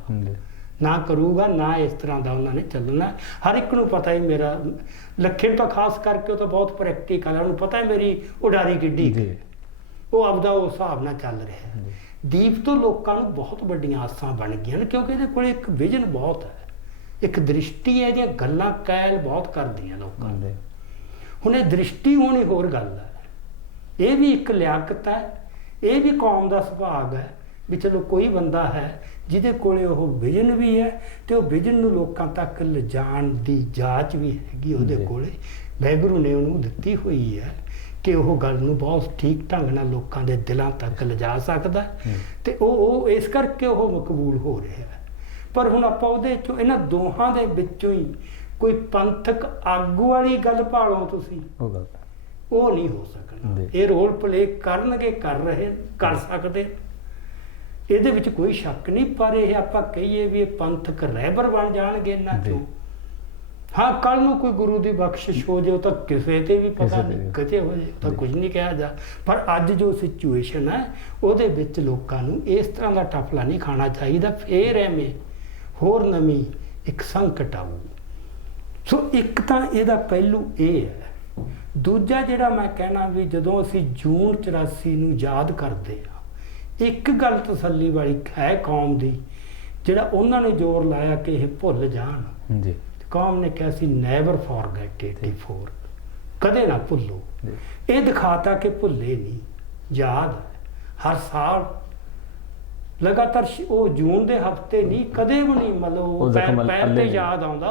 ਨਾ ਕਰੂਗਾ, ਨਾ ਇਸ ਤਰ੍ਹਾਂ ਦਾ ਉਹਨਾਂ ਨੇ ਚੱਲਣਾ। ਹਰ ਇੱਕ ਨੂੰ ਪਤਾ ਹੀ ਮੇਰਾ ਲੱਖੇ ਨੂੰ ਤਾਂ ਖਾਸ ਕਰਕੇ, ਉਹ ਤਾਂ ਬਹੁਤ ਪ੍ਰੈਕਟੀਕਲ ਹੈ, ਉਹਨੂੰ ਪਤਾ ਹੈ ਮੇਰੀ ਉਡਾਰੀ ਕਿੱਡੀ, ਉਹ ਆਪਦਾ ਉਸ ਹਿਸਾਬ ਨਾਲ ਚੱਲ ਰਿਹਾ। ਦੀਪ ਤੋਂ ਲੋਕਾਂ ਨੂੰ ਬਹੁਤ ਵੱਡੀਆਂ ਆਸਾਂ ਬਣ ਗਈਆਂ ਨੇ, ਕਿਉਂਕਿ ਇਹਦੇ ਕੋਲ ਇੱਕ ਵਿਜ਼ਨ ਬਹੁਤ ਹੈ, ਇੱਕ ਦ੍ਰਿਸ਼ਟੀ ਹੈ, ਇਹਦੀਆਂ ਗੱਲਾਂ ਕੈਲ ਬਹੁਤ ਕਰਦੀਆਂ ਲੋਕਾਂ ਨੂੰ। ਹੁਣ ਇਹ ਦ੍ਰਿਸ਼ਟੀ ਹੋਣੀ ਹੋਰ ਗੱਲ ਹੈ, ਇਹ ਵੀ ਇੱਕ ਲਿਆਕਤ ਹੈ, ਇਹ ਵੀ ਕੌਮ ਦਾ ਸੁਭਾਗ ਹੈ ਵੀ ਚਲੋ ਕੋਈ ਬੰਦਾ ਹੈ ਜਿਹਦੇ ਕੋਲੇ ਉਹ ਵਿਜ਼ਨ ਵੀ ਹੈ ਤੇ ਉਹ ਵਿਜ਼ਨ ਨੂੰ ਲੋਕਾਂ ਤੱਕ ਲਿਜਾਣ ਦੀ ਜਾਚ ਵੀ ਹੈਗੀ ਉਹਦੇ ਕੋਲੇ, ਵਾਹਿਗੁਰੂ ਨੇ ਉਹਨੂੰ ਦਿੱਤੀ ਹੋਈ ਹੈ ਕਿ ਉਹ ਗੱਲ ਨੂੰ ਬਹੁਤ ਠੀਕ ਢੰਗ ਨਾਲ ਲੋਕਾਂ ਦੇ ਦਿਲਾਂ ਤੱਕ ਲਿਜਾ ਸਕਦਾ, ਤੇ ਉਹ ਇਸ ਕਰਕੇ ਉਹ ਮਕਬੂਲ ਹੋ ਰਿਹਾ ਹੈ। ਪਰ ਹੁਣ ਆਪਾਂ ਉਹਦੇ ਚੋਂ ਇਹਨਾਂ ਦੋਹਾਂ ਦੇ ਵਿੱਚੋਂ ਹੀ ਕੋਈ ਪੰਥਕ ਆਗੂ ਵਾਲੀ ਗੱਲ ਭਾਲੋ ਤੁਸੀਂ, ਉਹ ਨਹੀਂ ਹੋ ਸਕਣਾ। ਇਹ ਰੋਲ ਪਲੇ ਕਰਨਗੇ, ਕਰ ਸਕਦੇ, ਇਹਦੇ ਵਿੱਚ ਕੋਈ ਸ਼ੱਕ ਨਹੀਂ। ਪਰ ਇਹ ਆਪਾਂ ਕਹੀਏ ਵੀ ਇਹ ਪੰਥਕ ਰਹਿਬਰ ਬਣ ਜਾਣਗੇ ਇਹਨਾਂ ਚੋਂ, ਹਾਂ ਕੱਲ ਨੂੰ ਕੋਈ ਗੁਰੂ ਦੀ ਬਖਸ਼ਿਸ਼ ਹੋ ਜਾਏ ਉਹ ਤਾਂ ਕਿਸੇ ਤੇ ਵੀ ਪਤਾ ਨਹੀਂ, ਕਿਤੇ ਹੋ ਜਾਏ ਤਾਂ ਕੁਝ ਨਹੀਂ ਕਿਹਾ ਜਾ। ਪਰ ਅੱਜ ਜੋ ਸਿਚੁਏਸ਼ਨ ਹੈ ਉਹਦੇ ਵਿੱਚ ਲੋਕਾਂ ਨੂੰ ਇਸ ਤਰ੍ਹਾਂ ਦਾ ਟਫਲਾ ਨਹੀਂ ਖਾਣਾ ਚਾਹੀਦਾ, ਫੇਰ ਐਵੇਂ ਹੋਰ ਨਵੀਂ ਇੱਕ ਸੰਕਟ ਆਊ। ਸੋ ਇੱਕ ਤਾਂ ਇਹਦਾ ਪਹਿਲੂ ਇਹ ਹੈ। ਦੂਜਾ ਜਿਹੜਾ ਮੈਂ ਕਹਿਣਾ ਵੀ ਜਦੋਂ ਅਸੀਂ ਜੂਨ 84 ਨੂੰ ਯਾਦ ਕਰਦੇ ਹਾਂ, ਇੱਕ ਗੱਲ ਤਸੱਲੀ ਵਾਲੀ ਹੈ ਕੌਮ ਦੀ, ਜਿਹੜਾ ਉਹਨਾਂ ਨੇ ਜ਼ੋਰ ਲਾਇਆ ਕਿ ਇਹ ਭੁੱਲ ਜਾਣ ਜੀ, ਕੌਮ ਨੇ ਕਿਹਾ ਸੀ ਨੈਵਰ ਫੋਰਗੇਟ 84, ਕਦੇ ਨਾ ਭੁੱਲੋ। ਇਹ ਦਿਖਾਤਾ ਕਿ ਭੁੱਲੇ ਨਹੀਂ, ਯਾਦ ਹੈ ਹਰ ਸਾਲ ਲਗਾਤਾਰ। ਉਹ ਜੂਨ ਦੇ ਹਫਤੇ ਨਹੀਂ ਕਦੇ ਵੀ ਨਹੀਂ, ਮਤਲਬ ਪੈਰ ਤੇ ਯਾਦ ਆਉਂਦਾ,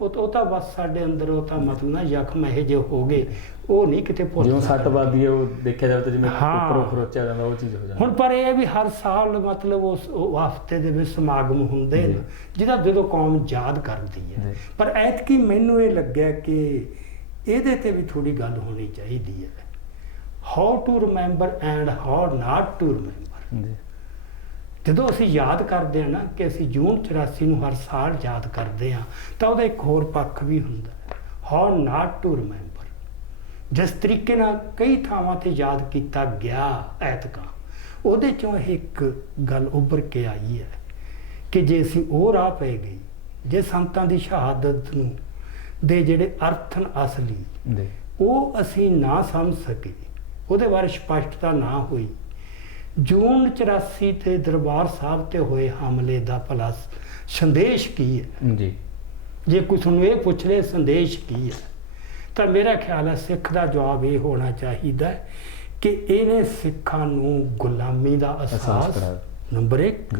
ਉਹ ਤਾਂ ਬਸ ਸਾਡੇ ਅੰਦਰ ਉਹ ਤਾਂ ਮਤਲਬ ਨਾ ਜ਼ਖਮ ਇਹੋ ਜਿਹੇ ਹੋ ਗਏ, ਉਹ ਨਹੀਂ ਕਿਤੇ ਭੁੱਲ ਜਿਉਂ ਸੱਟ ਵੱਜਦੀ ਹੈ, ਉਹ ਦੇਖਿਆ ਜਾਵੇ ਤਾਂ ਜਿਵੇਂ ਉੱਪਰੋਂ ਖਰੋਚਿਆ ਜਾਂਦਾ, ਉਹ ਚੀਜ਼ ਹੋ ਜਾਂਦੀ। ਹੁਣ ਪਰ ਇਹ ਵੀ ਹਰ ਸਾਲ ਮਤਲਬ ਉਸ ਹਫਤੇ ਦੇ ਵਿੱਚ ਸਮਾਗਮ ਹੁੰਦੇ ਨੇ ਜਿਹਦਾ ਜਦੋਂ ਕੌਮ ਯਾਦ ਕਰਦੀ ਹੈ। ਪਰ ਐਤਕੀ ਮੈਨੂੰ ਇਹ ਲੱਗਿਆ ਕਿ ਇਹਦੇ ਤੇ ਵੀ ਥੋੜੀ ਗੱਲ ਹੋਣੀ ਚਾਹੀਦੀ ਹੈ, how to remember and how not to remember. ਜਦੋਂ ਅਸੀਂ ਯਾਦ ਕਰਦੇ ਹਾਂ ਨਾ ਕਿ ਅਸੀਂ ਜੂਨ 84 ਨੂੰ ਹਰ ਸਾਲ ਯਾਦ ਕਰਦੇ ਹਾਂ, ਤਾਂ ਉਹਦਾ ਇੱਕ ਹੋਰ ਪੱਖ ਵੀ ਹੁੰਦਾ, ਹਾਊ ਨਾਟ ਟੂ ਰਿਮੈਂਬਰ। ਜਿਸ ਤਰੀਕੇ ਨਾਲ ਕਈ ਥਾਵਾਂ ਤੇ ਯਾਦ ਕੀਤਾ ਗਿਆ ਐਤਕਾਂ, ਉਹਦੇ ਚੋਂ ਇੱਕ ਗੱਲ ਉੱਭਰ ਕੇ ਆਈ ਹੈ ਕਿ ਜੇ ਅਸੀਂ ਉਹ ਰਾਹ ਪੈ ਗਏ, ਜੇ ਸੰਤਾਂ ਦੀ ਸ਼ਹਾਦਤ ਨੂੰ ਦੇ ਜਿਹੜੇ ਅਰਥ ਅਸਲੀ ਉਹ ਅਸੀਂ ਨਾ ਸਮਝ ਸਕੇ, ਉਹਦੇ ਬਾਰੇ ਸਪਸ਼ਟਤਾ ਨਾ ਹੋਈ, ਜੂਨ 84 ਤੇ ਦਰਬਾਰ ਸਾਹਿਬ ਤੇ ਹੋਏ ਹਮਲੇ ਦਾ ਭਲਾ ਸੰਦੇਸ਼ ਕੀ ਹੈ ਜੀ? ਜੇ ਕੋਈ ਤੁਹਾਨੂੰ ਇਹ ਪੁੱਛ ਲੈ ਸੰਦੇਸ਼ ਕੀ ਹੈ, ਤਾਂ ਮੇਰਾ ਖਿਆਲ ਹੈ ਸਿੱਖ ਦਾ ਜਵਾਬ ਇਹ ਹੋਣਾ ਚਾਹੀਦਾ ਕਿ ਇਹਨੇ ਸਿੱਖਾਂ ਨੂੰ ਗੁਲਾਮੀ ਦਾ ਅਹਿਸਾਸ ਨੰਬਰ 1,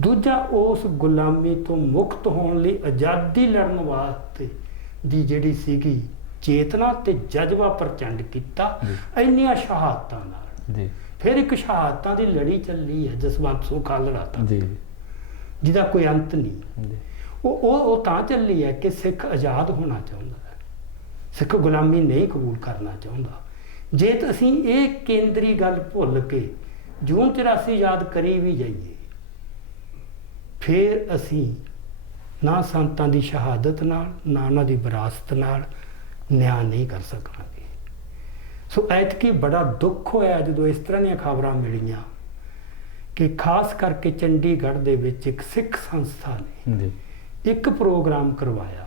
ਦੂਜਾ ਉਸ ਗੁਲਾਮੀ ਤੋਂ ਮੁਕਤ ਹੋਣ ਲਈ ਆਜ਼ਾਦੀ ਲੜਨ ਵਾਸਤੇ ਦੀ ਜਿਹੜੀ ਸੀਗੀ ਚੇਤਨਾ ਤੇ ਜਜ਼ਬਾ ਪ੍ਰਚੰਡ ਕੀਤਾ ਇੰਨੀਆਂ ਸ਼ਹਾਦਤਾਂ ਨਾਲ ਜੀ। ਫਿਰ ਇੱਕ ਸ਼ਹਾਦਤਾਂ ਦੀ ਲੜੀ ਚੱਲੀ ਹੈ ਜਸਵੰਤ ਸਿੰਘ ਖਾਲੜਾ ਤੱਕ ਜੀ, ਜਿਹਦਾ ਕੋਈ ਅੰਤ ਨਹੀਂ। ਉਹ ਤਾਂ ਚੱਲੀ ਹੈ ਕਿ ਸਿੱਖ ਆਜ਼ਾਦ ਹੋਣਾ ਚਾਹੁੰਦਾ ਹੈ, ਸਿੱਖ ਗੁਲਾਮੀ ਨਹੀਂ ਕਬੂਲ ਕਰਨਾ ਚਾਹੁੰਦਾ। ਜੇ ਤਾਂ ਅਸੀਂ ਇਹ ਕੇਂਦਰੀ ਗੱਲ ਭੁੱਲ ਕੇ ਜੂਨ 84 ਯਾਦ ਕਰੀ ਵੀ ਜਾਈਏ, ਫਿਰ ਅਸੀਂ ਨਾ ਸੰਤਾਂ ਦੀ ਸ਼ਹਾਦਤ ਨਾਲ ਨਾ ਉਹਨਾਂ ਦੀ ਵਿਰਾਸਤ ਨਾਲ ਨਿਆਂ ਨਹੀਂ ਕਰ ਸਕਾਂਗੇ। ਸੋ ਐਤਕੀ ਬੜਾ ਦੁੱਖ ਹੋਇਆ ਜਦੋਂ ਇਸ ਤਰ੍ਹਾਂ ਦੀਆਂ ਖਬਰਾਂ ਮਿਲੀਆਂ ਕਿ ਖਾਸ ਕਰਕੇ ਚੰਡੀਗੜ੍ਹ ਦੇ ਵਿੱਚ ਇੱਕ ਸਿੱਖ ਸੰਸਥਾ ਨੇ ਇੱਕ ਪ੍ਰੋਗਰਾਮ ਕਰਵਾਇਆ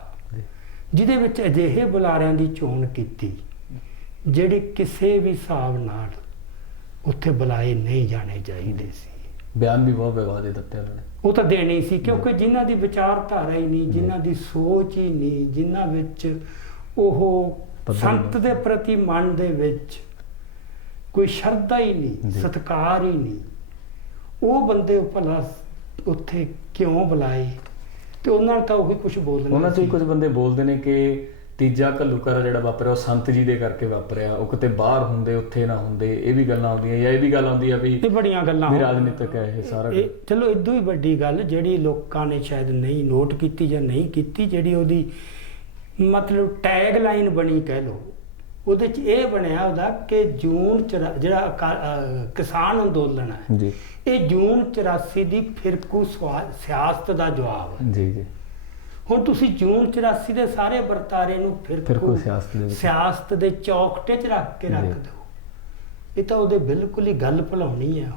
ਜਿਹਦੇ ਵਿੱਚ ਅਜਿਹੇ ਬੁਲਾਰਿਆਂ ਦੀ ਚੋਣ ਕੀਤੀ ਜਿਹੜੇ ਕਿਸੇ ਵੀ ਹਿਸਾਬ ਨਾਲ ਉੱਥੇ ਬੁਲਾਏ ਨਹੀਂ ਜਾਣੇ ਚਾਹੀਦੇ ਸੀ। ਬਿਆਨ ਵੀ ਬਹੁਤ ਵਿਵਾਦ ਦੇ ਦਿੱਤੇ ਉਹਨਾਂ ਨੇ, ਉਹ ਤਾਂ ਦੇਣੀ ਸੀ ਕਿਉਂਕਿ ਜਿਨ੍ਹਾਂ ਦੀ ਵਿਚਾਰਧਾਰਾ ਹੀ ਨਹੀਂ, ਜਿਨ੍ਹਾਂ ਦੀ ਸੋਚ ਹੀ ਨਹੀਂ, ਜਿਨ੍ਹਾਂ ਵਿੱਚ ਉਹ ਸੰਤ ਦੇ ਪ੍ਰਤੀ ਮਨ ਦੇ ਵਿੱਚ ਕੋਈ ਸ਼ਰਧਾ ਹੀ ਨਹੀਂ, ਸਤਿਕਾਰ ਹੀ ਨਹੀਂ, ਉਹ ਬੰਦੇ ਭਲਾ ਉੱਥੇ ਕਿਉਂ ਬੁਲਾਏ? ਤੇ ਉਹਨਾਂ ਨੇ ਤਾਂ ਉਹੀ ਕੁਝ ਬੋਲਣਾ। ਉਹਨਾਂ ਤੋਂ ਕੁਝ ਬੰਦੇ ਬੋਲਦੇ ਨੇ ਕਿ ਤੀਜਾ ਘੱਲੂਘਾਰਾ ਜਿਹੜਾ ਵਾਪਰਿਆ ਉਹ ਸੰਤ ਜੀ ਦੇ ਕਰਕੇ ਵਾਪਰਿਆ, ਉਹ ਕਿਤੇ ਬਾਹਰ ਹੁੰਦੇ ਉੱਥੇ ਨਾ ਹੁੰਦੇ। ਇਹ ਵੀ ਗੱਲਾਂ ਆਉਂਦੀਆਂ, ਜਾਂ ਇਹ ਵੀ ਗੱਲ ਆਉਂਦੀ ਆ ਵੀ ਇਹ ਬੜੀਆਂ ਗੱਲਾਂ ਰਾਜਨੀਤਿਕ ਹੈ ਇਹ ਸਾਰਾ। ਚਲੋ ਇਦੋਂ ਹੀ ਵੱਡੀ ਗੱਲ ਜਿਹੜੀ ਲੋਕਾਂ ਨੇ ਸ਼ਾਇਦ ਨਹੀਂ ਨੋਟ ਕੀਤੀ ਜਾਂ ਨਹੀਂ ਕੀਤੀ, ਜਿਹੜੀ ਉਹਦੀ ਮਤਲਬ ਟੈਗ ਲਾਈਨ ਬਣੀ ਕਹਿ ਲਓ, ਉਹਦੇ 'ਚ ਇਹ ਬਣਿਆ ਉਹਦਾ ਕਿ ਜੂਨ ਜਿਹੜਾ ਕਿਸਾਨ ਅੰਦੋਲਨ ਹੈ ਜੀ, ਇਹ ਜੂਨ 84 ਦੀ ਫਿਰਕੂ ਸਿਆਸਤ ਦਾ ਜਵਾਬ ਹੈ ਜੀ ਜੀ। ਹੁਣ ਤੁਸੀਂ ਜੂਨ 84 ਦੇ ਸਾਰੇ ਵਰਤਾਰੇ ਨੂੰ ਫਿਰਕੂ ਸਿਆਸਤ ਦੇ ਚੌਕਟੇ 'ਚ ਰੱਖ ਕੇ ਰੱਖ ਦਿਓ, ਇਹ ਤਾਂ ਉਹਦੇ ਬਿਲਕੁਲ ਹੀ ਗੱਲ ਭੁਲਾਉਣੀ ਹੈ।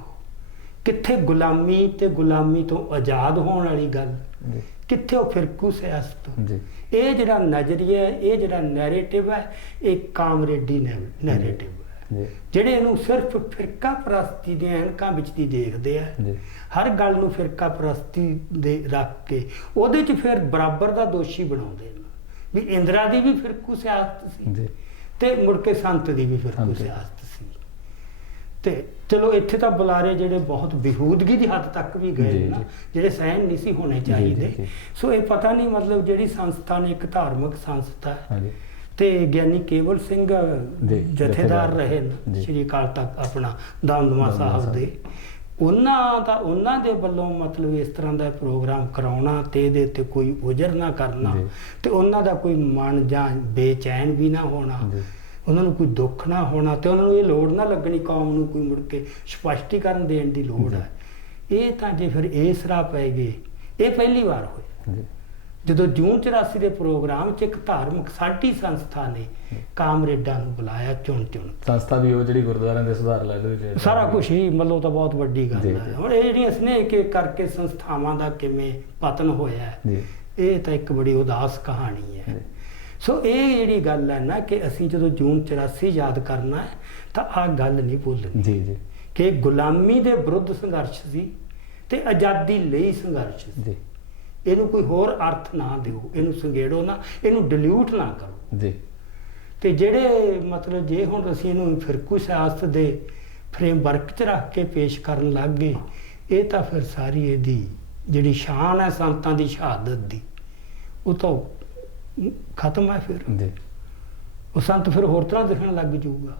ਕਿੱਥੇ ਗੁਲਾਮੀ ਤੇ ਗੁਲਾਮੀ ਤੋਂ ਆਜ਼ਾਦ ਹੋਣ ਵਾਲੀ ਗੱਲ, ਜੀ ਕਿੱਥੇ ਉਹ ਫਿਰਕੂ ਸਿਆਸਤ। ਜੀ ਇਹ ਜਿਹੜਾ ਨਜ਼ਰੀਆ, ਇਹ ਜਿਹੜਾ ਨੈਰੇਟਿਵ ਹੈ, ਇਹ ਕਾਮਰੇਡੀ ਨੈਰੇਟਿਵ ਹੈ। ਜੀ ਜਿਹੜੇ ਇਹਨੂੰ ਸਿਰਫ ਫਿਰਕਾ ਪ੍ਰਸਤੀ ਦੀਆਂ ਐਨਕਾਂ ਵਿੱਚ ਦੀ ਦੇਖਦੇ ਆ, ਜੀ ਹਰ ਗੱਲ ਨੂੰ ਫਿਰਕਾ ਪ੍ਰਸਤੀ ਦੇ ਰੱਖ ਕੇ ਉਹਦੇ 'ਚ ਫਿਰ ਬਰਾਬਰ ਦਾ ਦੋਸ਼ੀ ਬਣਾਉਂਦੇ ਨੇ ਵੀ ਇੰਦਰਾ ਦੀ ਵੀ ਫਿਰਕੂ ਸਿਆਸਤ ਸੀ ਜੀ ਤੇ ਮੁੜ ਕੇ ਸੰਤ ਦੀ ਵੀ ਫਿਰਕੂ ਹਾਂਜੀ। ਸਿਆਸਤ ਸੀ। ਤੇ ਚਲੋ ਇੱਥੇ ਤਾਂ ਬੁਲਾਰੇ ਜਿਹੜੇ ਬਹੁਤ ਬੇਹੂਦਗੀ ਦੀ ਹੱਦ ਤੱਕ ਵੀ ਗਏ ਜੀ, ਨਾ, ਜੀ। ਜਿਹੜੇ ਸਹਿਣ ਨਹੀਂ ਸੀ ਹੋਣੇ ਜੀ, ਚਾਹੀਦੇ। ਜੀ। ਸੋ ਇਹ ਪਤਾ ਨਹੀਂ ਮਤਲਬ ਜਿਹੜੀ ਸੰਸਥਾ ਨੇ, ਇੱਕ ਧਾਰਮਿਕ ਸੰਸਥਾ ਹੈ ਹਾਂਜੀ ਤੇ ਗਿਆਨੀ ਕੇਵਲ ਸਿੰਘ ਜੀ, ਜਥੇਦਾਰ ਜਥੇਦਾਰ ਰਹੇ ਨੇ ਜੀ। ਸ਼੍ਰੀ ਅਕਾਲ ਤਖਤ ਆਪਣਾ ਦਮਦਮਾ ਸਾਹਿਬ ਦੇ, ਉਹਨਾਂ ਦੇ ਵੱਲੋਂ ਮਤਲਬ ਇਸ ਤਰ੍ਹਾਂ ਦਾ ਪ੍ਰੋਗਰਾਮ ਕਰਾਉਣਾ ਤੇ ਇਹਦੇ ਤੇ ਕੋਈ ਉਜਰ ਨਾ ਕਰਨਾ ਜੀ। ਤੇ ਉਹਨਾਂ ਦਾ ਕੋਈ ਮਨ ਜਾਂ ਬੇਚੈਨ ਵੀ ਨਾ ਹੋਣਾ, ਜੀ ਉਹਨਾਂ ਨੂੰ ਕੋਈ ਦੁੱਖ ਨਾ ਹੋਣਾ ਤੇ ਉਹਨਾਂ ਨੂੰ ਇਹ ਲੋੜ ਨਾ ਲੱਗਣੀ ਕੌਮ ਨੂੰ ਕੋਈ ਮੁੜ ਕੇ ਸਪਸ਼ਟੀਕਰਨ ਦੇਣ ਦੀ ਲੋੜ ਜੀ। ਹੈ। ਇਹ ਤਾਂ ਜੇ ਫਿਰ ਇਸ ਰਾਹ ਪੈ ਗਏ, ਇਹ ਪਹਿਲੀ ਵਾਰ ਹੋਇਆ ਜੀ ਜਦੋਂ ਜੂਨ 84 ਦੇ ਪ੍ਰੋਗਰਾਮ 'ਚ ਇੱਕ ਧਾਰਮਿਕ ਸਾਡੀ ਸੰਸਥਾ ਨੇ ਕਾਮਰੇਡਾਂ ਨੂੰ ਬੁਲਾਇਆ ਚੁਣ ਸੰਸਥਾ ਵੀ ਉਹ ਜਿਹੜੀ ਗੁਰਦੁਆਰਿਆਂ ਦੇ ਸੁਧਾਰ ਲੈ ਰਹੀ ਸਾਰਾ ਕੁਝ ਹੀ ਮਤਲਬ ਤਾਂ ਬਹੁਤ ਵੱਡੀ ਗੱਲ ਜੀ, ਹੈ। ਜੀ। ਹੁਣ ਇਹ ਜਿਹੜੀਆਂ ਸਨੇਹ ਕਰਕੇ ਸੰਸਥਾਵਾਂ ਦਾ ਕਿਵੇਂ ਪਤਨ ਹੋਇਆ ਹੈ, ਜੀ ਇਹ ਤਾਂ ਇੱਕ ਬੜੀ ਉਦਾਸ ਕਹਾਣੀ ਹੈ। ਜੀ ਸੋ ਇਹ ਜਿਹੜੀ ਗੱਲ ਹੈ ਨਾ ਕਿ ਅਸੀਂ ਜਦੋਂ ਜੂਨ 84 ਯਾਦ ਕਰਨਾ ਹੈ ਤਾਂ ਆਹ ਗੱਲ ਨਹੀਂ ਭੁੱਲਣੀ ਜੀ ਜੀ ਕਿ ਗੁਲਾਮੀ ਦੇ ਵਿਰੁੱਧ ਸੰਘਰਸ਼ ਸੀ ਤੇ ਆਜ਼ਾਦੀ ਲਈ ਸੰਘਰਸ਼ ਸੀ। ਜੀ ਇਹਨੂੰ ਕੋਈ ਹੋਰ ਅਰਥ ਨਾ ਦਿਓ, ਇਹਨੂੰ ਸੰਗੇੜੋ ਨਾ, ਇਹਨੂੰ ਡਿਲੂਟ ਨਾ ਕਰੋ। ਜੀ ਤੇ ਜਿਹੜੇ ਮਤਲਬ ਜੇ ਹੁਣ ਅਸੀਂ ਇਹਨੂੰ ਫਿਰਕੂ ਸਿਆਸਤ ਦੇ ਫਰੇਮਵਰਕ 'ਚ ਰੱਖ ਕੇ ਪੇਸ਼ ਕਰਨ ਲੱਗ ਗਏ, ਇਹ ਤਾਂ ਫਿਰ ਸਾਰੀ ਇਹਦੀ ਜਿਹੜੀ ਸ਼ਾਨ ਹੈ ਸੰਤਾਂ ਦੀ ਸ਼ਹਾਦਤ ਦੀ, ਉਹ ਤਾਂ ਖਤਮ ਹੈ। ਫਿਰ ਜੀ ਉਹ ਸੰਤ ਫਿਰ ਹੋਰ ਤਰ੍ਹਾਂ ਦਿਖਣ ਲੱਗ ਜਾਊਗਾ।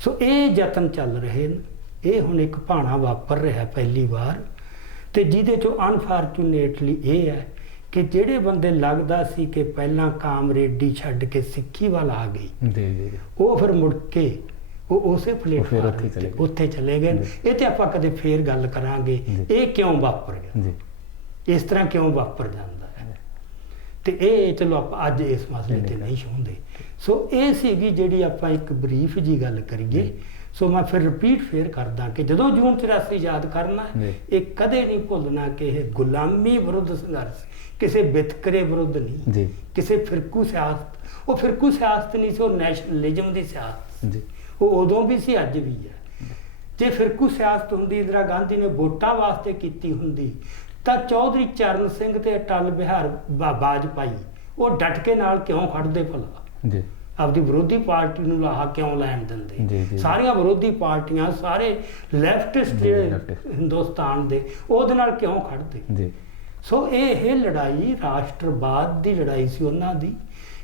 ਸੋ ਇਹ ਯਤਨ ਚੱਲ ਰਹੇ ਨੇ, ਇਹ ਹੁਣ ਇੱਕ ਭਾਣਾ ਵਾਪਰ ਰਿਹਾ ਪਹਿਲੀ ਵਾਰ, ਤੇ ਜਿਹਦੇ ਚੋਂ ਅਨਫਾਰਚੂਨੇਟਲੀ ਇਹ ਹੈ ਕਿ ਜਿਹੜੇ ਬੰਦੇ ਲੱਗਦਾ ਸੀ ਕਿ ਪਹਿਲਾਂ ਕਾਮਰੇਡੀ ਛੱਡ ਕੇ ਸਿੱਖੀ ਵੱਲ ਆ ਗਈ, ਜੀ ਜੀ ਉਹ ਫਿਰ ਮੁੜ ਕੇ ਉਹ ਉਸੇ ਫਿਰ ਪਲੇਟਫਾਰਮ ਉੱਥੇ ਚਲੇ ਗਏ। ਉੱਥੇ ਚਲੇ ਗਏ। ਜੀ। ਇਹ ਤੇ ਆਪਾਂ ਕਦੇ ਫੇਰ ਗੱਲ ਕਰਾਂਗੇ ਜੀ। ਇਹ ਕਿਉਂ ਵਾਪਰ ਗਿਆ, ਜੀ ਇਸ ਤਰ੍ਹਾਂ ਕਿਉਂ ਵਾਪਰ ਜਾਂਦਾ ਹੈ। ਤੇ ਇਹ ਚਲੋ ਆਪਾਂ ਅੱਜ ਇਸ ਮਸਲੇ ਤੇ ਨਹੀਂ ਛੂਹਦੇ। ਸੋ ਇਹ ਸੀਗੀ ਜਿਹੜੀ ਆਪਾਂ ਇੱਕ ਬਰੀਫ ਜੀ ਗੱਲ ਕਰੀਏ। ਸੋ ਮੈਂ ਫਿਰ ਰਿਪੀਟ ਫੇਰ ਕਰਦਾ ਕਿ ਜਦੋਂ ਜੂਨ 84 ਯਾਦ ਕਰਨਾ, ਇਹ ਕਦੇ ਨਹੀਂ ਭੁੱਲਣਾ ਕਿ ਇਹ ਗੁਲਾਮੀ ਵਿਰੁੱਧ ਸੰਘਰਸ਼, ਕਿਸੇ ਵਿਤਕਰੇ ਵਿਰੁੱਧ ਨਹੀਂ, ਜੀ ਕਿਸੇ ਫਿਰਕੂ ਸਿਆਸਤ। ਉਹ ਫਿਰਕੂ ਸਿਆਸਤ ਨਹੀਂ ਸੀ, ਉਹ ਨੈਸ਼ਨਲਿਜ਼ਮ ਦੀ ਸਿਆਸਤ, ਜੀ ਉਹ ਉਦੋਂ ਵੀ ਸੀ, ਅੱਜ ਵੀ ਹੈ। ਜੇ ਫਿਰਕੂ ਸਿਆਸਤ ਹੁੰਦੀ, ਇੰਦਰਾ ਗਾਂਧੀ ਨੇ ਵੋਟਾਂ ਵਾਸਤੇ ਕੀਤੀ ਹੁੰਦੀ, ਤਾਂ ਚੌਧਰੀ ਚਰਨ ਸਿੰਘ ਤੇ ਅਟਲ ਬਿਹਾਰ ਵਾਜਪਾਈ ਉਹ ਡਟ ਕੇ ਨਾਲ ਕਿਉਂ ਖੜਦੇ ਭਲਾ? ਜੀ ਆਪਦੀ ਵਿਰੋਧੀ ਪਾਰਟੀ ਨੂੰ ਲਾਹਾ ਕਿਉਂ ਲੈਣ ਜੀ, ਦਿੰਦੇ? ਜੀ। ਸਾਰੀਆਂ ਵਿਰੋਧੀ ਪਾਰਟੀਆਂ, ਸਾਰੇ ਲੈਫਟਿਸਟ ਜੀ, ਜਿਹੜੇ leftist। ਹਿੰਦੁਸਤਾਨ ਦੇ, ਉਹਦੇ ਨਾਲ ਕਿਉਂ ਖੜਦੇ? ਜੀ ਸੋ ਇਹ ਲੜਾਈ ਰਾਸ਼ਟਰਵਾਦ ਦੀ ਲੜਾਈ ਸੀ ਉਹਨਾਂ ਦੀ,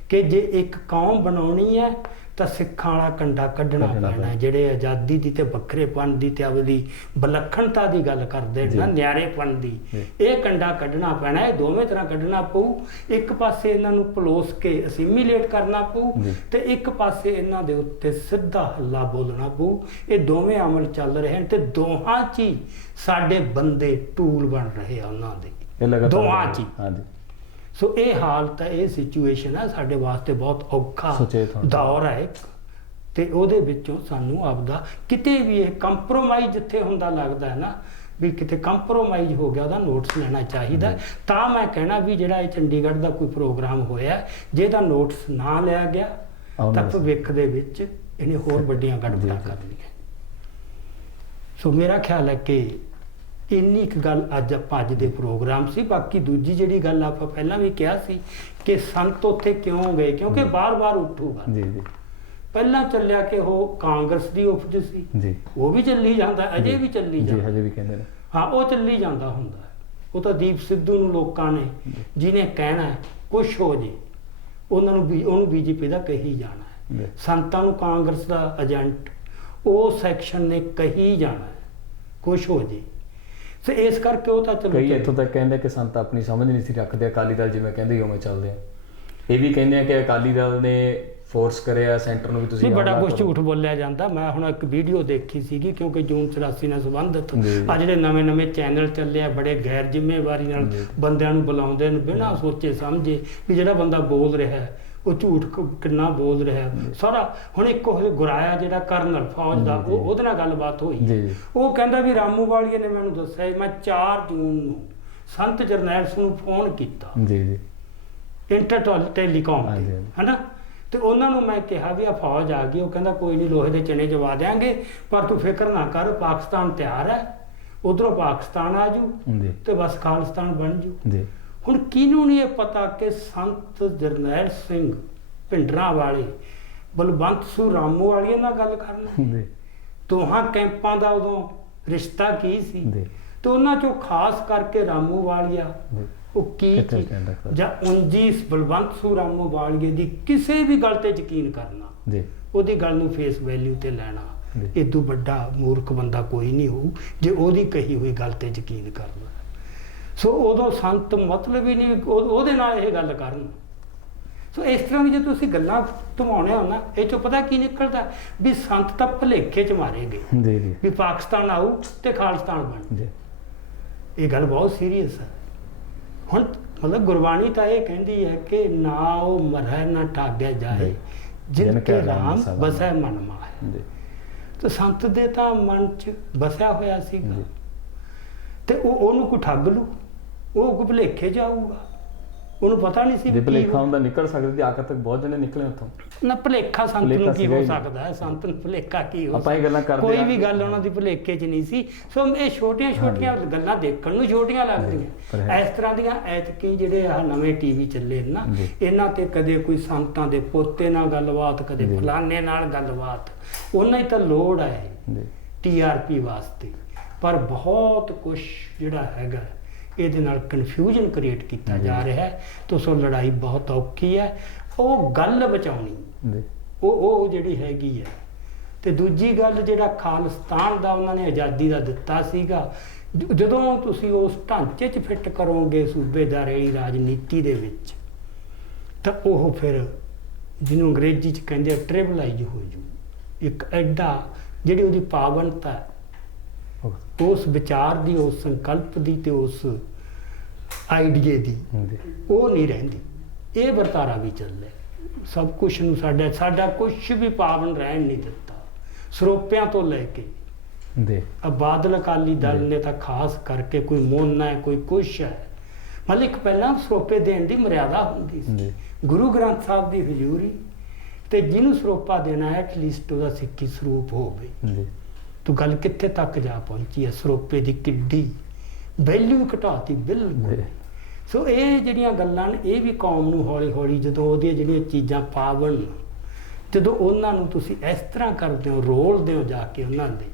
ਕਿ ਜੇ ਇੱਕ ਕੌਮ ਬਣਾਉਣੀ ਹੈ ਤਾਂ ਸਿੱਖਾਂ ਵਾਲਾ ਕੰਡਾ ਕੱਢਣਾ ਪੈਣਾ ਹੈ। ਜਿਹੜੇ ਆਜ਼ਾਦੀ ਦੀ ਤੇ ਵੱਖਰੇਪਣ ਦੀ ਤੇ ਆਪਦੀ ਵਿਲੱਖਣਤਾ ਦੀ ਗੱਲ ਕਰਦੇ ਨਾ, ਨਿਆਰੇਪਣ ਦੀ, ਇਹ ਕੰਡਾ ਕੱਢਣਾ ਪੈਣਾ। ਇਹ ਦੋਵੇਂ ਤਰ੍ਹਾਂ ਕੱਢਣਾ ਪਊ। ਇੱਕ ਪਾਸੇ ਇਹਨਾਂ ਨੂੰ ਪਲੋਸ ਕੇ ਅਸੀਮੀਲੇਟ ਕਰਨਾ ਪਊ ਤੇ ਇੱਕ ਪਾਸੇ ਇਹਨਾਂ ਦੇ ਉੱਤੇ ਸਿੱਧਾ ਹੱਲਾ ਬੋਲਣਾ ਪਊ। ਇਹ ਦੋਵੇਂ ਅਮਲ ਚੱਲ ਰਹੇ ਹਨ ਤੇ ਦੋਹਾਂ 'ਚ ਹੀ ਸਾਡੇ ਬੰਦੇ ਟੂਲ ਬਣ ਰਹੇ ਆ ਉਹਨਾਂ ਦੇ, ਇਹ ਲਗਾਤਾਰ ਦੋਹਾਂ 'ਚ ਹੀ। ਹਾਂਜੀ ਸੋ ਇਹ ਹਾਲਤ ਹੈ, ਇਹ ਸਿਚੁਏਸ਼ਨ ਹੈ, ਸਾਡੇ ਵਾਸਤੇ ਬਹੁਤ ਔਖਾ ਸੁਚੇਤ ਹੋਣਾ ਦੌਰ ਹੈ ਇੱਕ। ਤੇ ਉਹਦੇ ਵਿੱਚੋਂ ਸਾਨੂੰ ਆਪਦਾ ਕਿਤੇ ਵੀ ਇਹ ਕੰਪਰੋਮਾਈਜ਼ ਜਿੱਥੇ ਹੁੰਦਾ ਲੱਗਦਾ ਹੈ ਨਾ ਵੀ ਕਿਤੇ ਕੰਪਰੋਮਾਈਜ਼ ਹੋ ਗਿਆ, ਉਹਦਾ ਨੋਟਿਸ ਲੈਣਾ ਚਾਹੀਦਾ। ਤਾਂ ਮੈਂ ਕਹਿਣਾ ਵੀ ਜਿਹੜਾ ਇਹ ਚੰਡੀਗੜ੍ਹ ਦਾ ਕੋਈ ਪ੍ਰੋਗਰਾਮ ਹੋਇਆ, ਜਿਹਦਾ ਨੋਟਿਸ ਨਾ ਲਿਆ ਗਿਆ ਤਾਂ ਭਵਿੱਖ ਦੇ ਵਿੱਚ ਇਹਨੇ ਹੋਰ ਵੱਡੀਆਂ ਗੜਬੜਾਂ ਕਰਨੀਆਂ। ਸੋ ਮੇਰਾ ਖਿਆਲ ਹੈ ਕਿ ਇੰਨੀ ਇੱਕ ਗੱਲ ਅੱਜ ਦੇ ਪ੍ਰੋਗਰਾਮ ਸੀ। ਬਾਕੀ ਦੂਜੀ ਜਿਹੜੀ ਗੱਲ ਆਪਾਂ ਪਹਿਲਾਂ ਵੀ ਕਿਹਾ ਸੀ ਕਿ ਸੰਤ ਉੱਥੇ ਕਿਉਂ ਗਏ, ਕਿਉਂਕਿ ਬਾਰ-ਬਾਰ ਉੱਠੂਗਾ। ਜੀ ਜੀ ਪਹਿਲਾਂ ਚੱਲਿਆ ਕਿ ਉਹ ਕਾਂਗਰਸ ਦੀ ਉਪਜ ਸੀ, ਜੀ ਉਹ ਵੀ ਚੱਲੀ ਜਾਂਦਾ, ਅਜੇ ਵੀ ਚੱਲੀ ਜੀ ਜਾਂਦਾ। ਹਜੇ ਵੀ ਕਹਿੰਦੇ ਨੇ ਹਾਂ, ਉਹ ਚੱਲੀ ਜਾਂਦਾ ਹੁੰਦਾ ਹੈ। ਉਹ ਤਾਂ ਦੀਪ ਸਿੱਧੂ ਨੂੰ ਲੋਕਾਂ ਨੇ ਜਿਹਨੇ ਕਹਿਣਾ ਹੈ ਕੁਛ ਹੋ ਜੇ, ਉਹਨੂੰ ਬੀਜੇਪੀ ਦਾ ਕਹੀ ਜਾਣਾ ਹੈ। ਸੰਤਾਂ ਨੂੰ ਕਾਂਗਰਸ ਦਾ ਏਜੰਟ ਉਹ ਸੈਕਸ਼ਨ ਨੇ ਕਹੀ ਜਾਣਾ ਹੈ ਕੁਛ ਹੋ ਜੇ। ਸੋ ਇਸ ਕਰਕੇ ਉਹ ਤਾਂ ਕਈ ਇੱਥੋਂ ਤੱਕ ਕਹਿੰਦੇ ਕਿ ਸੰਤ ਆਪਣੀ ਸਮਝ ਨਹੀਂ ਸੀ ਰੱਖਦੇ, ਅਕਾਲੀ ਦਲ ਜਿਵੇਂ ਕਹਿੰਦੇ ਉਵੇਂ ਚੱਲਦੇ ਆ। ਇਹ ਵੀ ਕਹਿੰਦੇ ਆ ਕਿ ਅਕਾਲੀ ਦਲ ਨੇ ਫੋਰਸ ਕਰਿਆ ਸੈਂਟਰ ਨੂੰ ਵੀ ਤੁਸੀਂ ਬੜਾ ਕੁਝ ਝੂਠ ਬੋਲਿਆ ਜਾਂਦਾ। ਮੈਂ ਹੁਣ ਇੱਕ ਵੀਡੀਓ ਦੇਖੀ ਸੀਗੀ, ਕਿਉਂਕਿ ਜੂਨ 84 ਨਾਲ ਸੰਬੰਧਿਤ ਆ ਜਿਹੜੇ ਨਵੇਂ ਚੈਨਲ ਚੱਲੇ ਆ, ਬੜੇ ਗੈਰ ਜ਼ਿੰਮੇਵਾਰੀ ਨਾਲ ਬੰਦਿਆਂ ਨੂੰ ਬੁਲਾਉਂਦੇ ਨੇ ਬਿਨਾਂ ਸੋਚੇ ਸਮਝੇ ਵੀ ਜਿਹੜਾ ਬੰਦਾ ਬੋਲ ਰਿਹਾ ਉਹ ਝੂਠ ਕਿੰਨਾ ਬੋਲ ਰਿਹਾ ਸਾਰਾ। ਹੁਣ ਇੱਕ ਉਹ ਗੁਰਾਇਆ ਜਿਹੜਾ ਕਰਨਲ ਫੌਜ ਦਾ, ਉਹਦੇ ਨਾਲ ਗੱਲਬਾਤ ਹੋਈ, ਉਹ ਕਹਿੰਦਾ ਵੀ ਰਾਮੂ ਵਾਲੀਏ ਨੇ ਮੈਨੂੰ ਦੱਸਿਆ ਮੈਂ 4 ਜੂਨ ਨੂੰ ਸੰਤ ਜਰਨੈਲ ਸਿੰਘ ਨੂੰ ਫੋਨ ਕੀਤਾ ਇੰਟਰ ਟੈਲੀਕਾਮ ਤੇ, ਹਨਾ, ਤੇ ਉਹਨਾਂ ਨੂੰ ਮੈਂ ਕਿਹਾ ਵੀ ਆ ਫੌਜ ਆ ਗਈ। ਉਹ ਕਹਿੰਦਾ ਕੋਈ ਨਹੀਂ, ਲੋਹੇ ਦੇ ਚਨੇ ਜਵਾ ਦਿਆਂਗੇ, ਪਰ ਤੂੰ ਫਿਕਰ ਨਾ ਕਰ, ਪਾਕਿਸਤਾਨ ਤਿਆਰ ਹੈ, ਉਧਰੋਂ ਪਾਕਿਸਤਾਨ ਆ ਜੂ ਤੇ ਬਸ ਖਾਲਿਸਤਾਨ ਬਣ ਜੂ। ਹੁਣ ਕਿਹਨੂੰ ਨਹੀਂ ਇਹ ਪਤਾ ਕਿ ਸੰਤ ਜਰਨੈਲ ਸਿੰਘ ਭਿੰਡਰਾਂ ਵਾਲੇ ਬਲਵੰਤ ਸਿੰਘ ਰਾਮੂ ਵਾਲੀਏ ਨਾਲ ਗੱਲ ਕਰਨ, ਦੋਹਾਂ ਕੈਂਪਾਂ ਦਾ ਉਦੋਂ ਰਿਸ਼ਤਾ ਕੀ ਸੀ, ਤੇ ਉਹਨਾਂ ਚੋਂ ਖਾਸ ਕਰਕੇ ਰਾਮੂ ਵਾਲੀਆ ਉਹ ਕੀ ਜਾਂ ਉਂਜੀ ਬਲਵੰਤ ਸਿੰਘ ਰਾਮੂ ਵਾਲੀਏ ਦੀ ਕਿਸੇ ਵੀ ਗੱਲ ਤੇ ਯਕੀਨ ਕਰਨਾ, ਉਹਦੀ ਗੱਲ ਨੂੰ ਫੇਸ ਵੈਲਿਊ ਤੇ ਲੈਣਾ, ਇਦੋਂ ਵੱਡਾ ਮੂਰਖ ਬੰਦਾ ਕੋਈ ਨਹੀਂ ਹੋਊ ਜੇ ਉਹਦੀ ਕਹੀ ਹੋਈ ਗੱਲ ਤੇ ਯਕੀਨ ਕਰਨਾ। ਸੋ ਉਦੋਂ ਸੰਤ ਮਤਲਬ ਹੀ ਨਹੀਂ ਉਹਦੇ ਨਾਲ ਇਹ ਗੱਲ ਕਰਨ। ਸੋ ਇਸ ਤਰ੍ਹਾਂ ਦੀ ਜੇ ਤੁਸੀਂ ਗੱਲਾਂ ਧਮਾਉਣੇ ਹੋ ਨਾ, ਇਹ ਚੋਂ ਪਤਾ ਕੀ ਨਿਕਲਦਾ ਵੀ ਸੰਤ ਤਾਂ ਭੁਲੇਖੇ ਚ ਮਾਰੇ ਗਏ ਵੀ ਪਾਕਿਸਤਾਨ ਆਊ ਤੇ ਖਾਲਿਸਤਾਨ ਬਣ ਜਾਏ। ਇਹ ਗੱਲ ਬਹੁਤ ਸੀਰੀਅਸ ਹੈ। ਹੁਣ ਮਤਲਬ ਗੁਰਬਾਣੀ ਤਾਂ ਇਹ ਕਹਿੰਦੀ ਹੈ ਕਿ ਨਾ ਉਹ ਮਰੈ ਨਾ ਠਾਗਿਆ ਜਾਏ, ਜਿਨ ਕੇ ਰਾਮ ਬਸੈ ਮਨ ਮਾਹਿ। ਤੇ ਸੰਤ ਦੇ ਤਾਂ ਮਨ ਚ ਬਸਿਆ ਹੋਇਆ ਸੀਗਾ, ਤੇ ਉਹਨੂੰ ਕੋਈ ਠੱਗ ਲੂ, ਉਹ ਭੁਲੇਖੇ ਜਾਊਗਾ, ਉਹਨੂੰ ਪਤਾ ਨਹੀਂ ਸੀ ਵੀ ਭੁਲੇਖਾ ਹੁੰਦਾ ਨਿਕਲ ਸਕਦਾ ਤੇ ਆਖਰ ਤੱਕ ਬਹੁਤ ਜਣੇ ਨਿਕਲੇ ਉੱਥੋਂ ਨਾ। ਭੁਲੇਖਾ ਸੰਤ ਨੂੰ ਕੀ ਹੋ ਸਕਦਾ ਹੈ? ਸੰਤ ਨੂੰ ਭੁਲੇਖਾ ਕੀ ਹੋ ਸਕਦਾ? ਕੋਈ ਵੀ ਗੱਲ ਉਹਨਾਂ ਦੀ ਭੁਲੇਖੇ 'ਚ ਨਹੀਂ ਸੀ। ਸੋ ਇਹ ਛੋਟੀਆਂ ਗੱਲਾਂ ਦੇਖਣ ਨੂੰ ਛੋਟੀਆਂ ਲੱਗਦੀਆਂ। ਇਸ ਤਰ੍ਹਾਂ ਦੀਆਂ ਐਤਕੀ ਜਿਹੜੇ ਆ ਨਵੇਂ ਟੀਵੀ ਚੱਲੇ ਨਾ, ਇਹਨਾਂ ਤੇ ਕਦੇ ਕੋਈ ਸੰਤਾਂ ਦੇ ਪੋਤੇ ਨਾਲ ਗੱਲਬਾਤ, ਕਦੇ ਫਲਾਨੇ ਨਾਲ ਗੱਲਬਾਤ, ਉਹਨਾਂ ਹੀ ਤਾਂ ਲੋੜ ਹੈ TRP ਵਾਸਤੇ, ਪਰ ਬਹੁਤ ਕੁਛ ਜਿਹੜਾ ਹੈਗਾ ਇਹਦੇ ਨਾਲ ਕਨਫਿਊਜ਼ਨ ਕ੍ਰੀਏਟ ਕੀਤਾ ਜਾ ਰਿਹਾ ਹੈ। ਤਾਂ ਸੋ ਲੜਾਈ ਬਹੁਤ ਔਖੀ ਹੈ, ਉਹ ਗੱਲ ਬਚਾਉਣੀ ਉਹ ਜਿਹੜੀ ਹੈਗੀ ਹੈ। ਤੇ ਦੂਜੀ ਗੱਲ, ਜਿਹੜਾ ਖਾਲਿਸਤਾਨ ਦਾ ਉਹਨਾਂ ਨੇ ਆਜ਼ਾਦੀ ਦਾ ਦਿੱਤਾ ਸੀਗਾ, ਜਦੋਂ ਤੁਸੀਂ ਉਸ ਢਾਂਚੇ 'ਚ ਫਿੱਟ ਕਰੋਗੇ ਸੂਬੇਦਾਰੀ ਰਾਜਨੀਤੀ ਦੇ ਵਿੱਚ, ਤਾਂ ਉਹ ਫਿਰ ਜਿਹਨੂੰ ਅੰਗਰੇਜ਼ੀ 'ਚ ਕਹਿੰਦੇ ਟ੍ਰਿਬਲਾਈਜ਼ ਹੋ ਜੂ। ਇੱਕ ਐਡਾ ਜਿਹੜੀ ਉਹਦੀ ਪਾਬੰਦਤਾ ਉਸ ਵਿਚਾਰ ਦੀ, ਉਸ ਸੰਕਲਪ ਦੀ ਤੇ ਉਸ ਆਈਡੀਏ ਦੀ, ਉਹ ਨਹੀਂ ਰਹਿੰਦੀ। ਇਹ ਵਰਤਾਰਾ ਵੀ ਚੱਲੇ ਸਭ ਕੁਛ ਨੂੰ ਸਾਡਾ ਕੁਛ ਵੀ ਪਾਵਨ ਰਹਿਣ ਨਹੀਂ ਦਿੱਤਾ, ਸਰੋਪਿਆਂ ਤੋਂ ਲੈ ਕੇ ਬਾਦਲ ਅਕਾਲੀ ਦਲ ਨੇ ਤਾਂ ਖਾਸ ਕਰਕੇ ਕੋਈ ਮੋਨਾ ਹੈ, ਕੋਈ ਕੁਛ ਹੈ। ਮਤਲਬ ਇੱਕ ਪਹਿਲਾਂ ਸਰੋਪੇ ਦੇਣ ਦੀ ਮਰਿਆਦਾ ਹੁੰਦੀ ਸੀ, ਗੁਰੂ ਗ੍ਰੰਥ ਸਾਹਿਬ ਦੀ ਹਜ਼ੂਰੀ, ਤੇ ਜਿਹਨੂੰ ਸਰੋਪਾ ਦੇਣਾ ਹੈ ਐਟਲੀਸਟ ਉਹਦਾ ਸਿੱਖੀ ਸਰੂਪ ਹੋਵੇ। ਤੂੰ ਗੱਲ ਕਿੱਥੇ ਤੱਕ ਜਾ ਪਹੁੰਚੀ ਹੈ? ਸਰੋਪੇ ਦੀ ਕਿੱਡੀ ਵੈਲਿਊ ਘਟਾਤੀ ਬਿਲਕੁਲ। ਸੋ ਇਹ ਜਿਹੜੀਆਂ ਗੱਲਾਂ ਨੇ, ਇਹ ਵੀ ਕੌਮ ਨੂੰ ਹੌਲੀ ਹੌਲੀ ਜਦੋਂ ਉਹਦੀਆਂ ਜਿਹੜੀਆਂ ਚੀਜ਼ਾਂ ਪਾਵਨ, ਜਦੋਂ ਉਹਨਾਂ ਨੂੰ ਤੁਸੀਂ ਇਸ ਤਰ੍ਹਾਂ ਕਰਦੇ ਹੋ, ਰੋਲਦੇ ਹੋ ਜਾ ਕੇ ਉਹਨਾਂ ਦੀ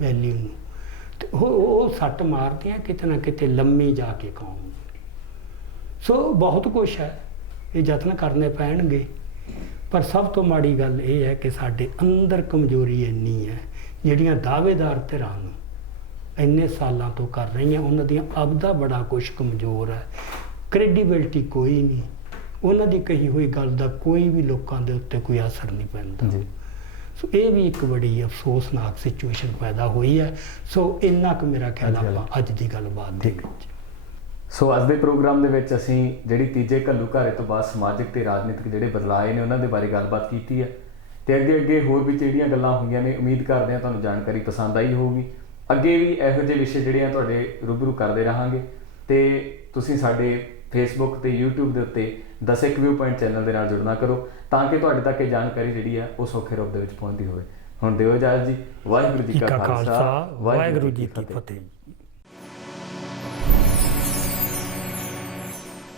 ਵੈਲਿਊ ਨੂੰ, ਤੇ ਉਹ ਸੱਟ ਮਾਰਦੀਆਂ ਕਿਤੇ ਨਾ ਕਿਤੇ ਲੰਮੀ ਜਾ ਕੇ ਕੌਮ। ਸੋ ਬਹੁਤ ਕੁਛ ਹੈ, ਇਹ ਯਤਨ ਕਰਨੇ ਪੈਣਗੇ। ਪਰ ਸਭ ਤੋਂ ਮਾੜੀ ਗੱਲ ਇਹ ਹੈ ਕਿ ਸਾਡੇ ਅੰਦਰ ਕਮਜ਼ੋਰੀ ਇੰਨੀ ਹੈ, ਜਿਹੜੀਆਂ ਦਾਅਵੇਦਾਰ ਧਿਰਾਂ ਨੂੰ ਇੰਨੇ ਸਾਲਾਂ ਤੋਂ ਕਰ ਰਹੀਆਂ, ਉਹਨਾਂ ਦੀਆਂ ਆਪਦਾ ਬੜਾ ਕੁਛ ਕਮਜ਼ੋਰ ਹੈ, ਕ੍ਰੈਡੀਬਿਲਟੀ ਕੋਈ ਨਹੀਂ, ਉਹਨਾਂ ਦੀ ਕਹੀ ਹੋਈ ਗੱਲ ਦਾ ਕੋਈ ਵੀ ਲੋਕਾਂ ਦੇ ਉੱਤੇ ਕੋਈ ਅਸਰ ਨਹੀਂ ਪੈਂਦਾ। ਸੋ ਇਹ ਵੀ ਇੱਕ ਬੜੀ ਅਫਸੋਸਨਾਕ ਸਿਚੁਏਸ਼ਨ ਪੈਦਾ ਹੋਈ ਹੈ। ਸੋ ਇੰਨਾ ਕੁ ਮੇਰਾ ਖਿਆਲ ਆਪਾਂ ਅੱਜ ਦੀ ਗੱਲਬਾਤ ਦੇ ਵਿੱਚ। ਸੋ ਅੱਜ ਦੇ ਪ੍ਰੋਗਰਾਮ ਦੇ ਵਿੱਚ ਅਸੀਂ ਜਿਹੜੀ ਤੀਜੇ ਘੱਲੂਘਾਰੇ ਤੋਂ ਬਾਅਦ ਸਮਾਜਿਕ ਤੇ ਰਾਜਨੀਤਿਕ ਜਿਹੜੇ ਬਦਲਾਅ ਨੇ ਉਹਨਾਂ ਦੇ ਬਾਰੇ ਗੱਲਬਾਤ ਕੀਤੀ ਹੈ, ਤੇ ਅੱਗੇ ਹੋਰ ਵੀ ਜਿਹੜੀਆਂ ਗੱਲਾਂ ਹੋਈਆਂ ਨੇ, ਉਮੀਦ ਕਰਦੇ ਹਾਂ ਤੁਹਾਨੂੰ ਜਾਣਕਾਰੀ ਪਸੰਦ ਆਈ ਹੋਊਗੀ। ਅੱਗੇ ਵੀ ਇਹੋ ਜਿਹੇ ਵਿਸ਼ੇ ਜਿਹੜੇ ਆ ਤੁਹਾਡੇ ਰੂਬਰੂ ਕਰਦੇ ਰਹਾਂਗੇ, ਤੇ ਤੁਸੀਂ ਸਾਡੇ ਫੇਸਬੁੱਕ ਤੇ YouTube ਦੇ ਉੱਤੇ The Sikh Viewpoint ਚੈਨਲ ਦੇ ਨਾਲ ਜੁੜਨਾ ਕਰੋ, ਤਾਂ ਕਿ ਤੁਹਾਡੇ ਤੱਕ ਇਹ ਜਾਣਕਾਰੀ ਜਿਹੜੀ ਆ ਉਹ ਸੌਖੇ ਰੂਪ ਦੇ ਵਿੱਚ ਪਹੁੰਚਦੀ ਹੋਵੇ। ਹੁਣ ਦਿਓ ਇਜਾਜ਼ਤ ਜੀ। ਵਾਹਿਗੁਰੂ ਜੀ ਕਾ ਖਾਲਸਾ, ਵਾਹਿਗੁਰੂ ਜੀ ਕੀ ਫਤਿਹ।